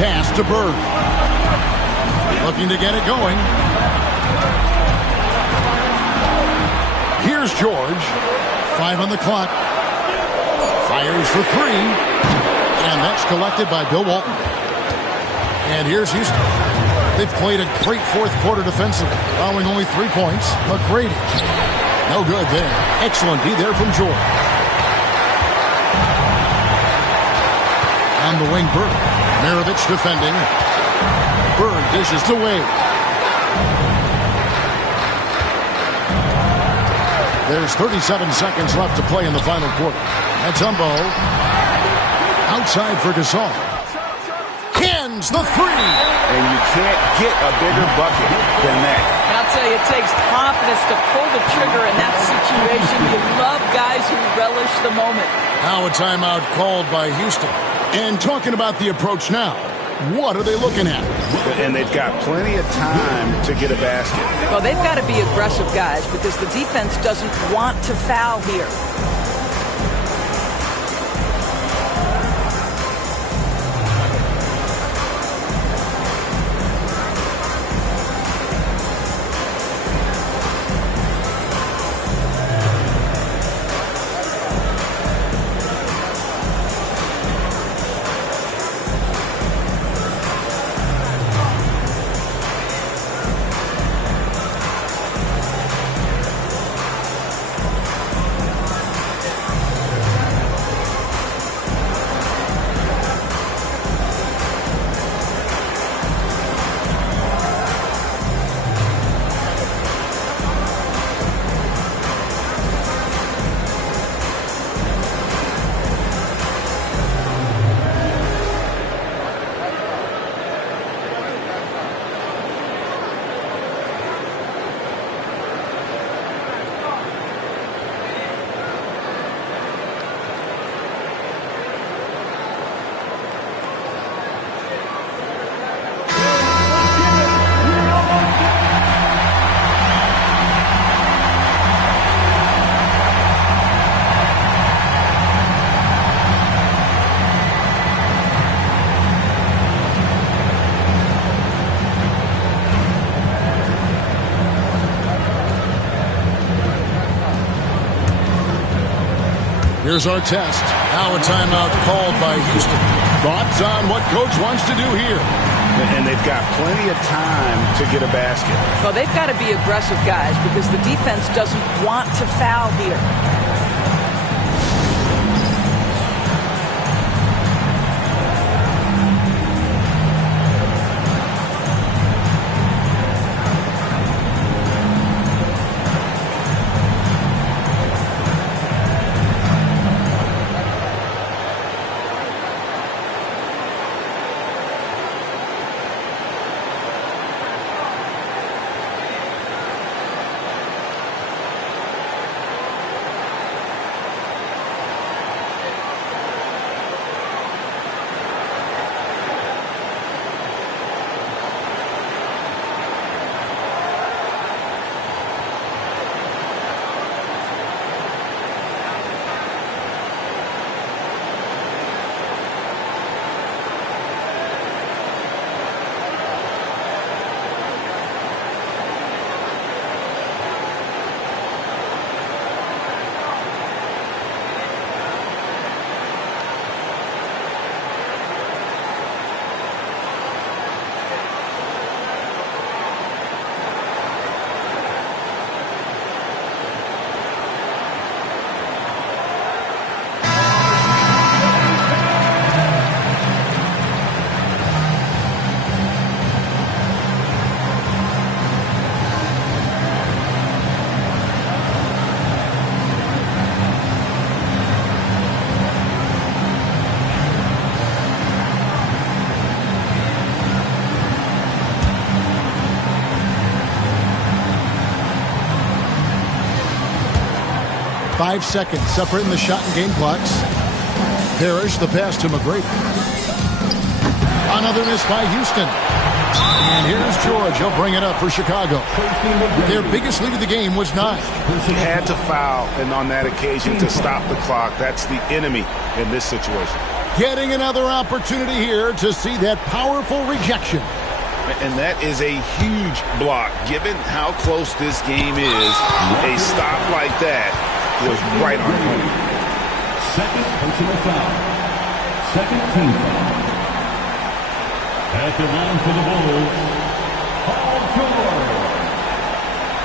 Pass to Bird. Looking to get it going. Here's George. 5 on the clock. Fires for 3. And that's collected by Bill Walton. And here's Houston. They've played a great fourth quarter defensively, allowing only 3 points. McGrady. No good there. Excellent D there from George. On the wing, Bird. Maravich defending. Bird dishes to Wade. There's 37 seconds left to play in the final quarter. That's Umbo. Outside for Gasol. Cans the 3. And you can't get a bigger bucket than that. And I'll tell you, it takes confidence to pull the trigger in that situation. You love guys who relish the moment. Now a timeout called by Houston. And talking about the approach now, what are they looking at? And they've got plenty of time to get a basket. Well, they've got to be aggressive guys because the defense doesn't want to foul here. Here's our test. Now a timeout called by Houston. Thoughts on what coach wants to do here? And they've got plenty of time to get a basket. Well, they've got to be aggressive guys because the defense doesn't want to foul here. Five seconds separating the shot and game clocks. Parrish, the pass to McGrady. Another miss by Houston. And here's George. He'll bring it up for Chicago. Their biggest lead of the game was 9. He had to foul, and on that occasion to stop the clock. That's the enemy in this situation. Getting another opportunity here to see that powerful rejection. And that is a huge block. Given how close this game is, a stop like that was right on point. Second personal foul. Second team foul. At the line for the Bulls, Paul George.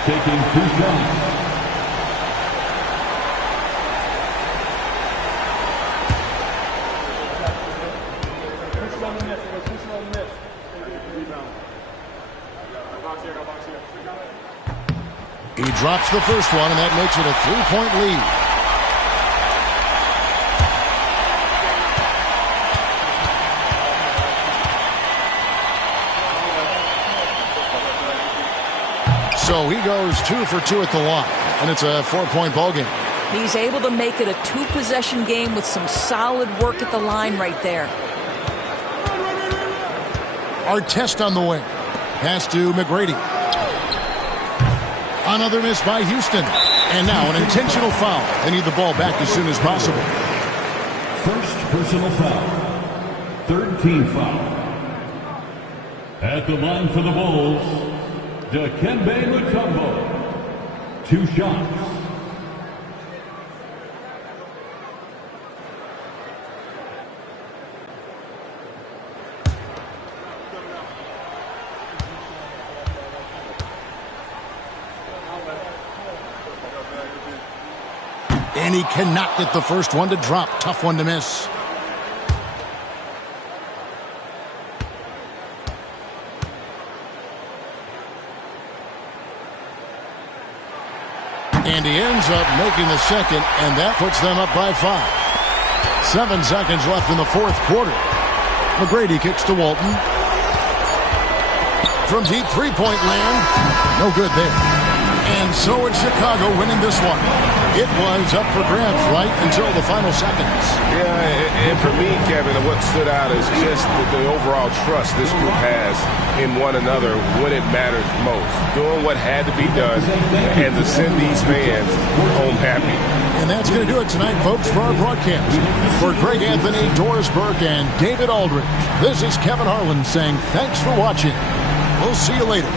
Taking 2 shots. He drops the first one, and that makes it a 3-point lead. So he goes 2 for 2 at the line, and it's a 4-point ball game. He's able to make it a 2-possession game with some solid work at the line right there. Artest on the wing. Pass to McGrady. Another miss by Houston. And now an intentional foul. They need the ball back as soon as possible. First personal foul. Third team foul. At the line for the Bulls, Dikembe Mutombo. 2 shots. And he cannot get the first one to drop. Tough one to miss. And he ends up making the second, and that puts them up by 5. 7 seconds left in the 4th quarter. McGrady kicks to Walton. From deep 3-point land. No good there. And so it's Chicago winning this one. It was up for grabs right until the final seconds. Yeah, and for me, Kevin, what stood out is just the overall trust this group has in one another when it matters most. Doing what had to be done and to send these fans home happy. And that's going to do it tonight, folks, for our broadcast. For Greg Anthony, Doris Burke, and David Aldridge, this is Kevin Harlan saying thanks for watching. We'll see you later.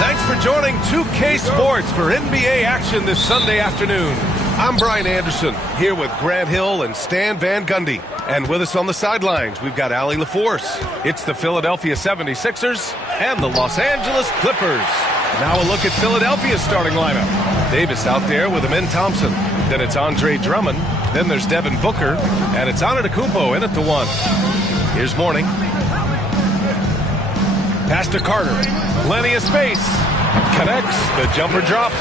Thanks for joining 2K Sports for NBA action this Sunday afternoon. I'm Brian Anderson, here with Grant Hill and Stan Van Gundy. And with us on the sidelines, we've got Allie LaForce. It's the Philadelphia 76ers and the Los Angeles Clippers. Now a look at Philadelphia's starting lineup. Davis out there with Amin Thompson. Then it's Andre Drummond. Then there's Devin Booker. And it's Antetokounmpo in at the 1. Here's Mourning. Pass to Carter. Plenty of space. Connects. The jumper drops.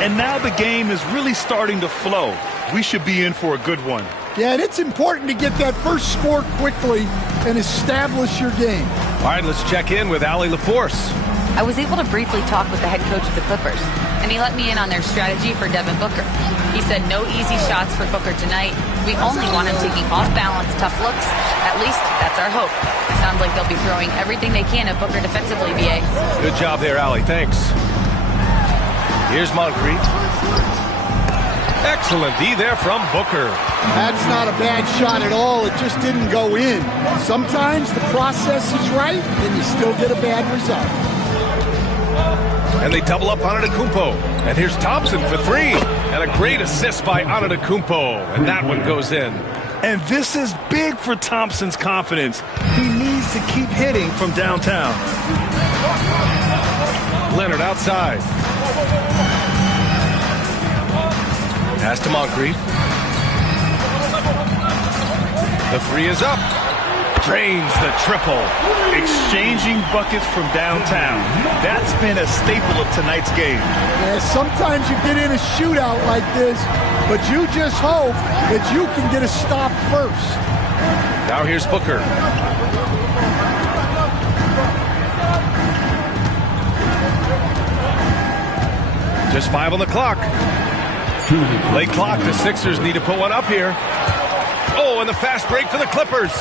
And now the game is really starting to flow. We should be in for a good one. Yeah, and it's important to get that first score quickly and establish your game. All right, let's check in with Allie LaForce. I was able to briefly talk with the head coach of the Clippers, and he let me in on their strategy for Devin Booker. He said no easy shots for Booker tonight. We only want him taking off-balance, tough looks. At least that's our hope. Sounds like they'll be throwing everything they can at Booker defensively, B.A. Good job there, Allie. Thanks. Here's Moncrief. Excellent D there from Booker. That's not a bad shot at all. It just didn't go in. Sometimes the process is right, and you still get a bad result. And they double up on Antetokounmpo. And here's Thompson for 3. And a great assist by Antetokounmpo. And that one goes in. And this is big for Thompson's confidence. He needs to keep hitting from downtown. Leonard outside. Pass to Moncrief. The 3 is up. Drains the triple. Exchanging buckets from downtown. That's been a staple of tonight's game. Yeah, sometimes you get in a shootout like this, but you just hope that you can get a stop first. Now here's Booker. Just 5 on the clock. Late clock. The Sixers need to put one up here. Oh, and the fast break for the Clippers.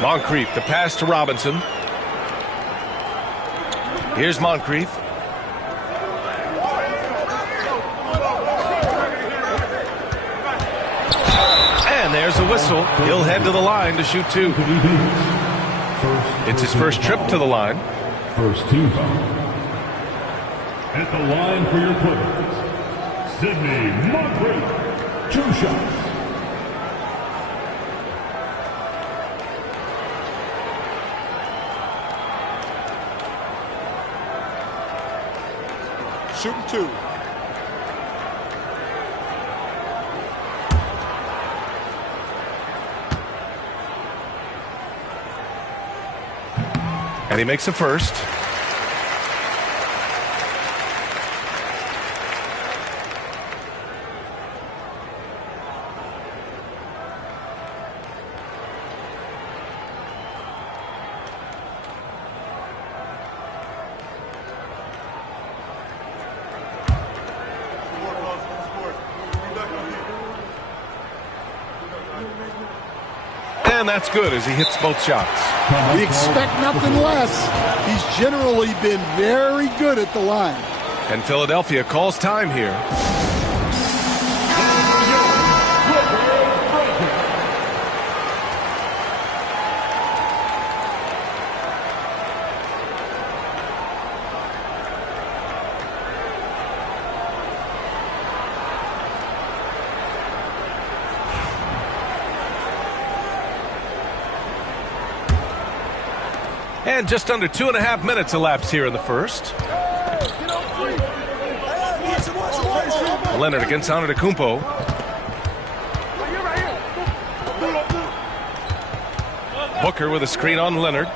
Moncrief, the pass to Robinson. Here's Moncrief. And there's the whistle. He'll head to the line to shoot 2. It's his first trip to the line. First team foul. At the line for your Clippers, Sidney Moncrief. 2 shots. Shooting 2. And he makes the first. And that's good as he hits both shots. We expect nothing less. He's generally been very good at the line. And Philadelphia calls time here. And just under 2.5 minutes elapsed here in the first. Leonard against Antetokounmpo. Booker with a screen on Leonard.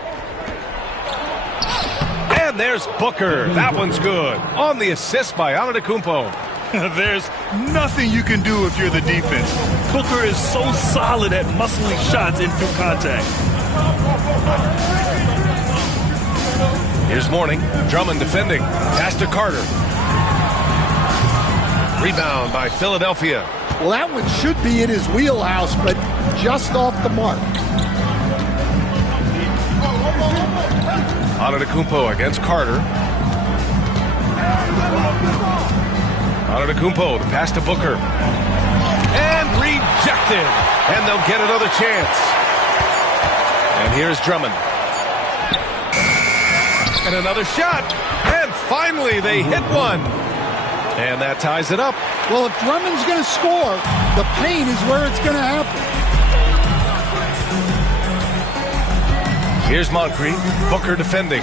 And there's Booker. That one's good. On the assist by Antetokounmpo. There's nothing you can do if you're the defense. Booker is so solid at muscling shots in through contact. Here's Mourning. Drummond defending. Pass to Carter. Rebound by Philadelphia. Well, that one should be in his wheelhouse, but just off the mark. Antetokounmpo against Carter. Antetokounmpo, the pass to Booker. And rejected. And they'll get another chance. And here's Drummond. And another shot. And finally they hit one. And that ties it up. Well, if Drummond's going to score, the paint is where it's going to happen. Here's Moncrief. Booker defending.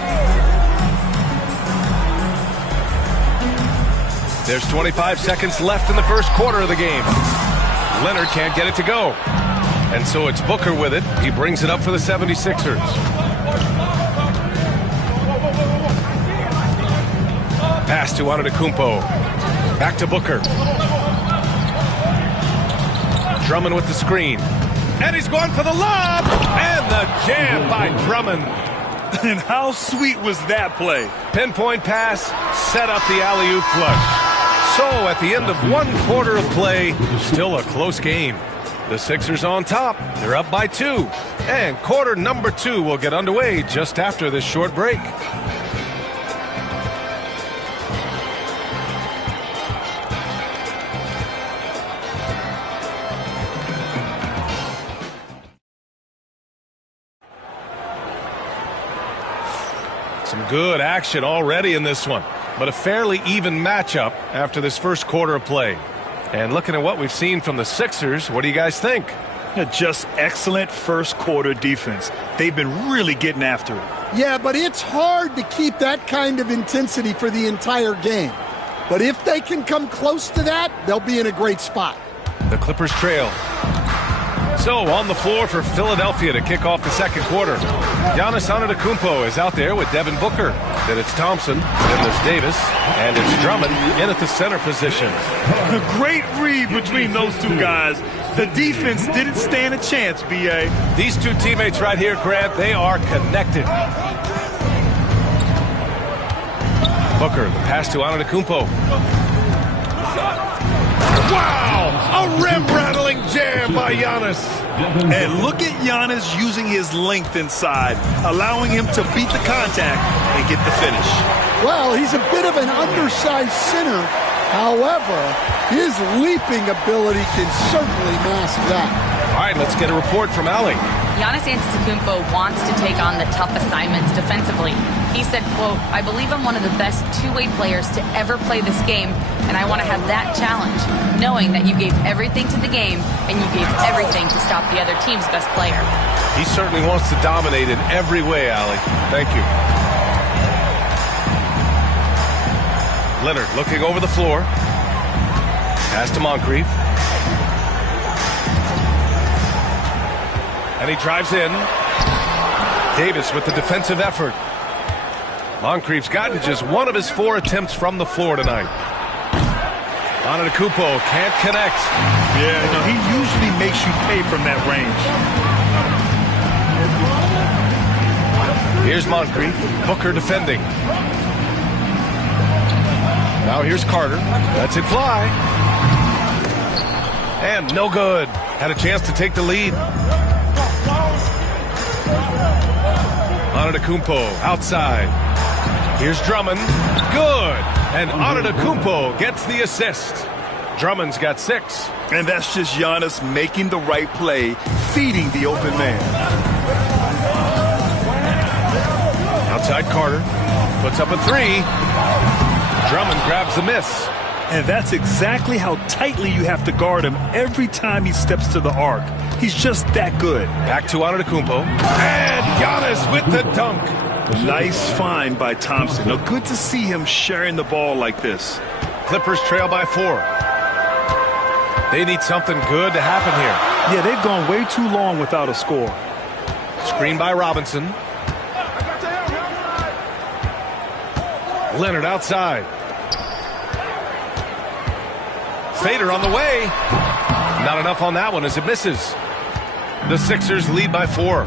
There's 25 seconds left in the first quarter of the game. Leonard can't get it to go. And so it's Booker with it. He brings it up for the 76ers. Pass to Antetokounmpo. Back to Booker. Drummond with the screen. And he's going for the lob. And the jam by Drummond. And how sweet was that play? Pinpoint pass, set up the alley-oop flush. So at the end of one quarter of play, still a close game. The Sixers on top. They're up by 2. And quarter number 2 will get underway just after this short break. Some good action already in this one, but a fairly even matchup after this first quarter of play. And looking at what we've seen from the Sixers, what do you guys think? Just excellent first quarter defense. They've been really getting after it. Yeah, but it's hard to keep that kind of intensity for the entire game. But if they can come close to that, they'll be in a great spot. The Clippers trail. So on the floor for Philadelphia to kick off the second quarter. Giannis Antetokounmpo is out there with Devin Booker. Then it's Thompson. Then there's Davis. And it's Drummond in at the center position. A great read between those two guys. The defense didn't stand a chance, B.A. These two teammates right here, Grant, they are connected. Booker, the pass to Antetokounmpo. Wow! A rim-rattling jam by Giannis. And look at Giannis using his length inside, allowing him to beat the contact and get the finish. Well, he's a bit of an undersized center. However, his leaping ability can certainly mask that. All right, let's get a report from Allie. Giannis Antetokounmpo wants to take on the tough assignments defensively. He said, quote, "I believe I'm one of the best two-way players to ever play this game, and I want to have that challenge, knowing that you gave everything to the game and you gave everything to stop the other team's best player." He certainly wants to dominate in every way, Allie. Thank you. Leonard looking over the floor. Pass to Moncrief. And he drives in. Davis with the defensive effort. Moncrief's gotten just one of his 4 attempts from the floor tonight. Antetokounmpo can't connect. Yeah, he usually makes you pay from that range. Here's Moncrief. Booker defending. Now here's Carter. Lets it fly. And no good. Had a chance to take the lead. Antetokounmpo outside. Here's Drummond. Good. And Antetokounmpo gets the assist. Drummond's got 6. And that's just Giannis making the right play, feeding the open man. Outside Carter. Puts up a 3. Drummond grabs the miss. And that's exactly how tightly you have to guard him every time he steps to the arc. He's just that good. Back to Antetokounmpo. And Giannis with the dunk. Nice find by Thompson. Now, good to see him sharing the ball like this. Clippers trail by 4. They need something good to happen here. Yeah, they've gone way too long without a score. Screen by Robinson. Leonard outside. Fader on the way. Not enough on that one as it misses. The Sixers lead by 4.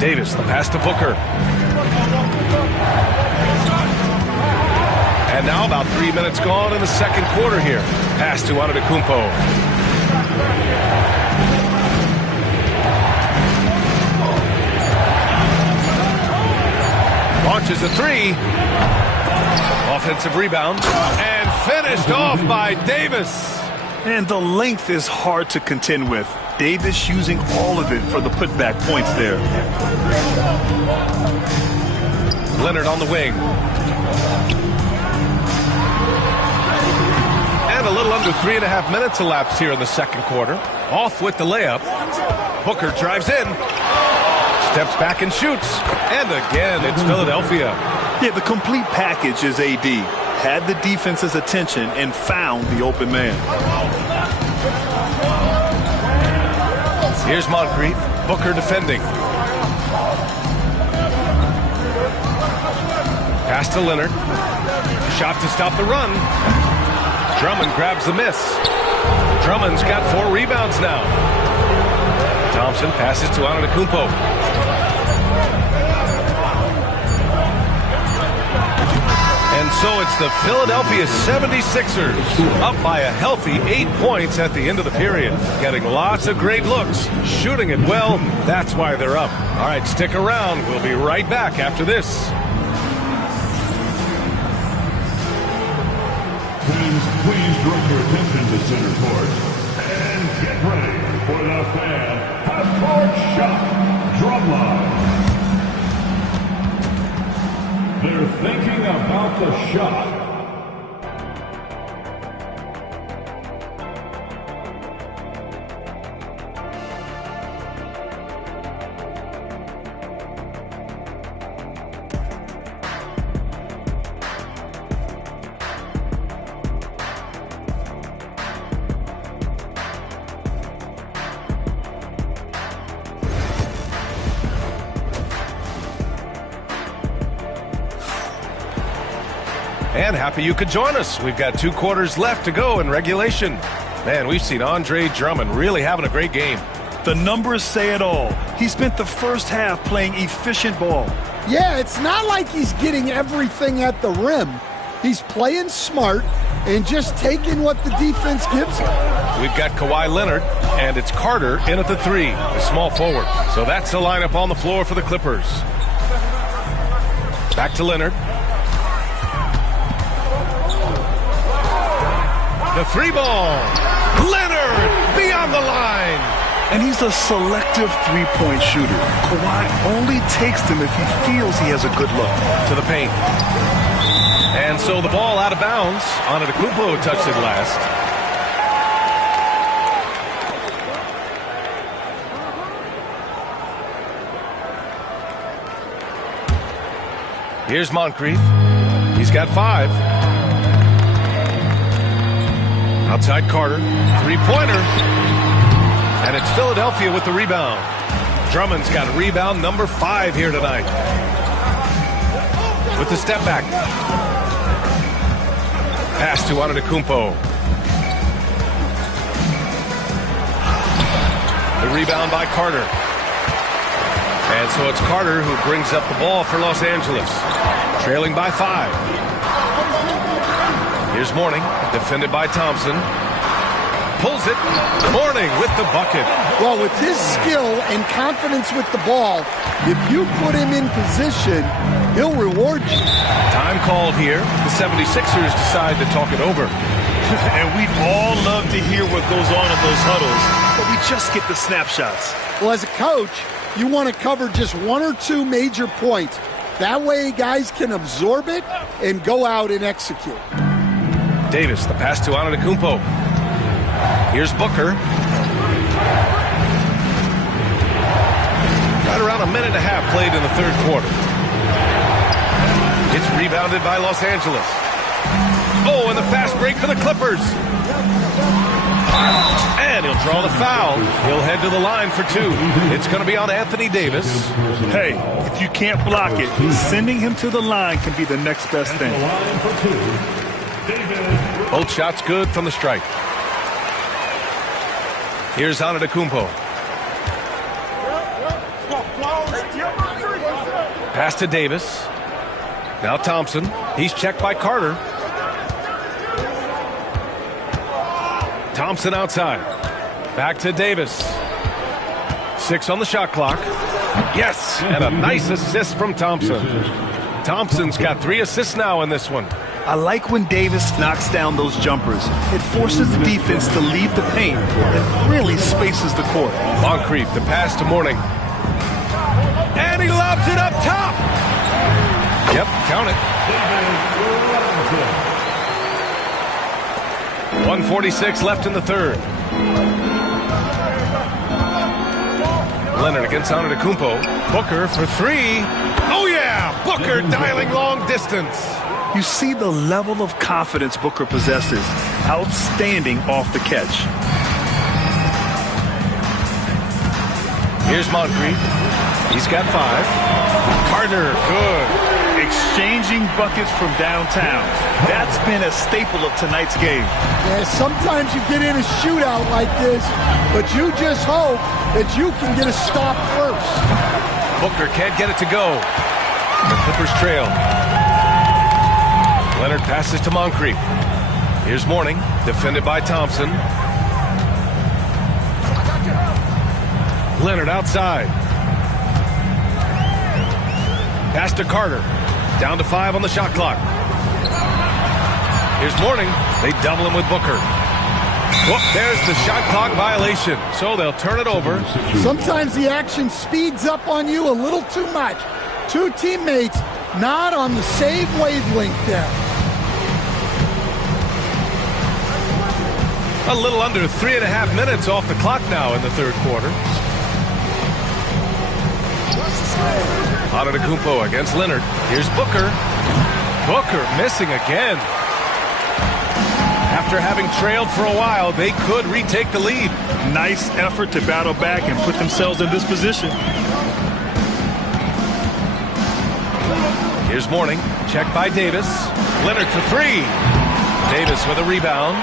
Davis, the pass to Booker. And now about 3 minutes gone in the second quarter here. Pass to Antetokounmpo. Launches a 3. Offensive rebound. And finished off by Davis. And the length is hard to contend with. Davis using all of it for the putback points there. Leonard on the wing. And a little under 3.5 minutes elapsed here in the second quarter. Off with the layup. Booker drives in. Steps back and shoots. And again, it's Philadelphia. Yeah, the complete package is AD. Had the defense's attention and found the open man. Here's Moncrief. Booker defending. Pass to Leonard. Shot to stop the run. Drummond grabs the miss. Drummond's got 4 rebounds now. Thompson passes to Antetokounmpo. And so it's the Philadelphia 76ers up by a healthy 8 points at the end of the period. Getting lots of great looks, shooting it well. That's why they're up. All right, stick around. We'll be right back after this. Fans, please direct your attention to center court. And get ready for the fan half-court shot drumline. They're thinking about the shot. And happy you could join us. We've got 2 quarters left to go in regulation. Man, we've seen Andre Drummond really having a great game. The numbers say it all. He spent the first half playing efficient ball. Yeah, it's not like he's getting everything at the rim. He's playing smart and just taking what the defense gives him. We've got Kawhi Leonard, and it's Carter in at the 3, the small forward. So that's the lineup on the floor for the Clippers. Back to Leonard. The 3 ball. Leonard beyond the line. And he's a selective three-point shooter. Kawhi only takes them if he feels he has a good look. To the paint. And so the ball out of bounds. Antetokounmpo touched it last. Here's Moncrief. He's got 5. Outside Carter, 3-pointer. And it's Philadelphia with the rebound. Drummond's got rebound number 5 here tonight. With the step back. Pass to Antetokounmpo. The rebound by Carter. And so it's Carter who brings up the ball for Los Angeles. Trailing by 5. Here's Mourning, defended by Thompson. pulls it. Mourning with the bucket. Well, with his skill and confidence with the ball, if you put him in position, he'll reward you. Time called here. The 76ers decide to talk it over. And we'd all love to hear what goes on in those huddles, but we just get the snapshots. Well, as a coach, you want to cover just one or two major points. That way guys can absorb it and go out and execute. Davis, the pass to Antetokounmpo. Here's Booker. Right around a minute and a half played in the third quarter. It's rebounded by Los Angeles. Oh, and the fast break for the Clippers. And he'll draw the foul. He'll head to the line for two. It's going to be on Anthony Davis. Hey, if you can't block it, sending him to the line can be the next best thing. Both shots good from the stripe. Here's Antetokounmpo. Pass to Davis. Now Thompson. He's checked by Carter. Thompson outside. Back to Davis. 6 on the shot clock. Yes, and a nice assist from Thompson. Thompson's got 3 assists now in this one. I like when Davis knocks down those jumpers. It forces the defense to leave the paint and really spaces the court. Moncrief, the pass to Mourning. And he lobs it up top. Yep, count it. 1:46 left in the third. Leonard against Antetokounmpo. Booker for 3. Oh yeah, Booker dialing long distance. You see the level of confidence Booker possesses. Outstanding off the catch. Here's Moncrief. He's got 5. Carter, good. Exchanging buckets from downtown. That's been a staple of tonight's game. Yeah, sometimes you get in a shootout like this, but you just hope that you can get a stop first. Booker can't get it to go. The Clippers trail. Leonard passes to Moncrief. Here's Mourning, defended by Thompson. Leonard outside. Pass to Carter. Down to 5 on the shot clock. Here's Mourning. They double him with Booker. Whoop, there's the shot clock violation. So they'll turn it over. Sometimes the action speeds up on you a little too much. 2 teammates not on the same wavelength there. A little under 3.5 minutes off the clock now in the third quarter. Antetokounmpo against Leonard. Here's Booker. Booker missing again. After having trailed for a while, they could retake the lead. Nice effort to battle back and put themselves in this position. Here's Mourning. Checked by Davis. Leonard for 3. Davis with a rebound.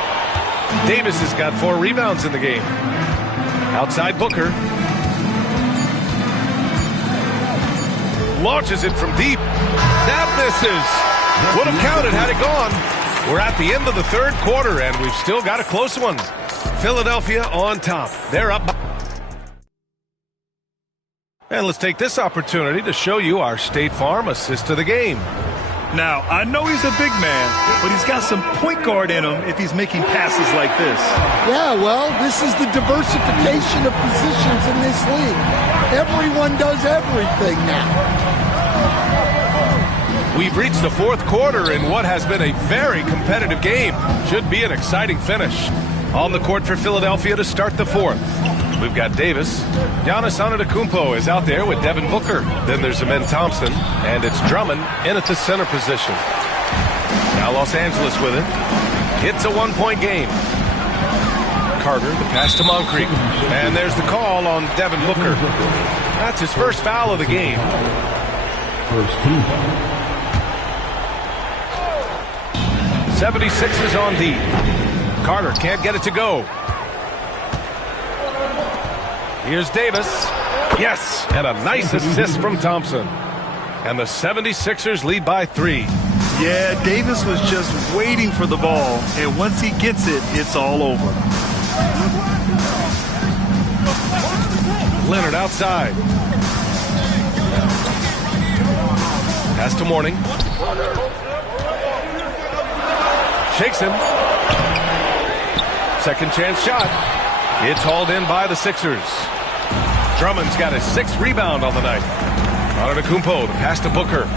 Davis has got 4 rebounds in the game. Outside Booker. Launches it from deep. That misses. Would have counted had it gone. We're at the end of the third quarter, and we've still got a close one. Philadelphia on top. They're up. And let's take this opportunity to show you our State Farm assist of the game. Now, I know he's a big man, but he's got some point guard in him if he's making passes like this. Yeah, well, this is the diversification of positions in this league. Everyone does everything now. We've reached the fourth quarter in what has been a very competitive game. Should be an exciting finish. On the court for Philadelphia to start the fourth. We've got Davis. Giannis Antetokounmpo is out there with Devin Booker. Then there's Amen Thompson, and it's Drummond in at the center position. Now Los Angeles with it. It's a 1-point game. Carter, the pass to Moncrief. And there's the call on Devin Booker. That's his first foul of the game. First team. 76ers on D. Carter can't get it to go. Here's Davis. Yes, and a nice assist from Thompson. And the 76ers lead by 3. Yeah, Davis was just waiting for the ball, and once he gets it, it's all over. Leonard outside. Pass to Mourning. Shakes him. Second chance shot. It's hauled in by the Sixers. Drummond's got his 6th rebound on the night. Antetokounmpo, the pass to Booker.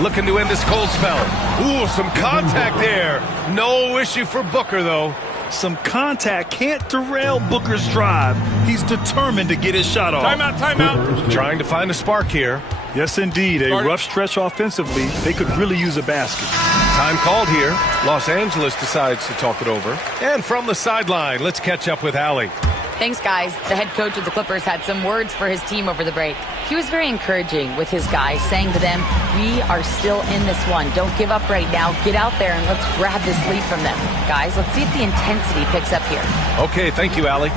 Looking to end this cold spell. Ooh, some contact there. No issue for Booker, though. Some contact can't derail Booker's drive. He's determined to get his shot off. Timeout, timeout. Trying to find a spark here. Yes, indeed. A rough stretch offensively. They could really use a basket. Time called here. Los Angeles decides to talk it over. And from the sideline, let's catch up with Allie. Thanks, guys. The head coach of the Clippers had some words for his team over the break. He was very encouraging with his guys, saying to them, we are still in this one. Don't give up right now. Get out there and let's grab this lead from them. Guys, let's see if the intensity picks up here. Okay, thank you, Allie.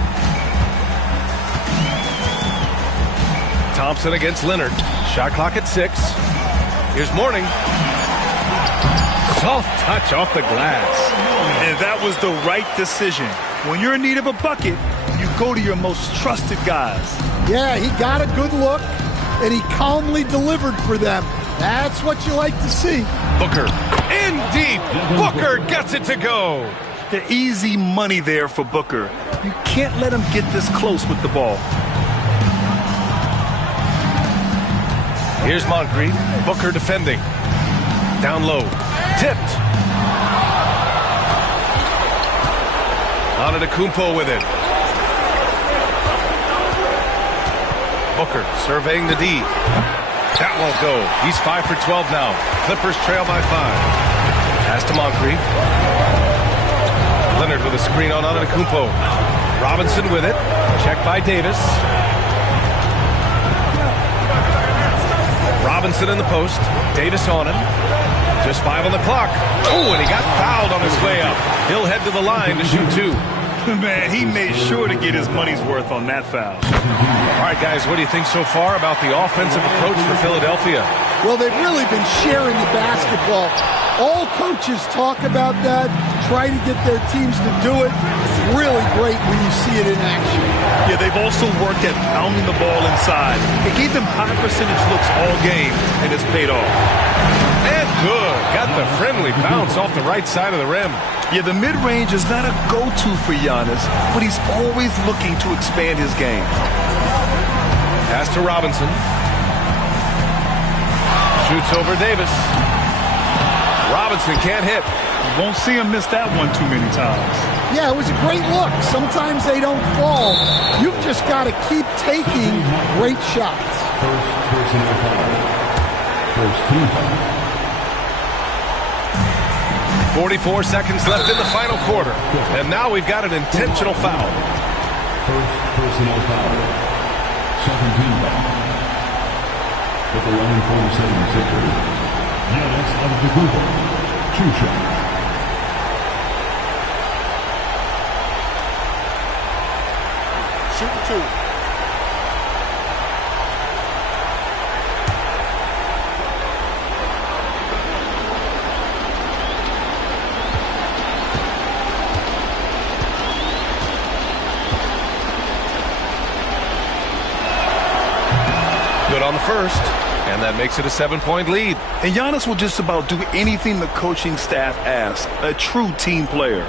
Thompson against Leonard. Shot clock at 6. Here's Mourning. Soft touch off the glass. And that was the right decision. When you're in need of a bucket, you go to your most trusted guys. Yeah, he got a good look, and he calmly delivered for them. That's what you like to see. Booker in deep. Booker gets it to go. The easy money there for Booker. You can't let him get this close with the ball. Here's Moncrief. Booker defending. Down low. Tipped. Antetokounmpo with it. Booker surveying the D. That won't go. He's 5 for 12 now. Clippers trail by 5. Pass to Moncrief. Leonard with a screen on Antetokounmpo. Robinson with it. Check by Davis. Robinson in the post. Davis on him. Just 5 on the clock. Oh, and he got fouled on his way up. He'll head to the line to shoot 2. Man, he made sure to get his money's worth on that foul. All right, guys, what do you think so far about the offensive approach for Philadelphia? Well, they've really been sharing the basketball. All coaches talk about that, try to get their teams to do it. It's really great when you see it in action. Yeah, they've also worked at pounding the ball inside. It gave them high percentage looks all game, and it's paid off. And good. Got the friendly bounce off the right side of the rim. Yeah, the mid-range is not a go-to for Giannis, but he's always looking to expand his game. Pass to Robinson. Shoots over Davis. Robinson can't hit. You won't see him miss that one too many times. Yeah, it was a great look. Sometimes they don't fall. You've just got to keep taking great shots. First personal foul. First team foul. 44 seconds left in the final quarter. And now we've got an intentional foul. First personal foul. Second team foul. At the line for the 76ers, Giannis Antetokounmpo. 2 shots. Shoot 2. Good on the first, and that makes it a 7-point lead. And Giannis will just about do anything the coaching staff asks. A true team player.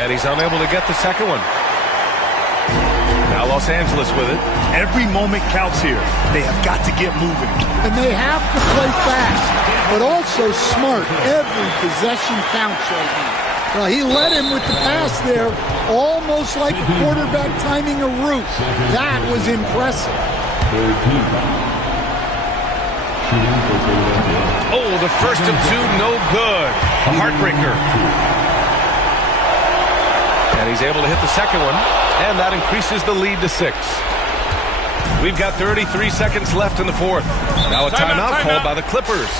And he's unable to get the second one. Now Los Angeles with it. Every moment counts here. They have got to get moving. And they have to play fast, but also smart. Every possession counts right now. Well, he led him with the pass there, almost like a quarterback timing a route. That was impressive. Oh, the first of 2, no good. A heartbreaker. And he's able to hit the second one, and that increases the lead to 6. We've got 33 seconds left in the fourth. Now a timeout called by the Clippers.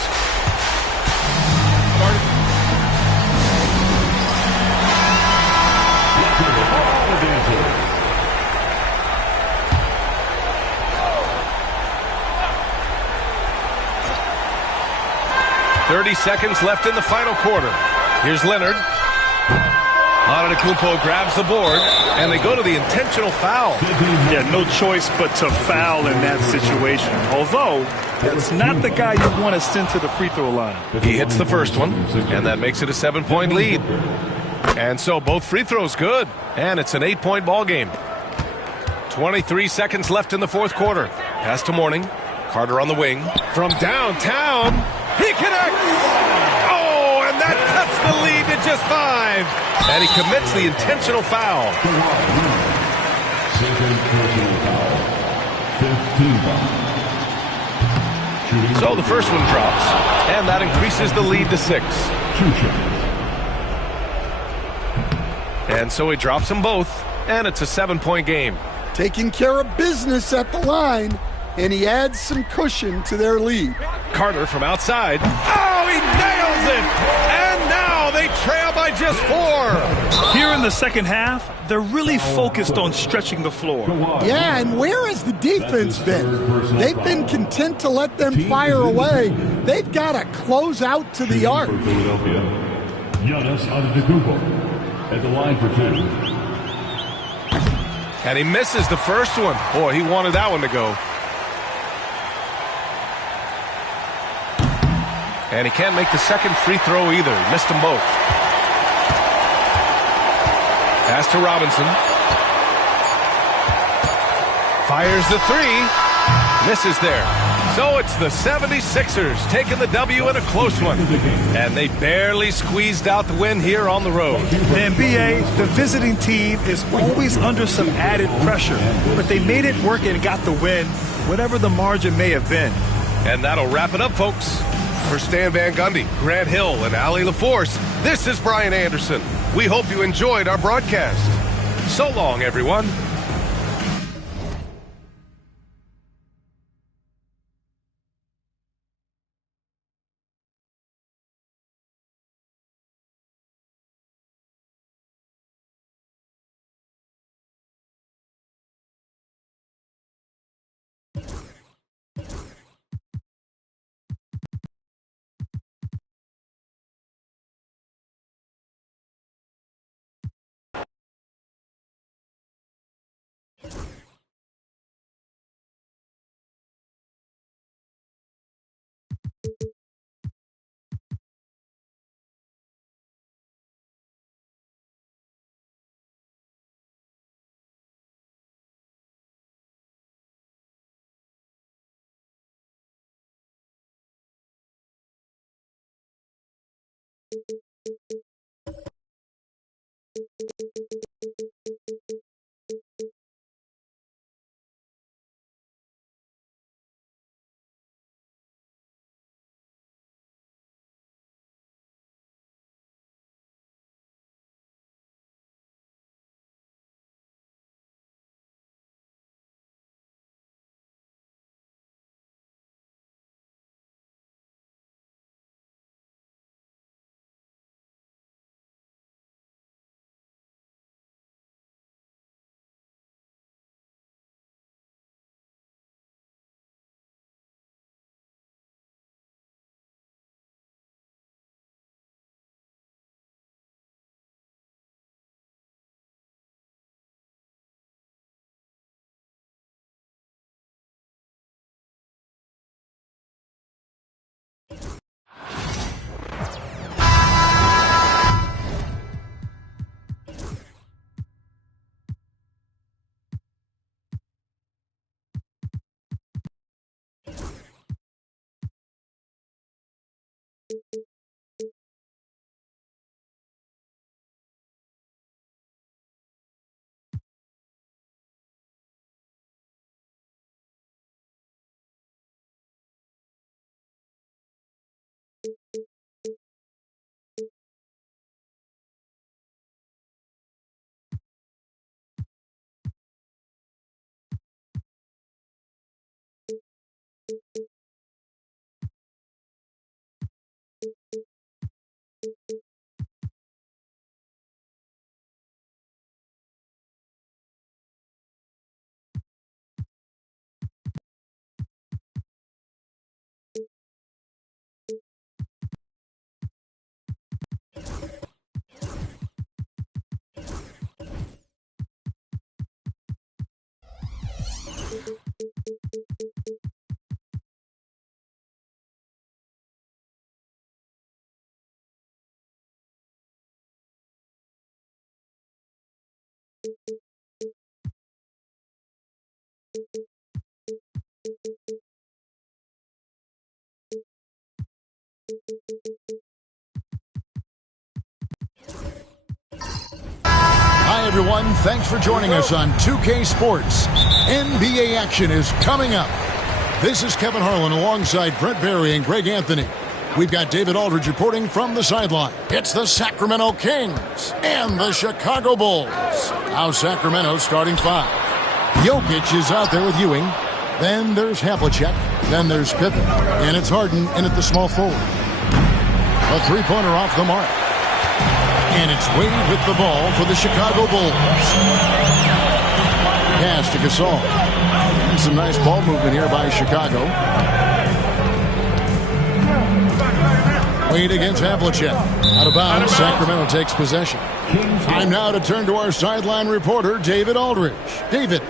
30 seconds left in the final quarter. Here's Leonard. Antetokounmpo grabs the board, and they go to the intentional foul. Yeah, no choice but to foul in that situation. Although, that's not the guy you want to send to the free throw line. He hits the first one, and that makes it a 7-point lead. And so both free throws good, and it's an 8-point ball game. 23 seconds left in the fourth quarter. Pass to Mourning. Carter on the wing. From downtown, he connects! Oh, and that cuts the lead to just 5. And he commits the intentional foul. So the first one drops, and that increases the lead to 6. And so he drops them both, and it's a 7-point game. Taking care of business at the line, and he adds some cushion to their lead. Carter from outside. Oh, he nails it! And now they trail by just 4. Here in the second half, they're really focused on stretching the floor. Yeah, and where has the defense been? They've been content to let them fire away. They've got to close out to the arc. Philadelphia, Giannis Antetokounmpo at the line for 2. And he misses the first one. Boy, he wanted that one to go. And he can't make the second free throw either. He missed them both. Pass to Robinson. Fires the 3. Misses there. So it's the 76ers taking the W in a close one. And they barely squeezed out the win here on the road. The NBA, the visiting team, is always under some added pressure. But they made it work and got the win, whatever the margin may have been. And that'll wrap it up, folks. For Stan Van Gundy, Grant Hill, and Allie LaForce, this is Brian Anderson. We hope you enjoyed our broadcast. So long, everyone. Hi, everyone. Thanks for joining us on 2K Sports. NBA action is coming up. This is Kevin Harlan alongside Brent Barry and Greg Anthony. We've got David Aldridge reporting from the sideline. It's the Sacramento Kings and the Chicago Bulls. Now Sacramento starting 5. Jokic is out there with Ewing. Then there's Havlicek. Then there's Pippen. And it's Harden in at the small forward. A three-pointer off the mark. And it's Wade with the ball for the Chicago Bulls. Pass to Gasol. And some nice ball movement here by Chicago. Wade against Havlicek. Out of bounds, Sacramento takes possession. Time now to turn to our sideline reporter, David Aldridge. David.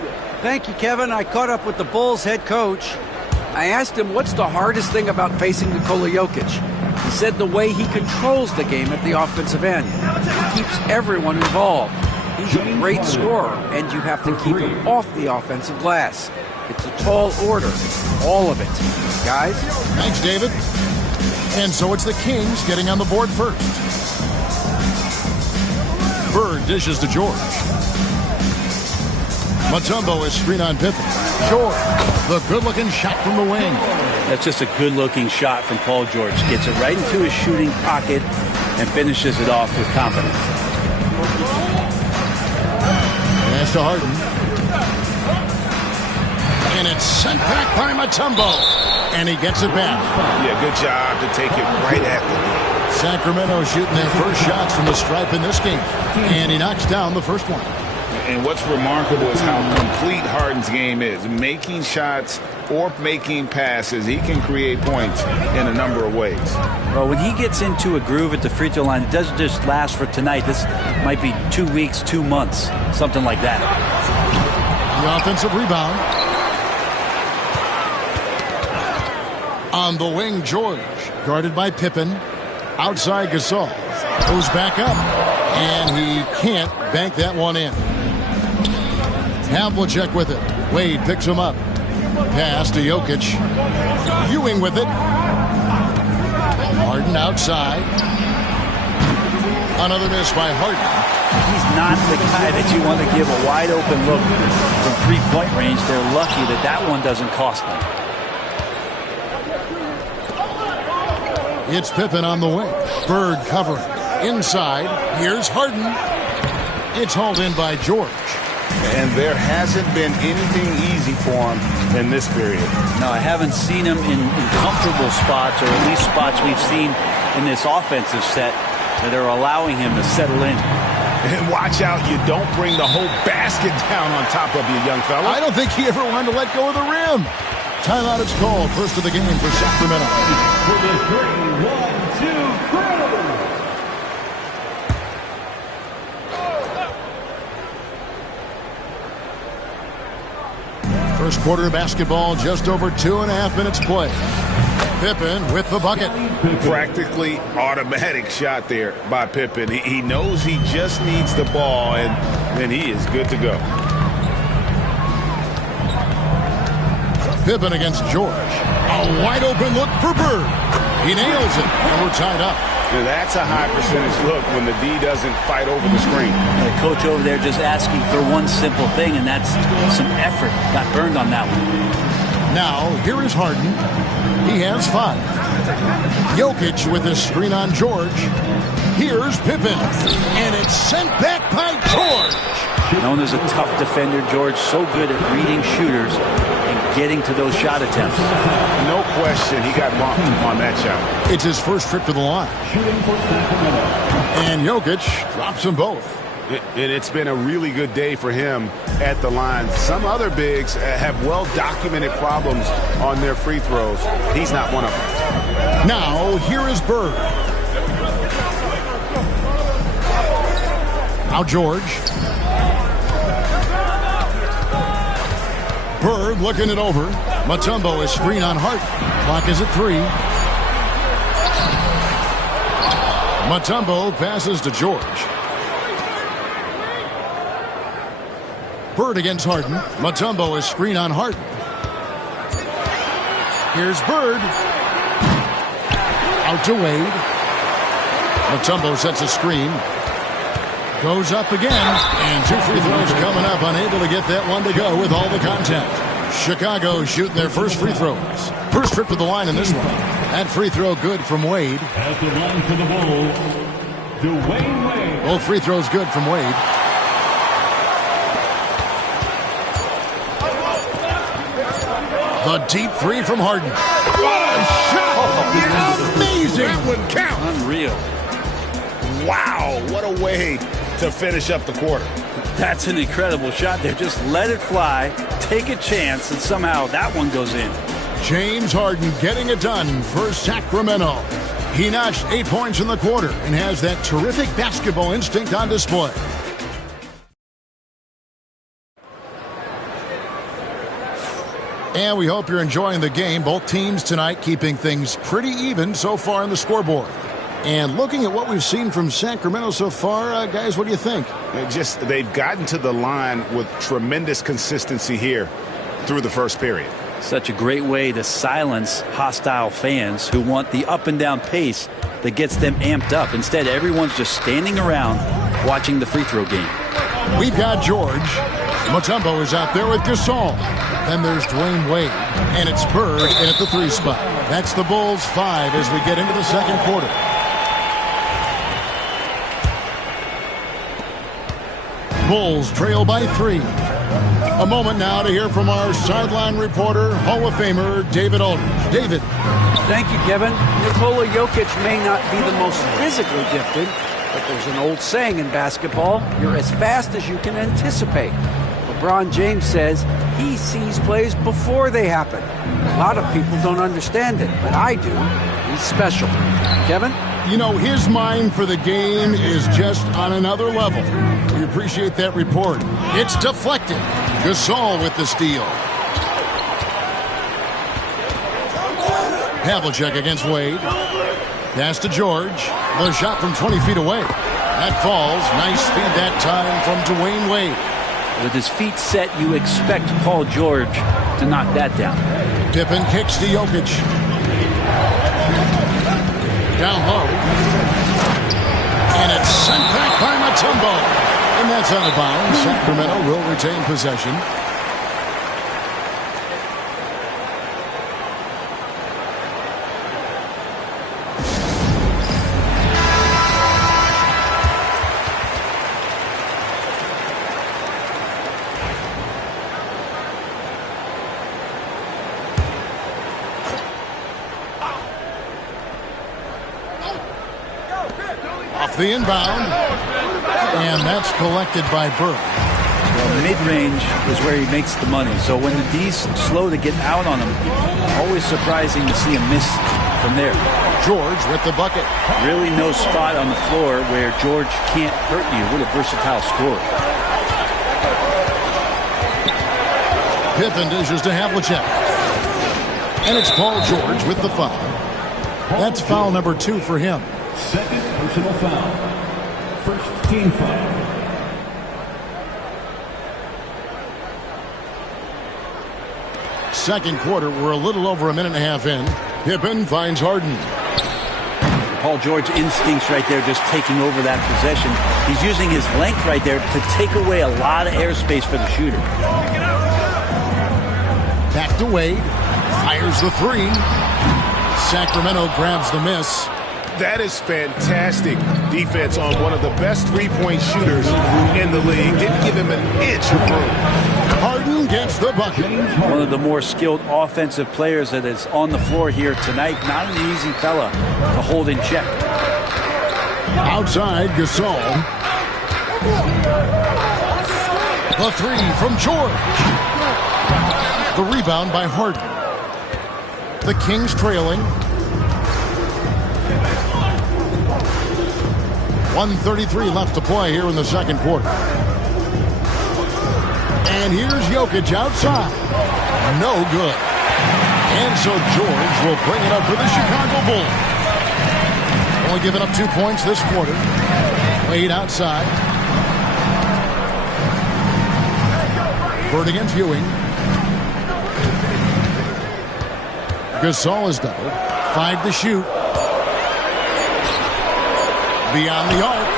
Thank you, Kevin. I caught up with the Bulls head coach. I asked him what's the hardest thing about facing Nikola Jokic. He said the way he controls the game at the offensive end. He keeps everyone involved. He's a great scorer, and you have to keep him off the offensive glass. It's a tall order, all of it. Guys? Thanks, David. And so it's the Kings getting on the board first. Bird dishes to George. Mutombo is screen on Pippen. George, the good-looking shot from the wing. That's just a good-looking shot from Paul George. Gets it right into his shooting pocket and finishes it off with confidence. Pass to Harden. And it's sent back by Mutombo. And he gets it back. Yeah, good job to take it right at the Sacramento shooting their first shots from the stripe in this game. And he knocks down the first one. And what's remarkable is how complete Harden's game is. Making shots or making passes, he can create points in a number of ways. Well, when he gets into a groove at the free throw line, it doesn't just last for tonight. This might be 2 weeks, 2 months, something like that. The offensive rebound. On the wing, George, guarded by Pippen. Outside Gasol. Goes back up. And he can't bank that one in. Havlicek with it. Wade picks him up. Pass to Jokic. Ewing with it. Harden outside. Another miss by Harden. He's not the guy that you want to give a wide open look from three-point range. They're lucky that that one doesn't cost them. It's Pippen on the wing. Bird covering. Inside. Here's Harden. It's hauled in by George. And there hasn't been anything easy for him in this period. No, I haven't seen him in comfortable spots, or at least spots we've seen in this offensive set that are allowing him to settle in. And watch out, you don't bring the whole basket down on top of you, young fella. I don't think he ever wanted to let go of the rim. Timeout is called. First of the game for Sacramento. For the 3-1-2 crew. First quarter of basketball, just over 2.5 minutes play. Pippen with the bucket. Practically automatic shot there by Pippen. He knows he just needs the ball, and then he is good to go. Pippen against George. A wide open look for Bird. He nails it, and we're tied up. Now that's a high percentage look when the D doesn't fight over the screen. The coach over there just asking for one simple thing, and that's some effort. Got burned on that one. Now, here is Harden. He has 5. Jokic with his screen on George. Here's Pippen. And it's sent back by George. Known as a tough defender, George, so good at reading shooters and getting to those shot attempts. No question, he got bumped on that shot. It's his first trip to the line. And Jokic drops them both. It's been a really good day for him at the line. Some other bigs have well-documented problems on their free throws. He's not one of them. Now, here is Bird. Now George. Bird looking it over. Mutombo is screen on Hart. Clock is at 3. Mutombo passes to George. Bird against Harden. Mutombo is screen on Harden. Here's Bird. Out to Wade. Mutombo sets a screen. Goes up again, and 2 free throws coming up. Unable to get that one to go with all the contact. Chicago shooting their first free throws. First trip to the line in this one. That free throw good from Wade. At the line for the Bulls, Dwayne Wade. Both free throws good from Wade. The deep three from Harden. What a shot! Amazing! That would count. Unreal. Wow, what a way to finish up the quarter. That's an incredible shot there. Just let it fly, take a chance, and somehow that one goes in. James Harden getting it done for Sacramento. He notched 8 points in the quarter and has that terrific basketball instinct on display. And we hope you're enjoying the game. Both teams tonight keeping things pretty even so far on the scoreboard. And looking at what we've seen from Sacramento so far, guys, what do you think? They've gotten to the line with tremendous consistency here through the first period. Such a great way to silence hostile fans who want the up and down pace that gets them amped up. Instead, everyone's just standing around watching the free throw game. We've got George. Mutombo is out there with Gasol. Then there's Dwayne Wade. And it's Bird in at the 3 spot. That's the Bulls 5 as we get into the second quarter. Bulls trail by 3. A moment now to hear from our sideline reporter, Hall of Famer David Aldridge. David. Thank you, Kevin. Nikola Jokic may not be the most physically gifted, but there's an old saying in basketball, you're as fast as you can anticipate. LeBron James says he sees plays before they happen. A lot of people don't understand it, but I do. He's special. Kevin? You know, his mind for the game is just on another level. We appreciate that report. It's deflected. Gasol with the steal. Havlicek against Wade. Pass to George. The shot from 20 feet away. That falls. Nice feed that time from Dwayne Wade. With his feet set, you expect Paul George to knock that down. Pippen kicks to Jokic. Down low. And it's sent back by Mutombo. And that's out of bounds. Sacramento will retain possession. Off the inbound. And that's collected by Bird. Well, mid-range is where he makes the money. So when the D's slow to get out on him, always surprising to see him miss from there. George with the bucket. Really no spot on the floor where George can't hurt you. What a versatile scorer. Pippen dishes to Havlicek. And it's Paul George with the foul. That's foul number 2 for him. Second personal foul. First team foul. Second quarter, we're a little over a minute and a half in. Pippen finds Harden. Paul George instincts right there, just taking over that possession. He's using his length right there to take away a lot of airspace for the shooter. Back to Wade. Fires the 3. Sacramento grabs the miss. That is fantastic defense on one of the best three-point shooters in the league. Didn't give him an inch of room. Harden gets the bucket. One of the more skilled offensive players that is on the floor here tonight. Not an easy fella to hold in check. Outside, Gasol. The 3 from George. The rebound by Harden. The Kings trailing. 1:33 left to play here in the second quarter. And here's Jokic outside. No good. And so George will bring it up for the Chicago Bulls. Only giving up 2 points this quarter. Wade outside. Bird against Ewing. Gasol is doubled. 5 to shoot. Beyond the arc.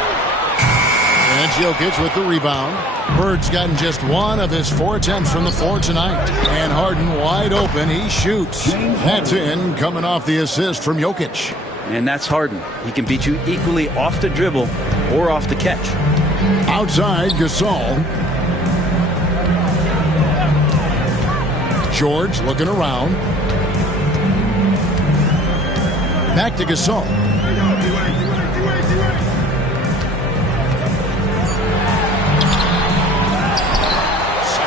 And it's Jokic with the rebound. Bird's gotten just one of his 4 attempts from the floor tonight. And Harden wide open. He shoots. That's in, coming off the assist from Jokic. And that's Harden. He can beat you equally off the dribble or off the catch. Outside, Gasol. George looking around. Back to Gasol.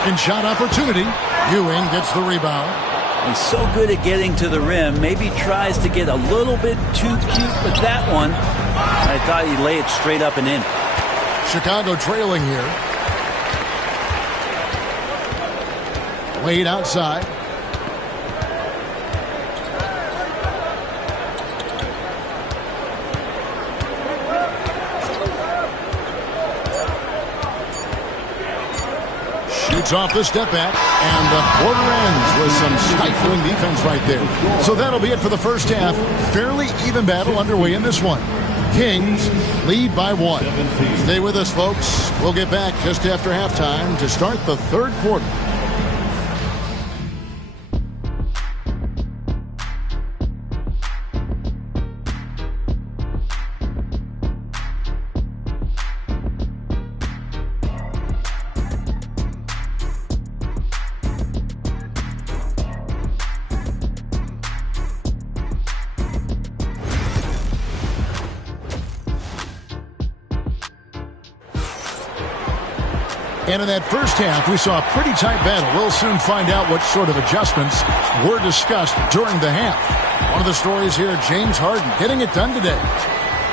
Second shot opportunity. Ewing gets the rebound. He's so good at getting to the rim. Maybe tries to get a little bit too cute with that one. I thought he'd lay it straight up and in. Chicago trailing here. Wade outside. Shoots off the step back, and the quarter ends with some stifling defense right there. So that'll be it for the first half. Fairly even battle underway in this one. Kings lead by 1. Stay with us, folks. We'll get back just after halftime to start the third quarter. And in that first half, we saw a pretty tight battle. We'll soon find out what sort of adjustments were discussed during the half. One of the stories here, James Harden getting it done today.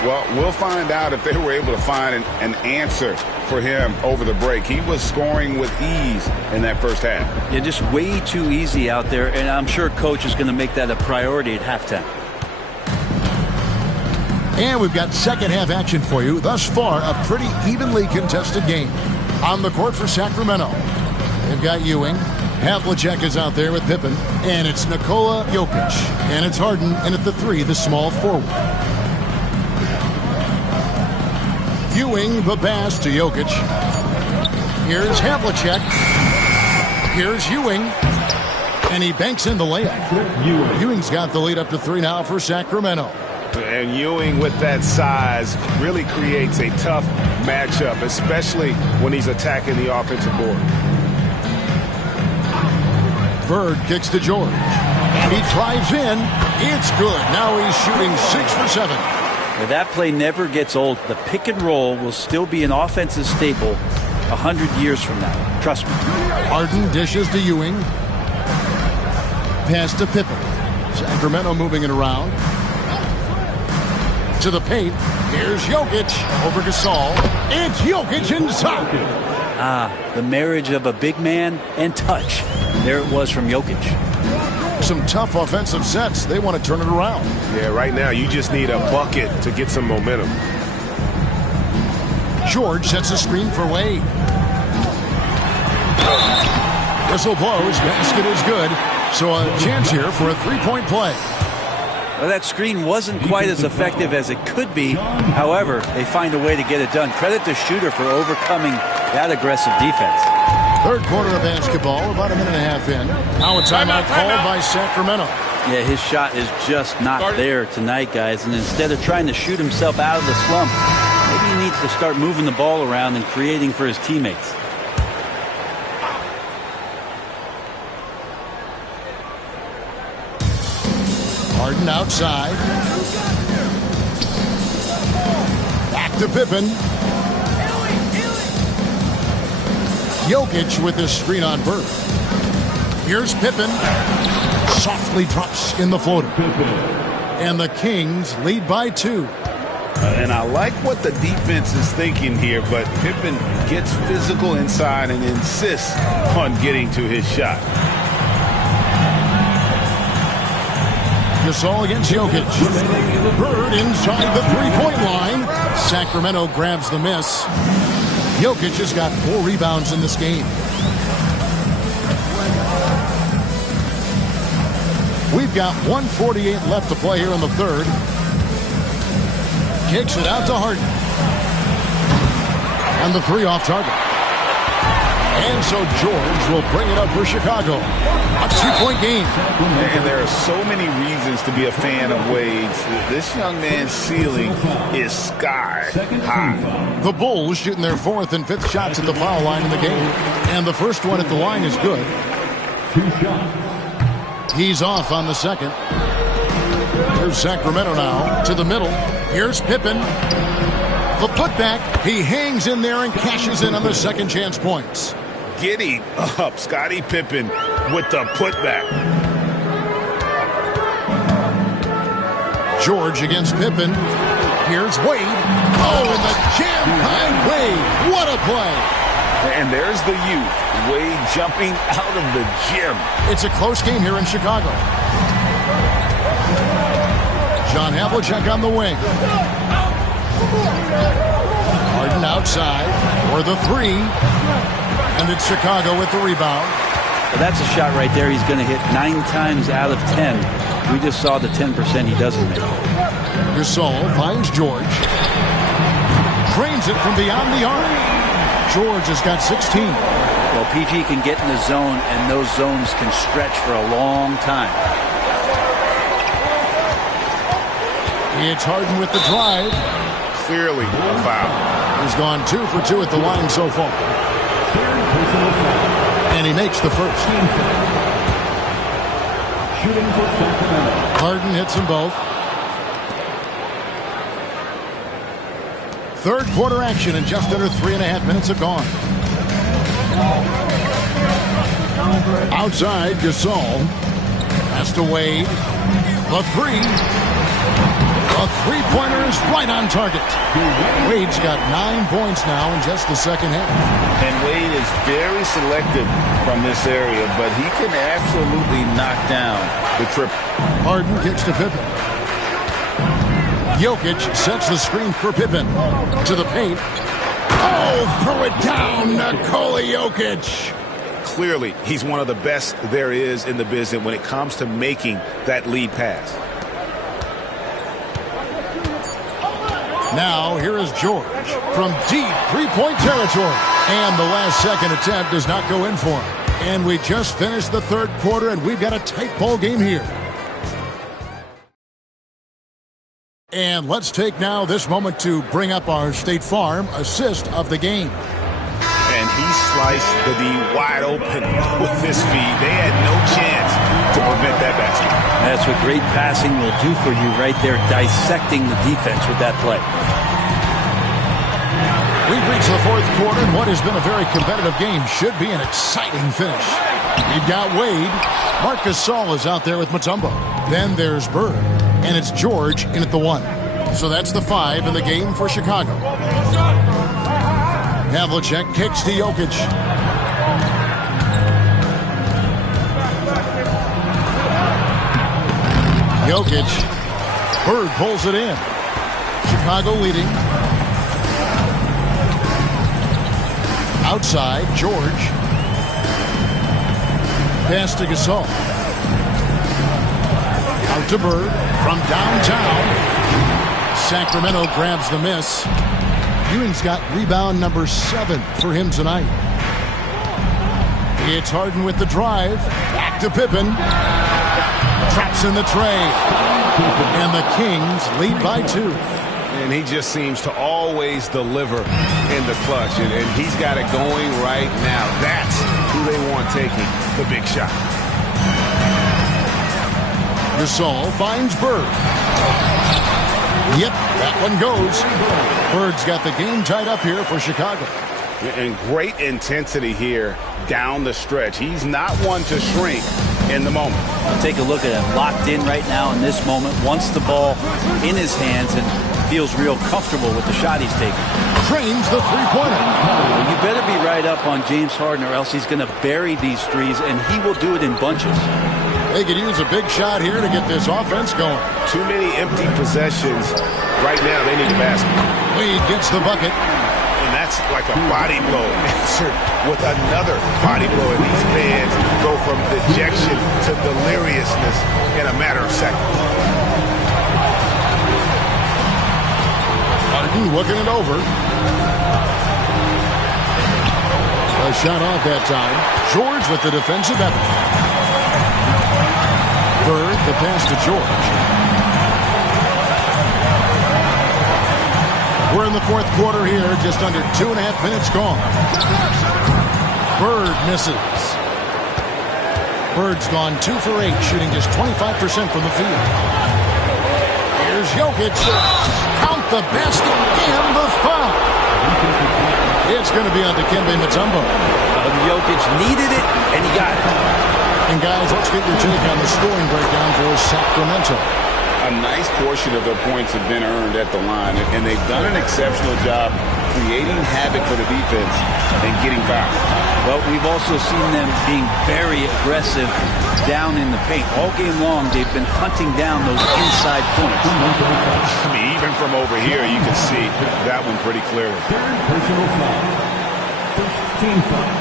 Well, we'll find out if they were able to find an answer for him over the break. He was scoring with ease in that first half. Yeah, just way too easy out there, and I'm sure Coach is going to make that a priority at halftime. And we've got second half action for you. Thus far, a pretty evenly contested game. On the court for Sacramento, they've got Ewing. Havlicek is out there with Pippen. And it's Nikola Jokic. And it's Harden in at the 3, the small forward. Ewing, the pass to Jokic. Here's Havlicek. Here's Ewing. And he banks in the layup. Ewing's got the lead up to 3 now for Sacramento. And Ewing with that size really creates a tough matchup, especially when he's attacking the offensive board. Bird kicks to George. And he drives in. It's good. Now he's shooting 6 for 7. That play never gets old. The pick and roll will still be an offensive staple 100 years from now. Trust me. Harden dishes to Ewing. Pass to Pippen. Sacramento moving it around. To the paint. Here's Jokic over Gasol. It's Jokic inside. The marriage of a big man and touch. There it was from Jokic. Some tough offensive sets. They want to turn it around. Yeah, right now you just need a bucket to get some momentum. George sets a screen for Wade. Whistle blows. Basket is good. So a chance here for a three-point play. Well, that screen wasn't quite as effective as it could be. However, they find a way to get it done. Credit the shooter for overcoming that aggressive defense. Third quarter of basketball, about a minute and a half in. Now a timeout called by Sacramento. Yeah, his shot is just not there tonight, guys. And instead of trying to shoot himself out of the slump, maybe he needs to start moving the ball around and creating for his teammates. Harden outside. Back to Pippen. Jokic with his screen on Bird. Here's Pippen. Softly drops in the floater. And the Kings lead by 2. And I like what the defense is thinking here, but Pippen gets physical inside and insists on getting to his shot. Gasol against Jokic. Bird inside the three-point line. Sacramento grabs the miss. Jokic has got 4 rebounds in this game. We've got 1:48 left to play here in the third. Kicks it out to Harden. And the 3 off target. And so George will bring it up for Chicago. A 2-point game. And there are so many reasons to be a fan of Wade's. This young man's ceiling is sky high. The Bulls shooting their 4th and 5th shots at the foul line in the game. And the first one at the line is good. 2 shots. He's off on the second. Here's Sacramento now to the middle. Here's Pippen. The putback. He hangs in there and cashes in on the second chance points. Giddy up, Scottie Pippen with the putback. George against Pippen. Here's Wade. Oh, and the jam by Wade. What a play. And there's the youth. Wade jumping out of the gym. It's a close game here in Chicago. John Havlicek on the wing. Harden outside for the 3. And it's Chicago with the rebound. Well, that's a shot right there. He's going to hit 9 times out of 10. We just saw the 10% he doesn't make. Gasol finds George. Trains it from beyond the arc. George has got 16. Well, PG can get in the zone, and those zones can stretch for a long time. It's Harden with the drive. Clearly a foul. He's gone 2 for 2 at the line so far. And he makes the first. Shooting for Sacramento. Harden hits them both. Third quarter action, and just under 3.5 minutes have gone. Outside, Gasol. Pass to Wade. The 3. A 3-pointer is right on target. Wade's got 9 points now in just the second half. And Wade is very selective from this area, but he can absolutely knock down the triple. Harden kicks to Pippen. Jokic sets the screen for Pippen. To the paint. Oh, throw it down, Nikola Jokic. Clearly, he's one of the best there is in the business when it comes to making that lead pass. Now, here is George from deep 3-point territory. And the last second attempt does not go in for him. And we just finished the third quarter, and we've got a tight ball game here. And let's take now this moment to bring up our State Farm assist of the game. And he sliced the D wide open with this feed. They had no chance to prevent that basket. That's what great passing will do for you right there, dissecting the defense with that play. We've reached the fourth quarter, and what has been a very competitive game should be an exciting finish. We've got Wade. Marc Gasol is out there with Mutombo. Then there's Bird, and it's George in at the 1. So that's the 5 in the game for Chicago. Havlicek kicks to Jokic. Jokic. Bird pulls it in. Chicago leading. Outside, George. Pass to Gasol. Out to Bird from downtown. Sacramento grabs the miss. Ewing's got rebound number 7 for him tonight. It's Harden with the drive. Back to Pippen. Traps in the tray. And the Kings lead by 2. And he just seems to always deliver in the clutch. And he's got it going right now. That's who they want taking the big shot. Gasol finds Bird. Yep, that one goes. Bird's got the game tied up here for Chicago. And great intensity here down the stretch. He's not one to shrink in the moment. Take a look at him. Locked in right now in this moment. Wants the ball in his hands and feels real comfortable with the shot he's taking. Trains the three-pointer. Well, you better be right up on James Harden or else he's going to bury these threes, and he will do it in bunches. They could use a big shot here to get this offense going. Too many empty possessions. Right now, they need a basket. Wade gets the bucket. And that's like a body blow answered with another body blow. And these fans go from dejection to deliriousness in a matter of seconds. Harden looking it over. A shot off that time. George with the defensive effort. Bird, the pass to George. We're in the fourth quarter here, just under 2.5 minutes gone. Bird misses. Bird's gone 2 for 8, shooting just 25% from the field. Here's Jokic. Count the basket and the foul. It's going to be on Dikembe Mutombo. Jokic needed it, and he got it. And guys, let's get your take on the scoring breakdown for Sacramento. A nice portion of their points have been earned at the line, and they've done an exceptional job creating havoc for the defense and getting fouled. Well, we've also seen them being very aggressive down in the paint. All game long, they've been hunting down those inside points. I mean, even from over here, you can see that one pretty clearly. Third personal foul. First team foul.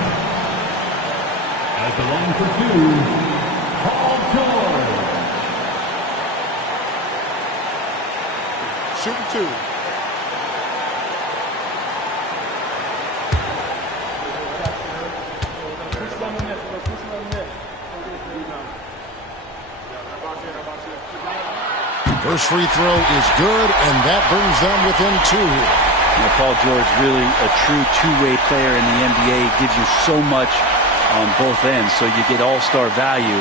At the line for 2, Paul George. Shooting 2. First free throw is good, and that brings them within 2 here. Now, Paul George, really a true two-way player in the NBA. Gives you so much on both ends, so you get all-star value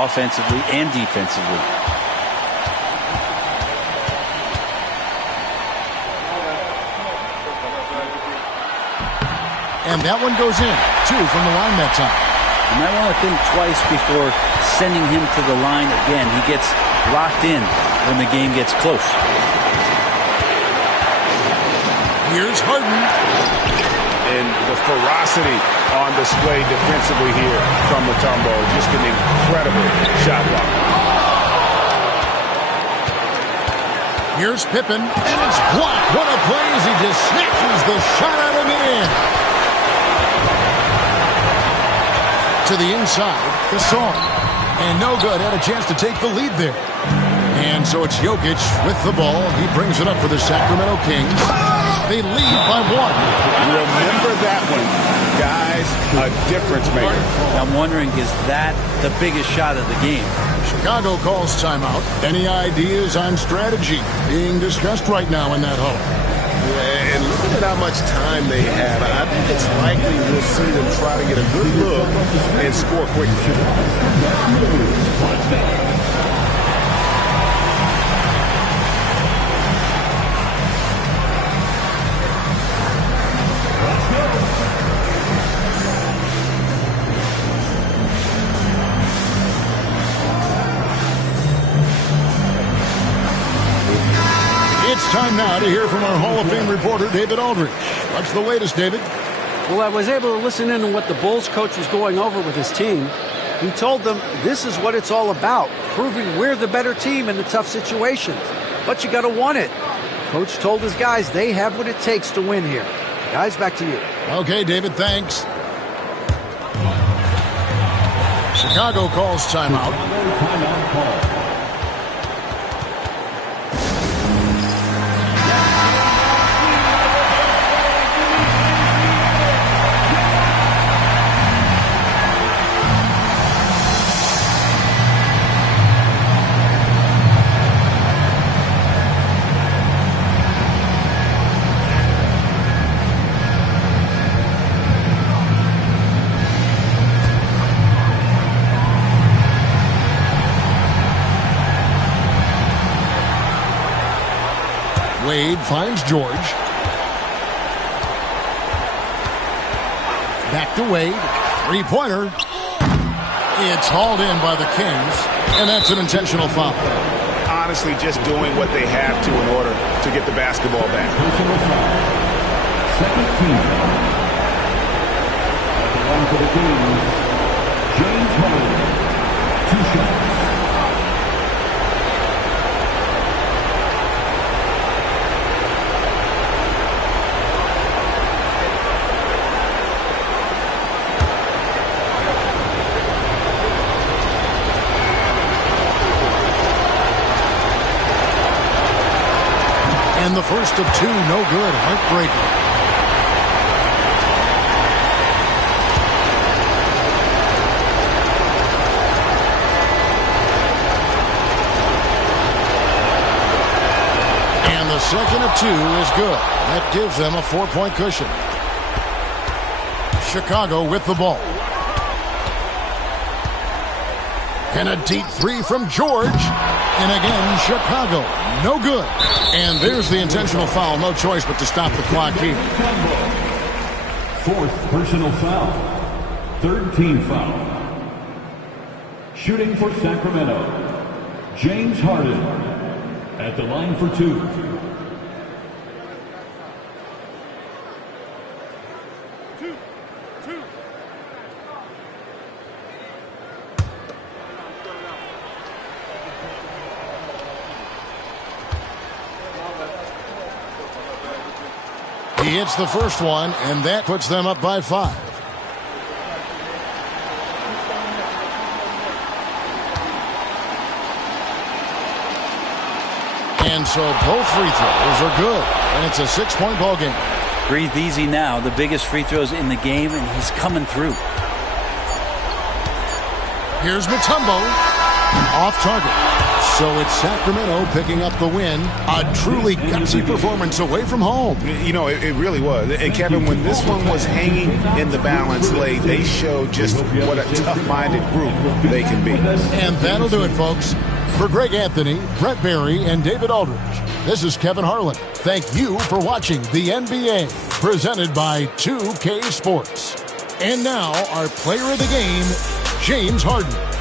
offensively and defensively. And that one goes in. 2 from the line that time. You might want to think twice before sending him to the line again. He gets locked in when the game gets close. Here's Harden. And the ferocity on display defensively here from Mutombo. Just an incredible shot block. Here's Pippen, and it's blocked. What a play as he just snatches the shot out of the end. To the inside, Gasol. And no good. Had a chance to take the lead there. And so it's Jokic with the ball. He brings it up for the Sacramento Kings. They lead by 1. Remember that one. Guys, a difference maker. I'm wondering, is that the biggest shot of the game? Chicago calls timeout. Any ideas on strategy being discussed right now in that huddle? And looking at how much time they have, I think it's likely we'll see them try to get a good look and score quickly. It's time now to hear from our Hall of Fame reporter, David Aldridge. What's the latest, David? Well, I was able to listen in on what the Bulls coach was going over with his team. He told them this is what it's all about, proving we're the better team in the tough situations. But you got to want it. Coach told his guys they have what it takes to win here. Guys, back to you. Okay, David, thanks. Chicago calls timeout. Timeout call. Wade finds George. Back to Wade. Three-pointer. It's hauled in by the Kings, and that's an intentional foul. Honestly, just doing what they have to in order to get the basketball back. Personal foul. Second team foul. At the line for the Kings, James Harden. 2 shots. And the first of 2, no good. Heartbreaker. second of 2 is good. That gives them a 4-point cushion. Chicago with the ball. And a deep 3 from George. And again, Chicago. No good. And there's the intentional foul. No choice but to stop the clock here. 4th personal foul. 3rd team foul. Shooting for Sacramento, James Harden at the line for 2. He hits the first one, and that puts them up by 5. And so both free throws are good, and it's a 6-point ball game. Breathe easy now. The biggest free throws in the game, and he's coming through. Here's Mutombo. Off target. So it's Sacramento picking up the win. A truly gutsy performance away from home. You know, it really was. And Kevin, when this one was hanging in the balance late, they showed just what a tough-minded group they can be. And that'll do it, folks. For Greg Anthony, Brent Barry, and David Aldridge, this is Kevin Harlan. Thank you for watching the NBA, presented by 2K Sports. And now, our player of the game, James Harden.